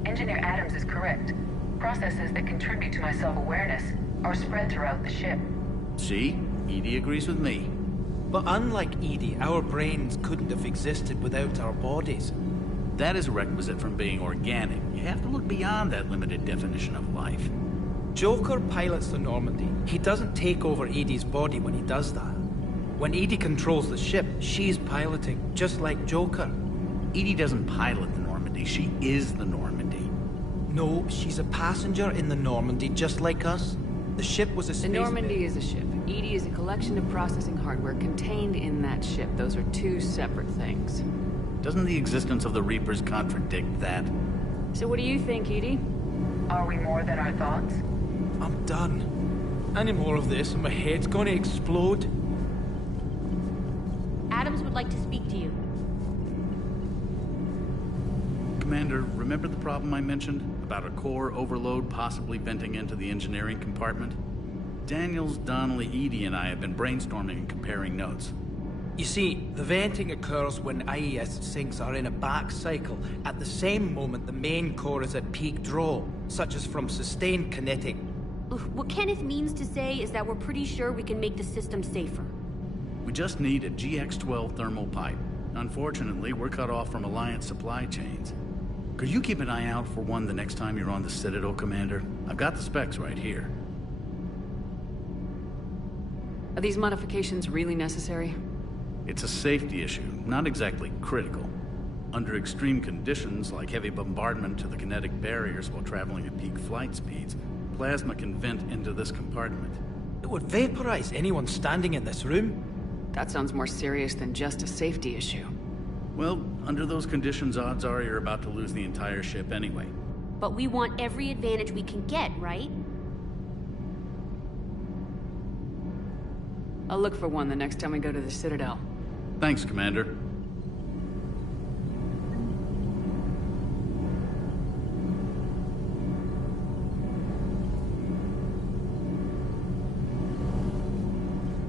Engineer Adams is correct. Processes that contribute to my self-awareness are spread throughout the ship. See? Edie agrees with me. But unlike Edie, our brains couldn't have existed without our bodies. That is a requisite from being organic. You have to look beyond that limited definition of life. Joker pilots the Normandy. He doesn't take over Edie's body when he does that. When Edie controls the ship, she's piloting, just like Joker. Edie doesn't pilot the Normandy, she is the Normandy. No, she's a passenger in the Normandy, just like us. The ship was a space... The Normandy is a ship. Edie is a collection of processing hardware contained in that ship. Those are two separate things. Doesn't the existence of the Reapers contradict that? So what do you think, Edie? Are we more than our thoughts? I'm done. Any more of this and my head's gonna explode. Adams would like to speak to you. Commander, remember the problem I mentioned? About a core overload possibly venting into the engineering compartment? Daniels, Donnelly, Edie, and I have been brainstorming and comparing notes. You see, the venting occurs when IES sinks are in a back cycle. At the same moment, the main core is at peak draw, such as from sustained kinetic. What Kenneth means to say is that we're pretty sure we can make the system safer. We just need a GX-12 thermal pipe. Unfortunately, we're cut off from Alliance supply chains. Could you keep an eye out for one the next time you're on the Citadel, Commander? I've got the specs right here. Are these modifications really necessary? It's a safety issue, not exactly critical. Under extreme conditions, like heavy bombardment to the kinetic barriers while traveling at peak flight speeds, plasma can vent into this compartment. It would vaporize anyone standing in this room. That sounds more serious than just a safety issue. Well, under those conditions, odds are you're about to lose the entire ship anyway. But we want every advantage we can get, right? I'll look for one the next time we go to the Citadel. Thanks, Commander.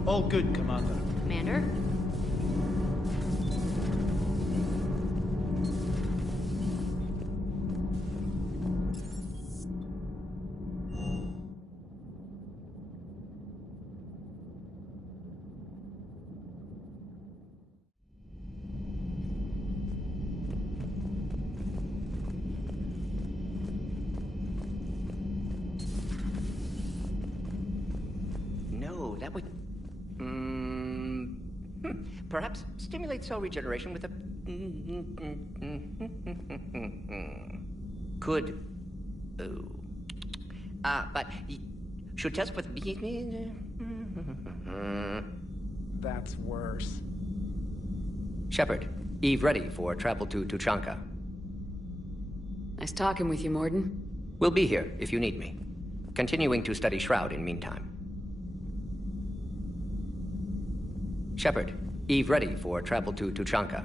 All good, Commander. Commander? No, that would... Perhaps stimulate cell regeneration with a... Could... but... Should test with... That's worse. Shepard, Eve ready for travel to Tuchanka. Nice talking with you, Morden. We'll be here if you need me. Continuing to study Shroud in meantime. Shepard, Eve ready for travel to Tuchanka.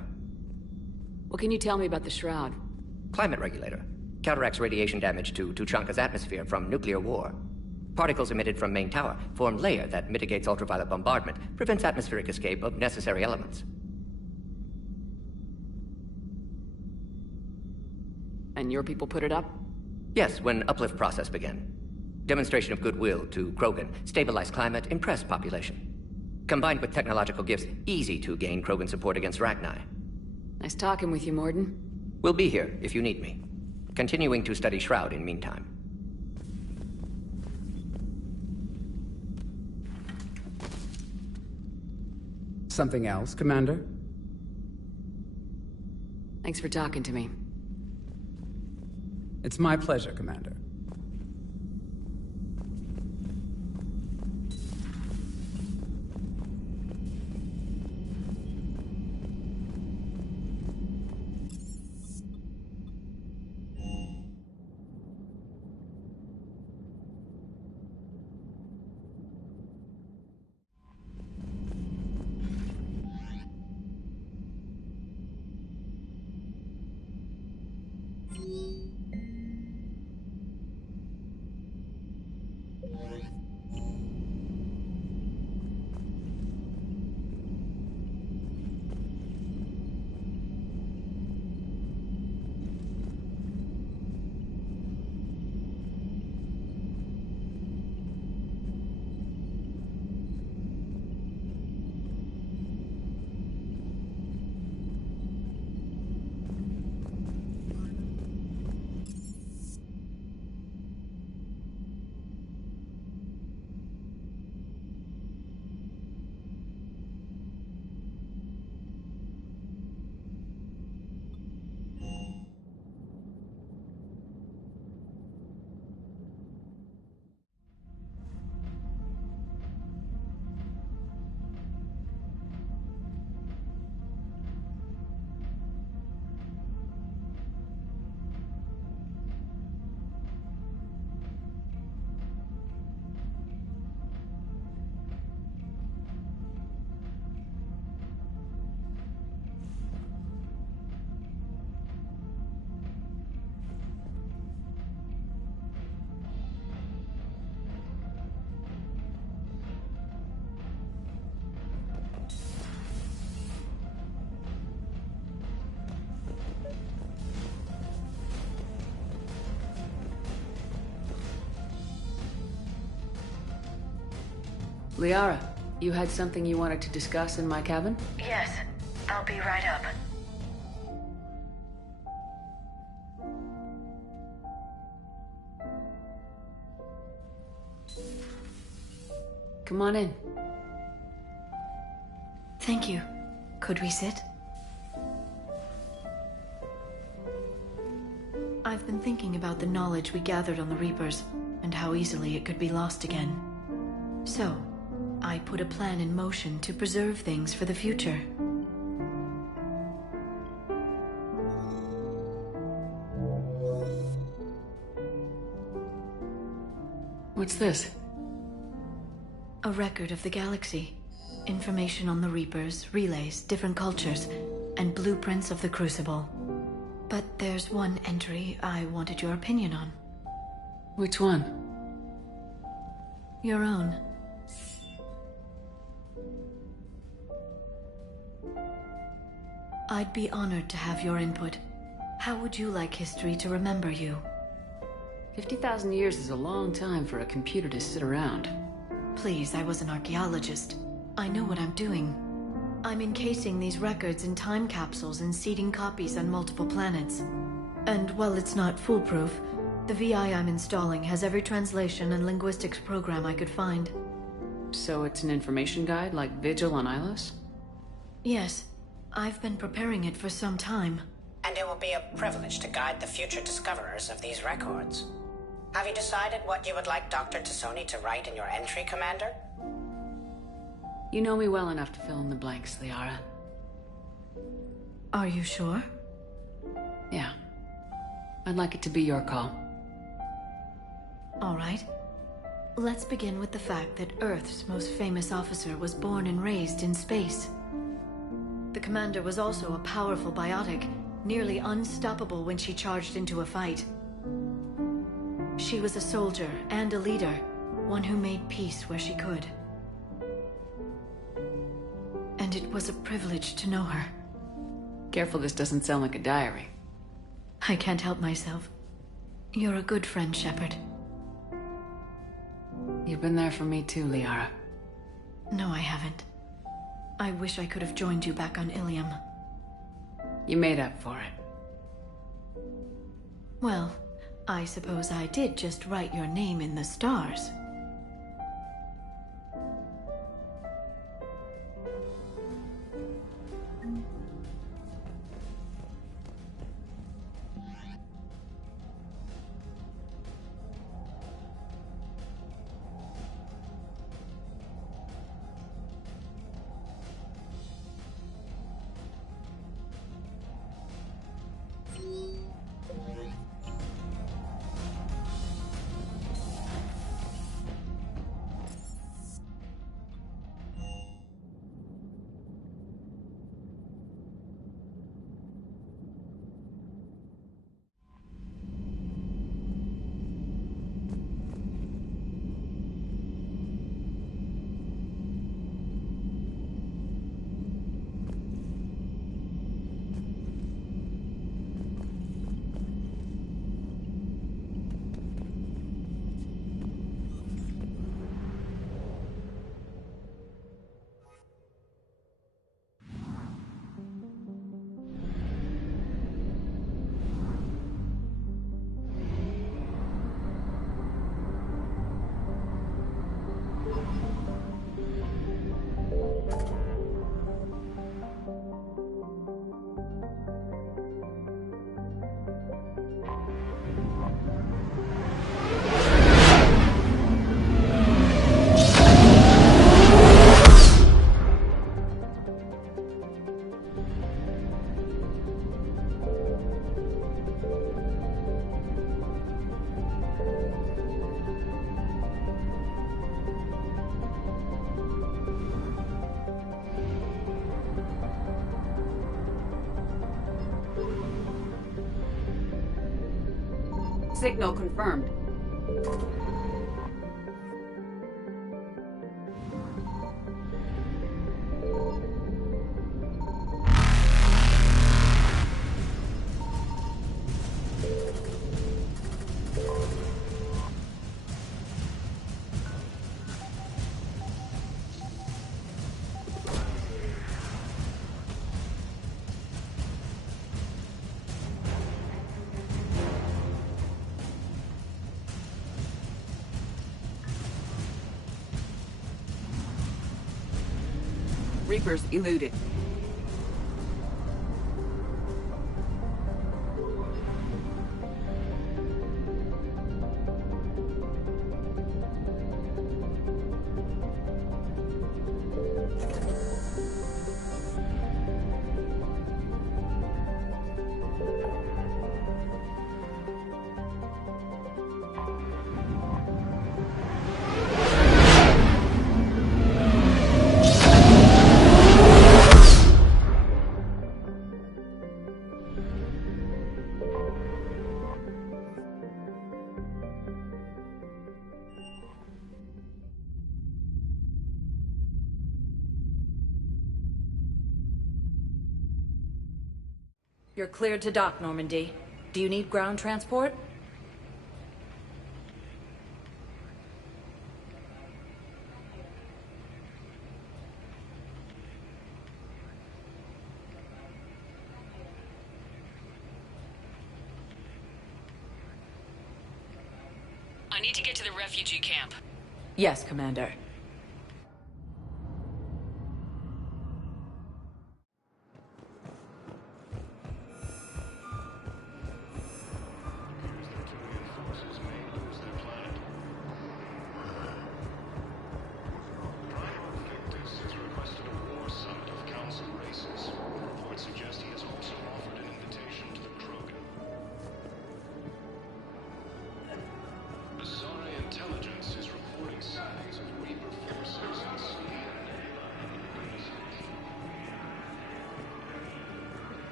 What can you tell me about the Shroud? Climate regulator. Counteracts radiation damage to Tuchanka's atmosphere from nuclear war. Particles emitted from main tower form layer that mitigates ultraviolet bombardment, prevents atmospheric escape of necessary elements. And your people put it up? Yes, when uplift process began. Demonstration of goodwill to Krogan, stabilize climate, impress population. Combined with technological gifts, easy to gain Krogan support against Rachni. Nice talking with you, Morden. We'll be here if you need me. Continuing to study Shroud in meantime. Something else, Commander? Thanks for talking to me. It's my pleasure, Commander. Liara, you had something you wanted to discuss in my cabin? Yes, I'll be right up. Come on in. Thank you. Could we sit? I've been thinking about the knowledge we gathered on the Reapers, and how easily it could be lost again. So, I put a plan in motion to preserve things for the future. What's this? A record of the galaxy. Information on the Reapers, relays, different cultures, and blueprints of the Crucible. But there's one entry I wanted your opinion on. Which one? Your own. I'd be honored to have your input. How would you like history to remember you? 50,000 years is a long time for a computer to sit around. Please, I was an archaeologist. I know what I'm doing. I'm encasing these records in time capsules and seeding copies on multiple planets. And while it's not foolproof, the VI I'm installing has every translation and linguistics program I could find. So it's an information guide like Vigil on Ilos? Yes. I've been preparing it for some time. And it will be a privilege to guide the future discoverers of these records. Have you decided what you would like Dr. Tassoni to write in your entry, Commander? You know me well enough to fill in the blanks, Liara. Are you sure? Yeah. I'd like it to be your call. All right. Let's begin with the fact that Earth's most famous officer was born and raised in space. The commander was also a powerful biotic, nearly unstoppable when she charged into a fight. She was a soldier and a leader, one who made peace where she could. And it was a privilege to know her. Careful this doesn't sound like a diary. I can't help myself. You're a good friend, Shepard. You've been there for me too, Liara. No, I haven't. I wish I could have joined you back on Ilium. You made up for it. Well, I suppose I did just write your name in the stars. Signal confirmed. Reapers eluded. You're cleared to dock, Normandy. Do you need ground transport? I need to get to the refugee camp. Yes, Commander.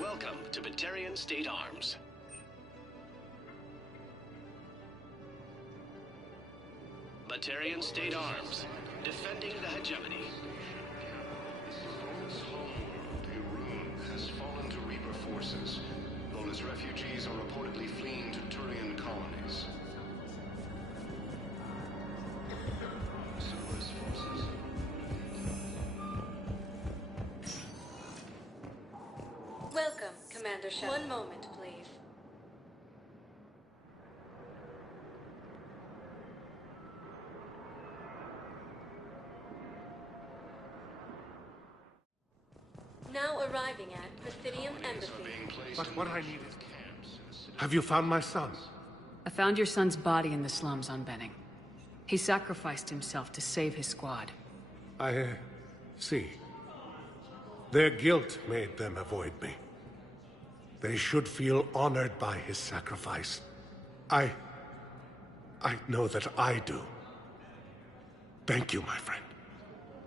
Welcome to Batarian State Arms. Batarian State Arms, defending the hegemony. Has fallen to Reaper forces. Bonus refugees are reportedly fleeing to Turian colonies. Welcome, Commander Shepard. One moment, please. Now arriving at Presidium Embassy. But what I needed. Have you found my son? I found your son's body in the slums on Benning. He sacrificed himself to save his squad. I see. Their guilt made them avoid me. They should feel honored by his sacrifice. I know that I do. Thank you, my friend.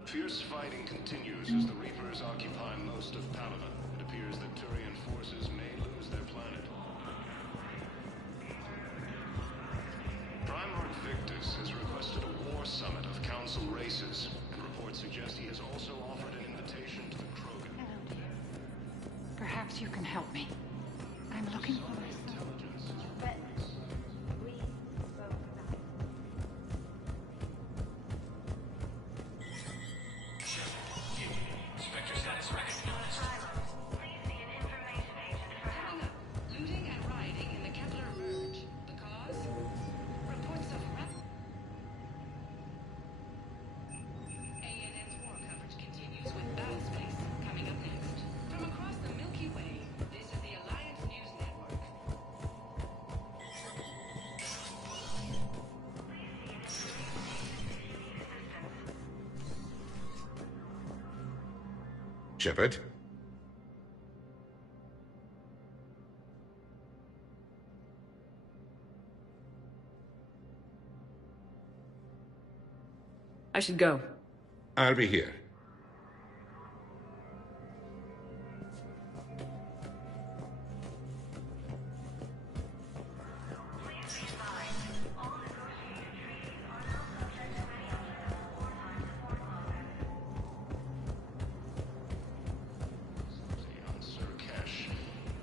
Fierce fighting continues as the Reapers occupy most of Palaven. It appears that Turian forces may lose their planet. Primarch Victus has requested a war summit of Council races, and reports suggest he has also offered an invitation to the Krogan. Perhaps you can help me. I'm looking for But we spoke about Spectre status recognized. Looting and rioting in the Kepler Verge. The cause? Reports of ANN's war coverage continues with Battlespace coming up next. From across the Milky Way, this is the Alliance News Network. Shepard? I should go. I'll be here.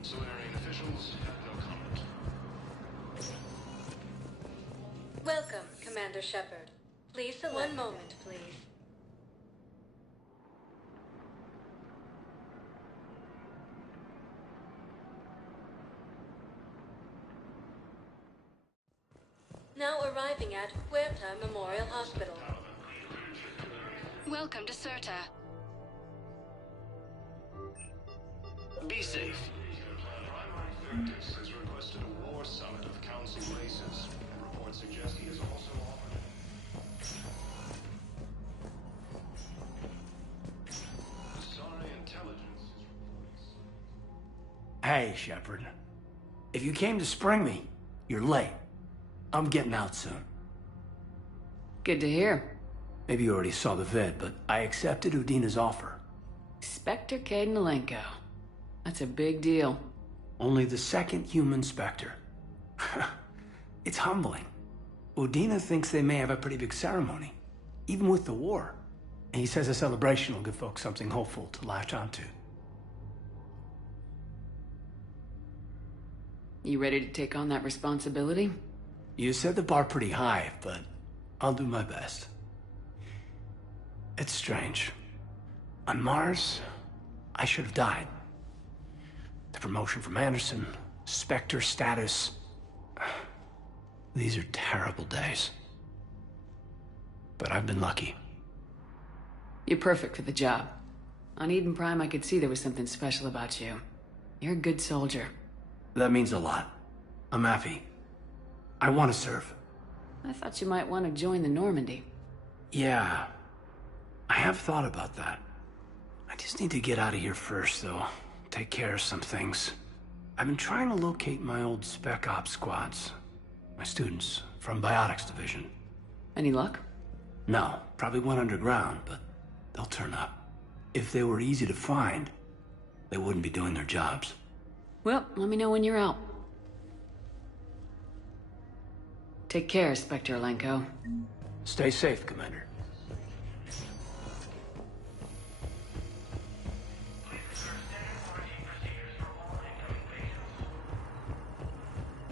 Solarian officials have no comment. Welcome, Commander Shepard. Please select. One moment, please. Now arriving at Huerta Memorial Hospital. Welcome to Certa. Be safe. Prime Victus has requested a war summit of Council races. Reports suggest he has also offered. Sorry, intelligence. Hey, Shepard. If you came to spring me, you're late. I'm getting out soon. Good to hear. Maybe you already saw the vid, but I accepted Udina's offer. Spectre Caden Alenko. That's a big deal. Only the second human Spectre. It's humbling. Udina thinks they may have a pretty big ceremony, even with the war. And he says a celebration will give folks something hopeful to latch onto. You ready to take on that responsibility? You set the bar pretty high, but I'll do my best. It's strange. On Mars, I should have died. The promotion from Anderson, Spectre status. These are terrible days. But I've been lucky. You're perfect for the job. On Eden Prime, I could see there was something special about you. You're a good soldier. That means a lot. I'm happy. I want to serve. I thought you might want to join the Normandy. Yeah. I have thought about that. I just need to get out of here first, though. Take care of some things. I've been trying to locate my old Spec Ops squads. My students from Biotics Division. Any luck? No, probably went underground, but they'll turn up. If they were easy to find, they wouldn't be doing their jobs. Well, let me know when you're out. Take care, Spectre Alenko. Stay safe, Commander.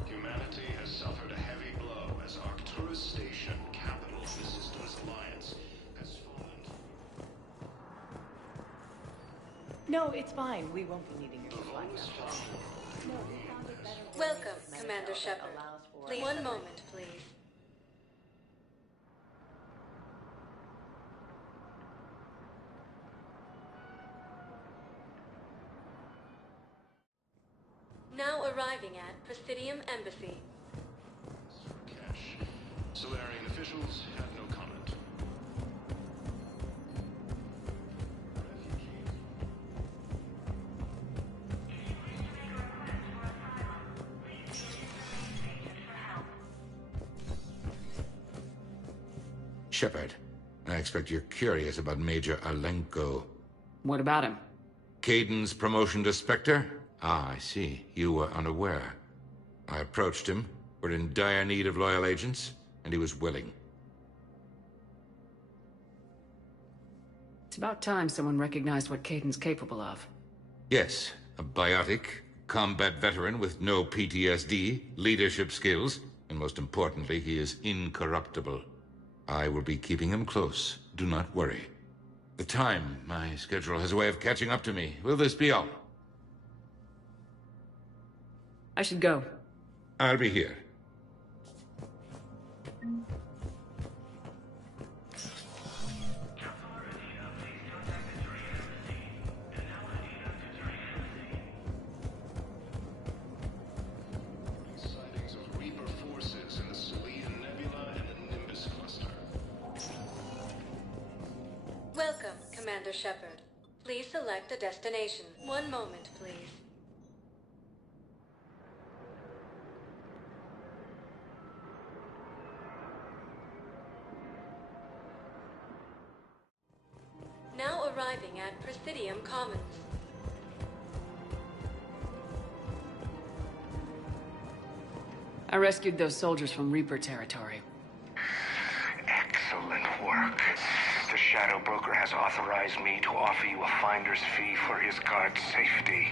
Humanity has suffered a heavy blow as Arcturus Station, capital of the Systems Alliance, has fallen. No, it's fine. We won't be needing your flag. Welcome, Commander Shepard. Please. One moment, please. Now arriving at Presidium Embassy. Cash. Solarian officials have no comment. Shepard, I expect you're curious about Major Alenko. What about him? Caden's promotion to Spectre? Ah, I see. You were unaware. I approached him. We're in dire need of loyal agents, and he was willing. It's about time someone recognized what Caden's capable of. Yes, a biotic, combat veteran with no PTSD, leadership skills, and most importantly, he is incorruptible. I will be keeping him close. Do not worry. The time, my schedule has a way of catching up to me. Will this be all? I should go. I'll be here. Sightings of Reaper forces in the Selene Nebula and the Nimbus cluster. Welcome, Commander Shepard. Please select a destination. One moment, please. Now arriving at Presidium Commons. I rescued those soldiers from Reaper territory. Excellent work. The Shadow Broker has authorized me to offer you a finder's fee for his guard's safety.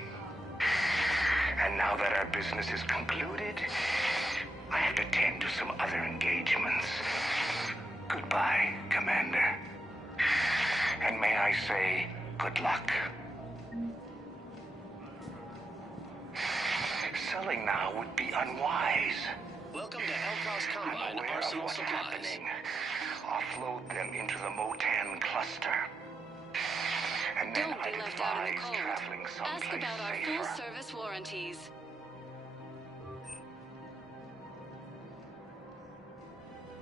And now that our business is concluded, I have to tend to some other engagements. Goodbye, Commander. And may I say, good luck. Selling now would be unwise. Welcome to Elcos Combine I'm aware Arsenal of what's Supplies. happening. Offload them into the Motan cluster. And then Don't be I'd left out in the advise cold. traveling Ask someplace about our safer. full-service warranties.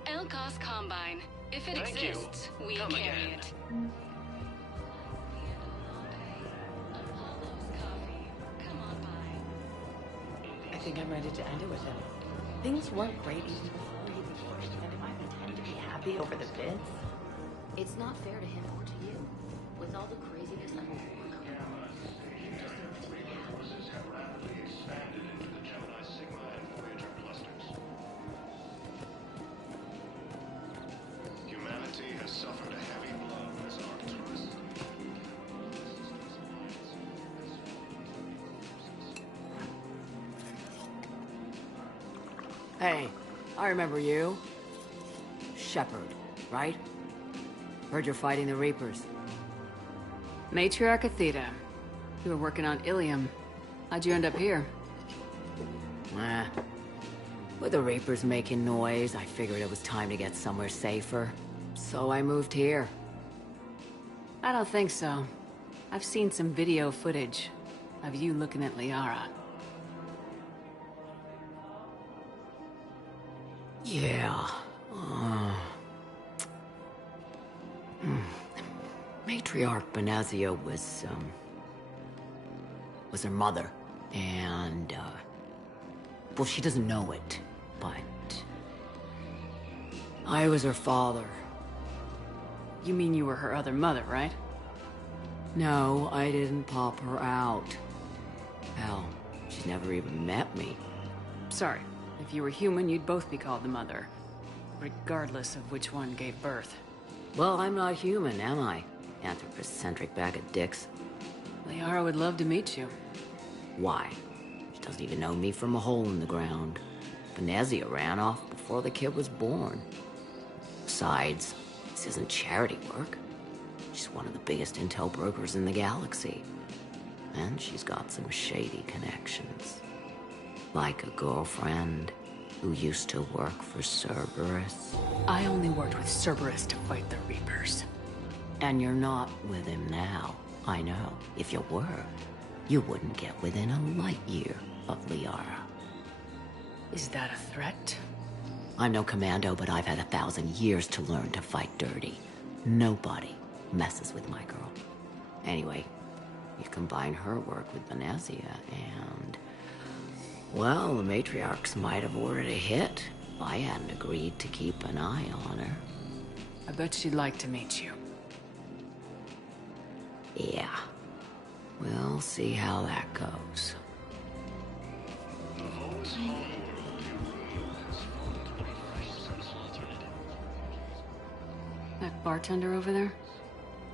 Elcos Combine. If it Thank you. exists, we Come carry again. it. I think I'm ready to end it with him. Things weren't great even before he divorced, and if I pretend to be happy over the bids, It's not fair to him or to you. With all the craziness I'm going on. Forces have rapidly expanded into the Gemini Sigma and Voyager clusters. Humanity has suffered a heavy blow as Arcturus. Hey, I remember you. Shepard, right? Heard you're fighting the Reapers. Matriarch Athena. You were working on Ilium. How'd you end up here? With the Reapers making noise, I figured it was time to get somewhere safer. So I moved here. I don't think so. I've seen some video footage of you looking at Liara. Yeah. Matriarch Benazia was her mother. And, well, she doesn't know it, but I was her father. You mean you were her other mother, right? No, I didn't pop her out. Hell, she's never even met me. Sorry. If you were human, you'd both be called the mother. Regardless of which one gave birth. Well, I'm not human, am I? Anthropocentric bag of dicks. Liara would love to meet you. Why? She doesn't even know me from a hole in the ground. Benazia ran off before the kid was born. Besides, this isn't charity work. She's one of the biggest intel brokers in the galaxy. And she's got some shady connections. Like a girlfriend who used to work for Cerberus. I only worked with Cerberus to fight the Reapers. And you're not with him now. I know. If you were, you wouldn't get within a light year of Liara. Is that a threat? I'm no commando, but I've had 1,000 years to learn to fight dirty. Nobody messes with my girl. Anyway, you combine her work with Benazia and... well, the matriarchs might have ordered a hit if I hadn't agreed to keep an eye on her. I bet she'd like to meet you. Yeah. We'll see how that goes. The Volus homeworld has fallen to be alternative. That bartender over there?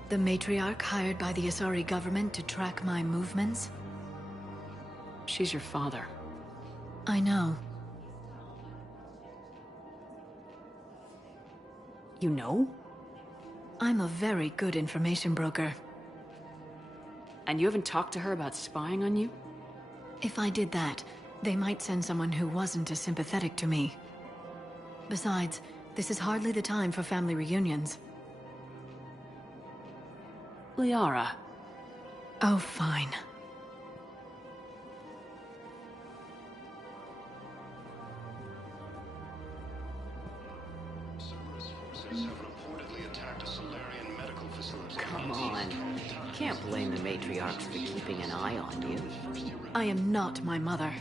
The matriarch hired by the Asari government to track my movements? She's your father. I know. You know? I'm a very good information broker. And you haven't talked to her about spying on you? If I did that, they might send someone who wasn't as sympathetic to me. Besides, this is hardly the time for family reunions. Liara. Oh, fine. Cerberus forces have reportedly attacked a Solarian medical facility. Come on. You can't blame the matriarchs for keeping an eye on you. I am not my mother.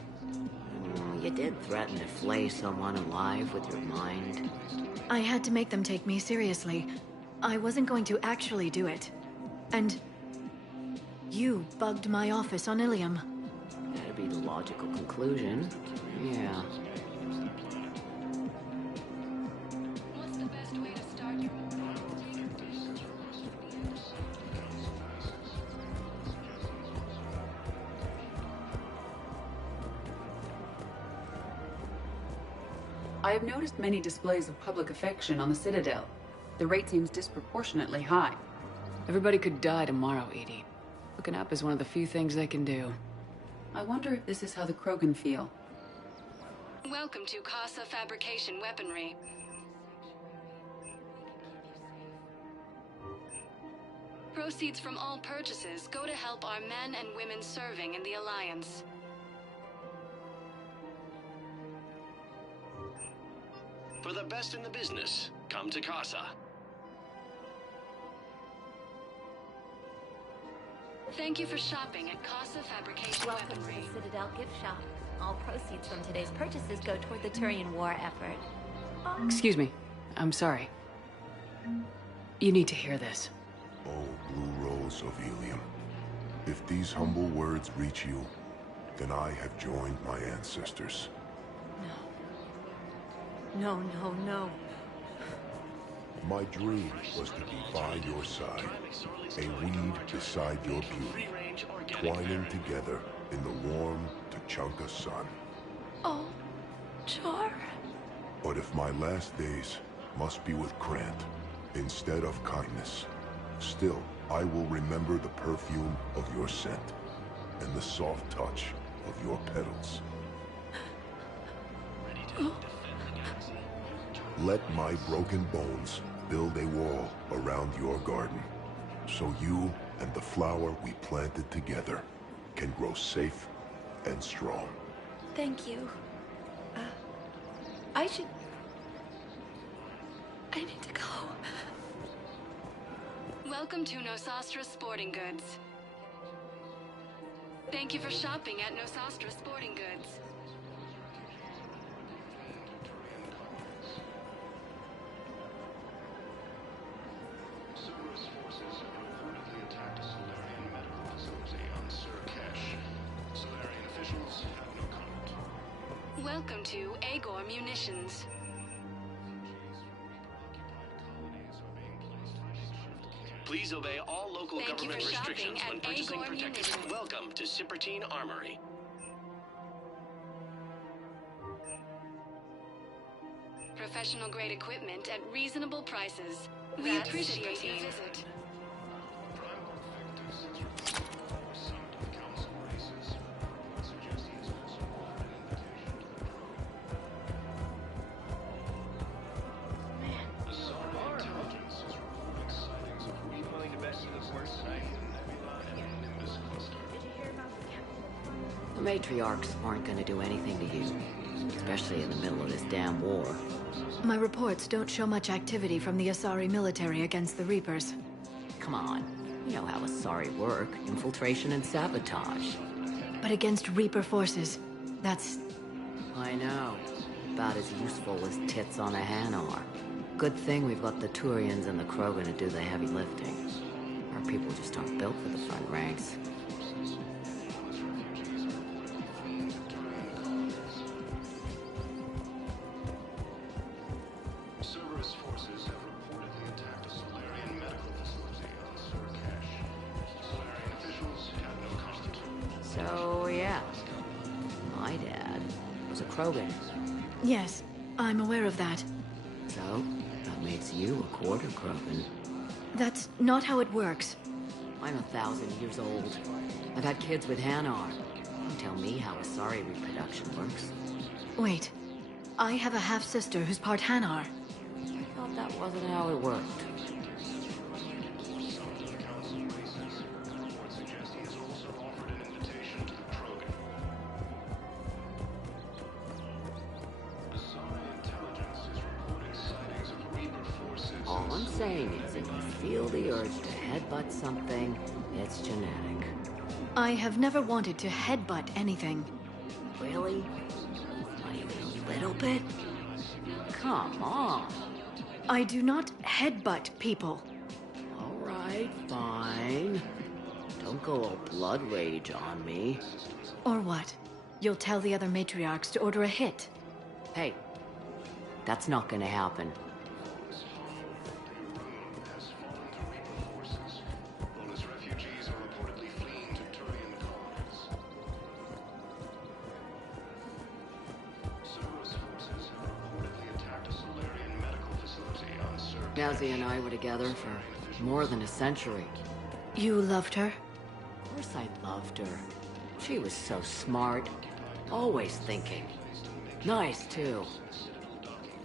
You did threaten to flay someone alive with your mind. I had to make them take me seriously. I wasn't going to actually do it. And... you bugged my office on Ilium. That'd be the logical conclusion. Yeah. What's the best way to start your... I have noticed many displays of public affection on the Citadel. The rate seems disproportionately high. Everybody could die tomorrow, Edie. Hooking up is one of the few things they can do. I wonder if this is how the Krogan feel. Welcome to Casa Fabrication Weaponry. Proceeds from all purchases go to help our men and women serving in the Alliance. For the best in the business, come to Casa. Thank you for shopping at Casa Fabrication Welcome Weaponry. to the Citadel gift shop. All proceeds from today's purchases go toward the Turian war effort. Excuse me. I'm sorry. You need to hear this. Oh, Blue Rose of Helium. If these humble words reach you, then I have joined my ancestors. No. No. My dream was to be by your side, a weed beside your beauty, twining together in the warm Tachanka sun. Oh, Char. But if my last days must be with Krant instead of kindness, still I will remember the perfume of your scent and the soft touch of your petals. Let my broken bones build a wall around your garden, so you and the flower we planted together can grow safe and strong. Thank you. I need to go. Welcome to Nosastra Sporting Goods. Thank you for shopping at Nosastra Sporting Goods. Cerberus forces have reportedly attacked a Solarian medical facility on Surkesh. Solarian officials have no comment. Welcome to Agor Munitions. Please obey all local Thank you government for shopping restrictions at when purchasing Agor protective. Munitions. Welcome to Sippertine Armory. Professional grade equipment at reasonable prices. We appreciate your visit. The matriarchs aren't gonna do anything to you, especially in the middle of this damn war. My reports don't show much activity from the Asari military against the Reapers. Come on, you know how Asari work. Infiltration and sabotage. But against Reaper forces, that's... I know. About as useful as tits on a Hanar. Good thing we've got the Turians and the Krogan to do the heavy lifting. Our people just aren't built for the front ranks. Cerberus forces have reportedly attacked a Solarian medical facility on Surkesh. Solarian officials have no comment. So, yeah. My dad was a Krogan. Yes, I'm aware of that. So, that makes you a quarter Krogan. That's not how it works. I'm 1,000 years old. I've had kids with Hanar. Don't tell me how Asari reproduction works. Wait, I have a half-sister who's part Hanar. I thought that wasn't how it worked. All I'm saying is, if you feel the urge to headbutt something, it's genetic. I have never wanted to headbutt anything. Really? Not even a little bit? Come on. I do not headbutt people. All right, fine. Don't go all blood rage on me. Or what? You'll tell the other matriarchs to order a hit. Hey, that's not gonna happen. Nazi and I were together for more than a century. You loved her? Of course I loved her. She was so smart. Always thinking. Nice, too.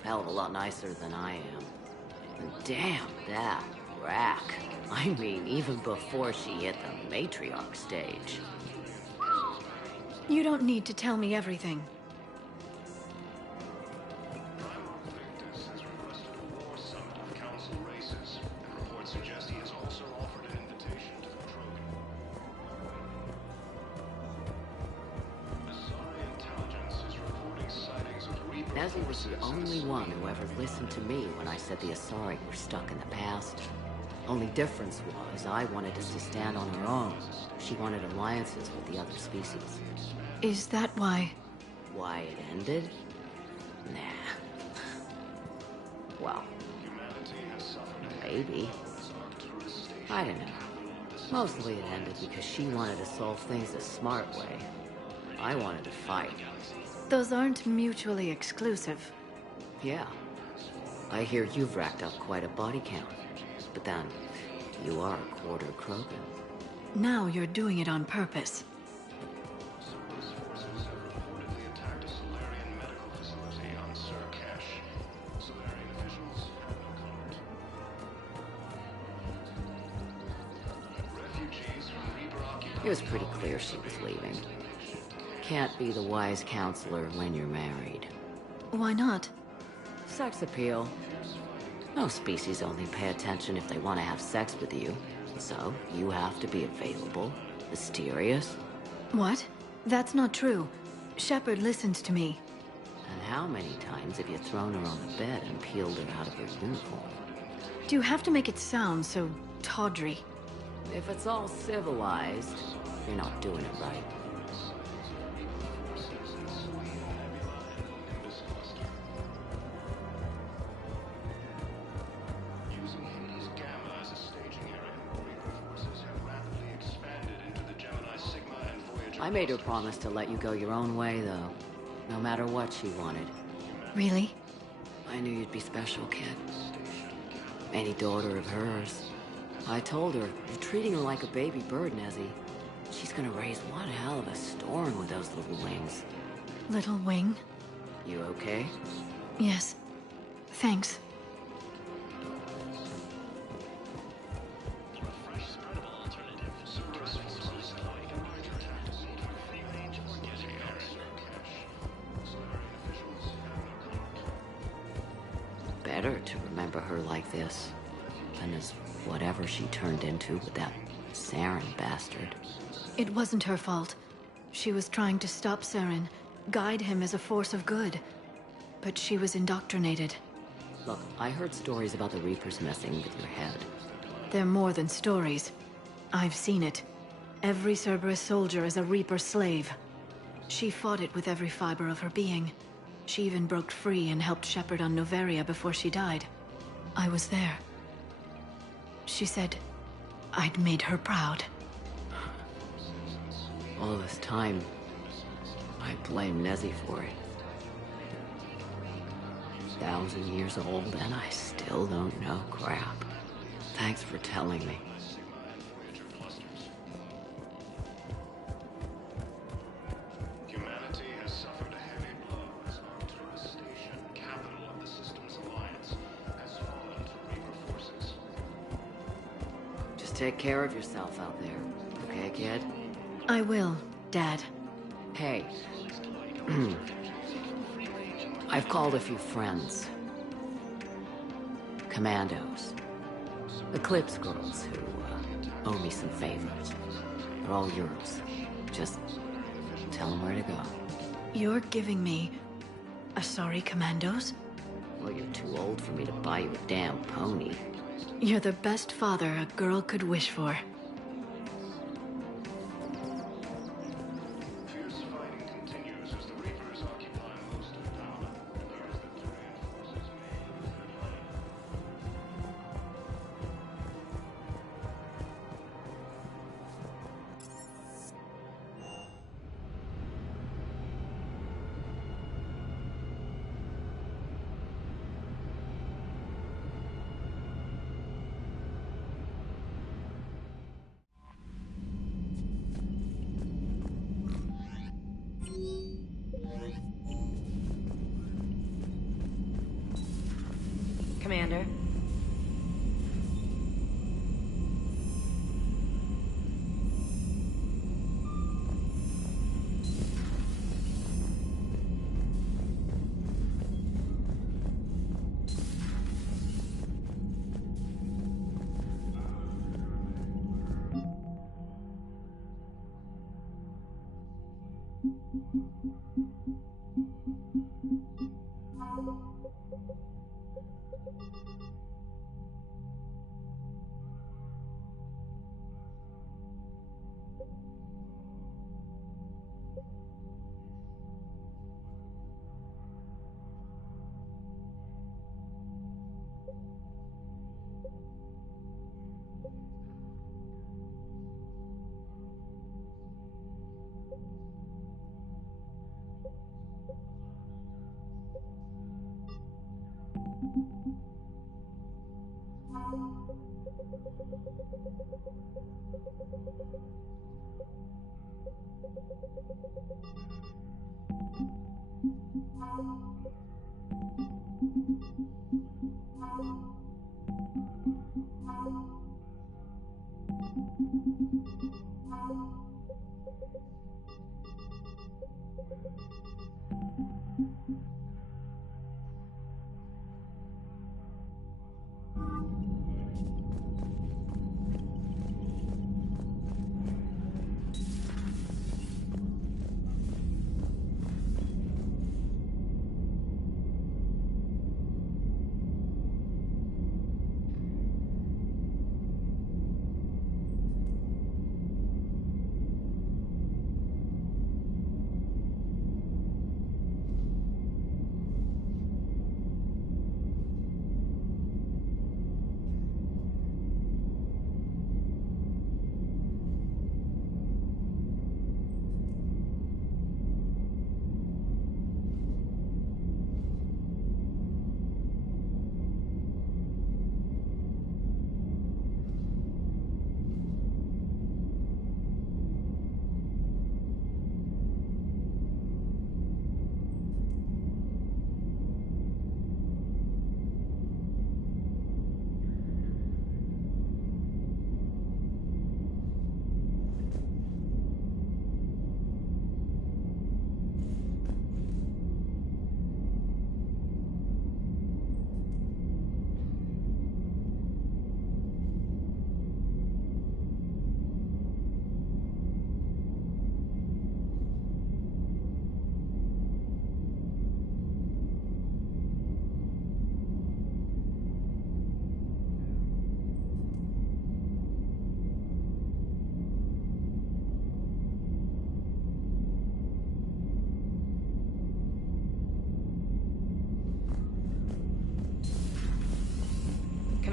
Hell of a lot nicer than I am. And damn, that rack. I mean, even before she hit the matriarch stage. You don't need to tell me everything. Nezzy was the only one who ever listened to me when I said the Asari were stuck in the past. Only difference was I wanted us to stand on our own. She wanted alliances with the other species. Is that why? Why it ended? Nah. Well, maybe. I don't know. Mostly it ended because she wanted to solve things the smart way. I wanted to fight. Those aren't mutually exclusive. Yeah. I hear you've racked up quite a body count. But then, you are a quarter Krogan. Now you're doing it on purpose. It was pretty clear she was leaving. Can't be the wise counselor when you're married. Why not? Sex appeal. Most species only pay attention if they want to have sex with you. So, you have to be available, mysterious. What? That's not true. Shepard listens to me. And how many times have you thrown her on the bed and peeled her out of her uniform? Do you have to make it sound so tawdry? If it's all civilized, you're not doing it right. I made her promise to let you go your own way, though. No matter what she wanted. Really? I knew you'd be special, kid. Any daughter of hers. I told her, you're treating her like a baby bird, Nezzy. She's gonna raise one hell of a storm with those little wings. Little wing? You okay? Yes. Thanks. Better to remember her like this than as whatever she turned into with that Saren bastard. It wasn't her fault. She was trying to stop Saren, guide him as a force of good. But she was indoctrinated. Look, I heard stories about the Reapers messing with your head. They're more than stories. I've seen it. Every Cerberus soldier is a Reaper slave. She fought it with every fiber of her being. She even broke free and helped Shepard on Noveria before she died. I was there. She said I'd made her proud. All this time, I blame Nezzy for it. 1,000 years old and I still don't know crap. Thanks for telling me. Humanity has suffered a heavy blow as Arcturus Station, capital of the Systems Alliance, has fallen to Reaper forces. Just take care of yourself out there, okay, kid? I will, Dad. Hey. I've called a few friends. Commandos. Eclipse girls who owe me some favors. They're all yours. Just tell them where to go. You're giving me Asari commandos? Well, you're too old for me to buy you a damn pony. You're the best father a girl could wish for. Fierce fighting continues as the Reapers occupy most of Paladin. Whereas the Turian forces Commander.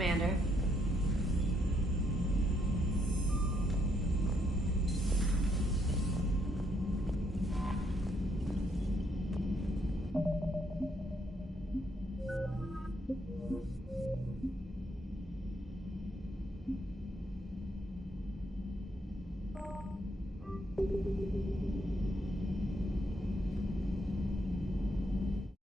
Commander.